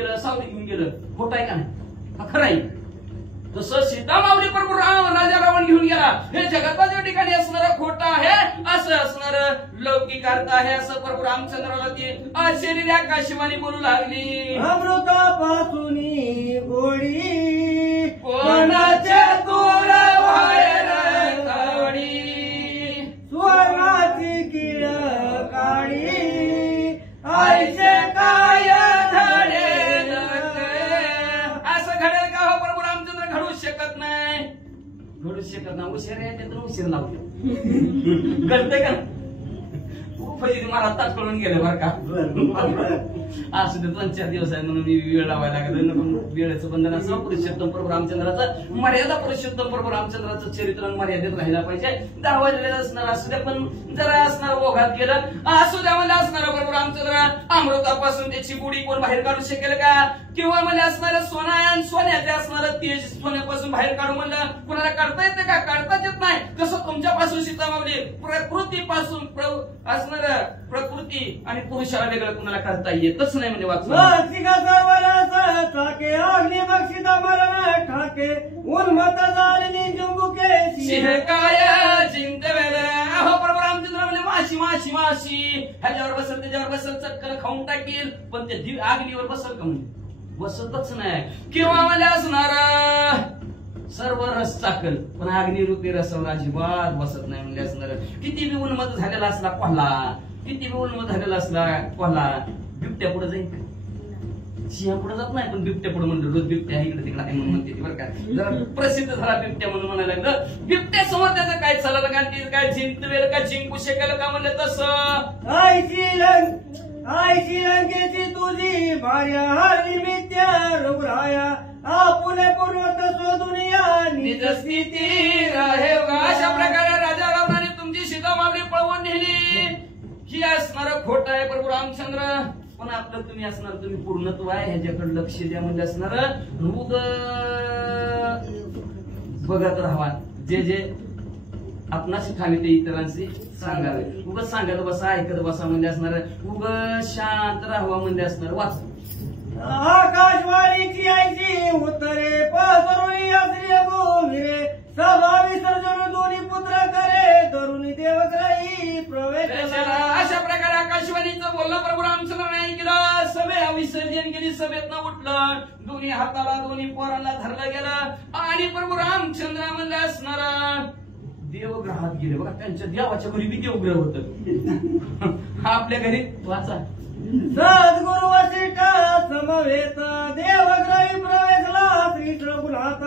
गेलं खोटं आहे का नाही? खरं आहे. तसं सीता मावली प्रभू राजा रावण घेऊन गेला हे जगाच्या ठिकाणी असणारं खोटं आहे असं असणारं लौकिक अर्थ आहे असं प्रभू रामचंद्राला ती आश्चर्य आकाशवाणी बोलू लागली. अमृतापासून गोडी कोणाच्या तोरा बाहेर काढी सुवर्णाची किळ काढी आईचे काय धडे असं घडेल का हो प्रभू रामचंद्र? घडूच शकत नाही. उशीर आहे त्यातून उशीर लावतो घडतंय का? पहिली मला ताट कळून गेलं बरं का. असं ते 2-4 दिवस आहे म्हणून मी वेळ लावायला लागलं. वेळेचं बंधन असं पुरुषोत्तम प्रभू रामचंद्राचं मर्यादा पुरुषोत्तम प्रभू रामचंद्राचं चरित्र मर्यादेत राहिला पाहिजे. 10 वाजलेलं असणार असू द्या पण जरा असणार ओघात गेलं असू द्या म्हणजे असणार प्रभू रामचंद्र अमृतापासून त्याची गुढी कोण बाहेर काढू शकेल का? किंवा म्हणजे असणारं सोना सोन्याचे असणारं तेज सोन्यापासून बाहेर काढू म्हणलं कुणाला काढता येते का? काढताच येत नाही. तसं तुमच्यापासून सीता मावली प्रकृतीपासून असणार प्रकृती आणि पुरुषाला वेगळं कुणाला करता येतच नाही म्हणजे वाचून अग्निबक्षिता मरण ठाके उन्मत झालेली जुंबुके शिरकाय चिंतवेल. अहो प्रभू रामचंद्र म्हणजे माशी ह्याच्यावर बसल त्याच्यावर बसल चटकन खाऊन टाकील पण ते अग्नीवर बसल का म्हणजे बसतच नाही. किंवा मला असणार सर्व रस चाकल पण अग्निरूपी रसावर अजिबात बसत नाही म्हणजे असणार. किती बी उन्मत झालेला असला कोल्हा बिबट्या पुढे जाईल सिंहा पुढे जात नाही पण बिबट्या पुढे म्हणलं रोज बिबट्या इकडे तिकडे आहे म्हणून म्हणते बरं का. जरा प्रसिद्ध झाला बिबट्या म्हणून म्हणायला लागलं. बिबट्या समोर त्याचं काय चाललं का ती काय जिंकवेल का जिंकू शकेल का म्हणलं तसं. आईची लंकेची तुझी भार्या हरिमित्या रघुराया आपण पूर्वत शोधून या निज स्थिती राहे. अशा प्रकारे राजा रावणाने तुमची सीता मावली पळवून नेली. ही असणार खोट आहे प्रभू रामचंद्र. पण आपलं तुम्ही असणार तुम्ही पूर्णत्व आहे ह्याच्याकडे लक्ष द्या म्हणजे असणार उग बघत राहावा. जे आपणाशी ठाणे ते इतरांशी सांगावे. उगच सांगत बसा ऐकत बसा म्हणजे असणार उग शांत राहावा म्हणजे असणार वाच. आकाशवाणीची आईची उत्तरे पसरुनी असली गोविरे सभा विसर्जन दोन्ही पुत्र करे तरुणी देवग्रही प्रवेश. अशा प्रकारे आकाशवाणीचं बोलणं प्रभू रामचंद्राने ऐकलं. सभे विसर्जन केली. सभेतनं उठलं दोन्ही हाताला दोन्ही पोरांना धरलं गेलं आणि प्रभू रामचंद्र म्हणलं असणार देवग्रहात गेले. बघा त्यांच्या देवाच्या घरी बी देवग्रह होत. आपल्या घरी वाचा सद्गुरु वशिष्ठ समवेत देवग्रही प्रवेशला श्री रघुनाथ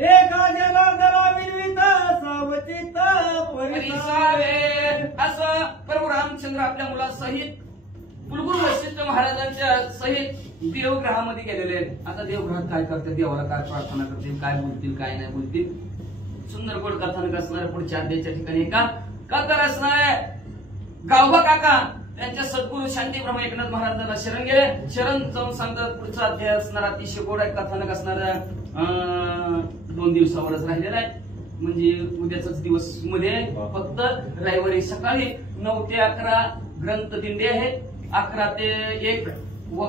एका जगाला विनवित सावचित परिसावे. असं प्रभू रामचंद्र आपल्या मुलासहित कुलगुरू वशिष्ठ महाराजांच्या सहित देवग्रहामध्ये गेलेले आहेत. आता देवग्रहात काय करते, देवाला काय प्रार्थना करतील, काय बोलतील, काय नाही बोलतील. सुंदर गोड कथानक असणाऱ्या पुढच्या अध्यायाच्या ठिकाणी एका कथार असणाऱ्या गावबा काका त्यांच्या सद्गुरू शांतीब्रह्म एकनाथ महाराजांना शरण गेले. शरण जाऊन सांगतात पुढचा अध्याय असणारा अतिशय गोड कथानक असणाऱ्या 2 दिवसावरच राहिलेला आहे. म्हणजे उद्याचाच दिवस मध्ये फक्त रविवारी सकाळी 9 ते 11 ग्रंथ दिंडी आहे. 11 ते 1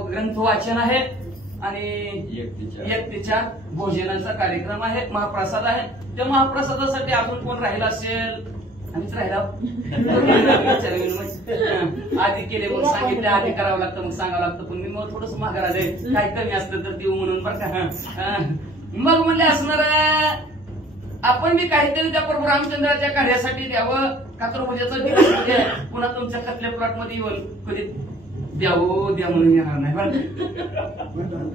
ग्रंथ वाचन आहे आणि 1 ते 4 भोजनाचा कार्यक्रम आहे. महाप्रसाद आहे. त्या महाप्रसादासाठी अजून कोण राहिला असेल, आम्हीच राहिला आधी केले, मग सांगितले आधी करावं लागतं, मग सांगावं लागतं. पण मी मग थोडस माघार आले, काही कमी असतं तर देऊ म्हणून बरं का. मग म्हणले असणार आपण बी काहीतरी त्या प्रभू रामचंद्राच्या कार्यासाठी द्यावं. का तर उद्याचा दिवस म्हणजे पुन्हा तुमच्या कथल्या प्लॉट मध्ये येऊन कधी द्यावं द्या म्हणून येणार नाही बरं.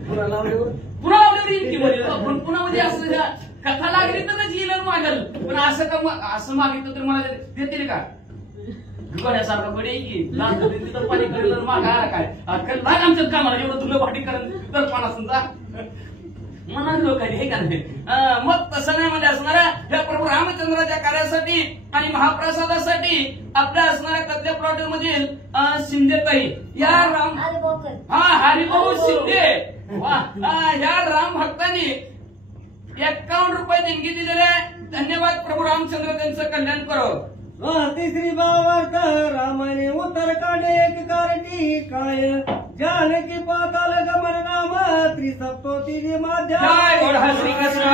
पुन्हा लावल्यावर येईल की मध्ये पण पुन्हा मध्ये असं कथा लागली तरच येईल मागल. पण असं मागितलं तर मला देतील का? गण्यासारखं बडे की लहान तिथं पाणी करेल मागायला काय लाग आमच्यात कामाला एवढं तुला पाठी करेल तर पाना समजा म्हणून लोकांनी हे का नाही. मग तसं नाही म्हणजे असणाऱ्या या प्रभू रामचंद्राच्या कार्यासाठी आणि महाप्रसादासाठी आपल्या असणाऱ्या कथल्या प्लॉट मधील शिंदेताई या हरिभाऊ शिंदे या राम भक्तांनी 51 रुपये देणगी दिलेले आहे. धन्यवाद. प्रभू रामचंद्र त्यांचं कल्याण करो. तिसरी भावार्थ रामाने उत्तर काढे एक कारटी काय जानकी पाताल गमन नाम त्रिसप्तोती माध्या जय श्री कृष्ण.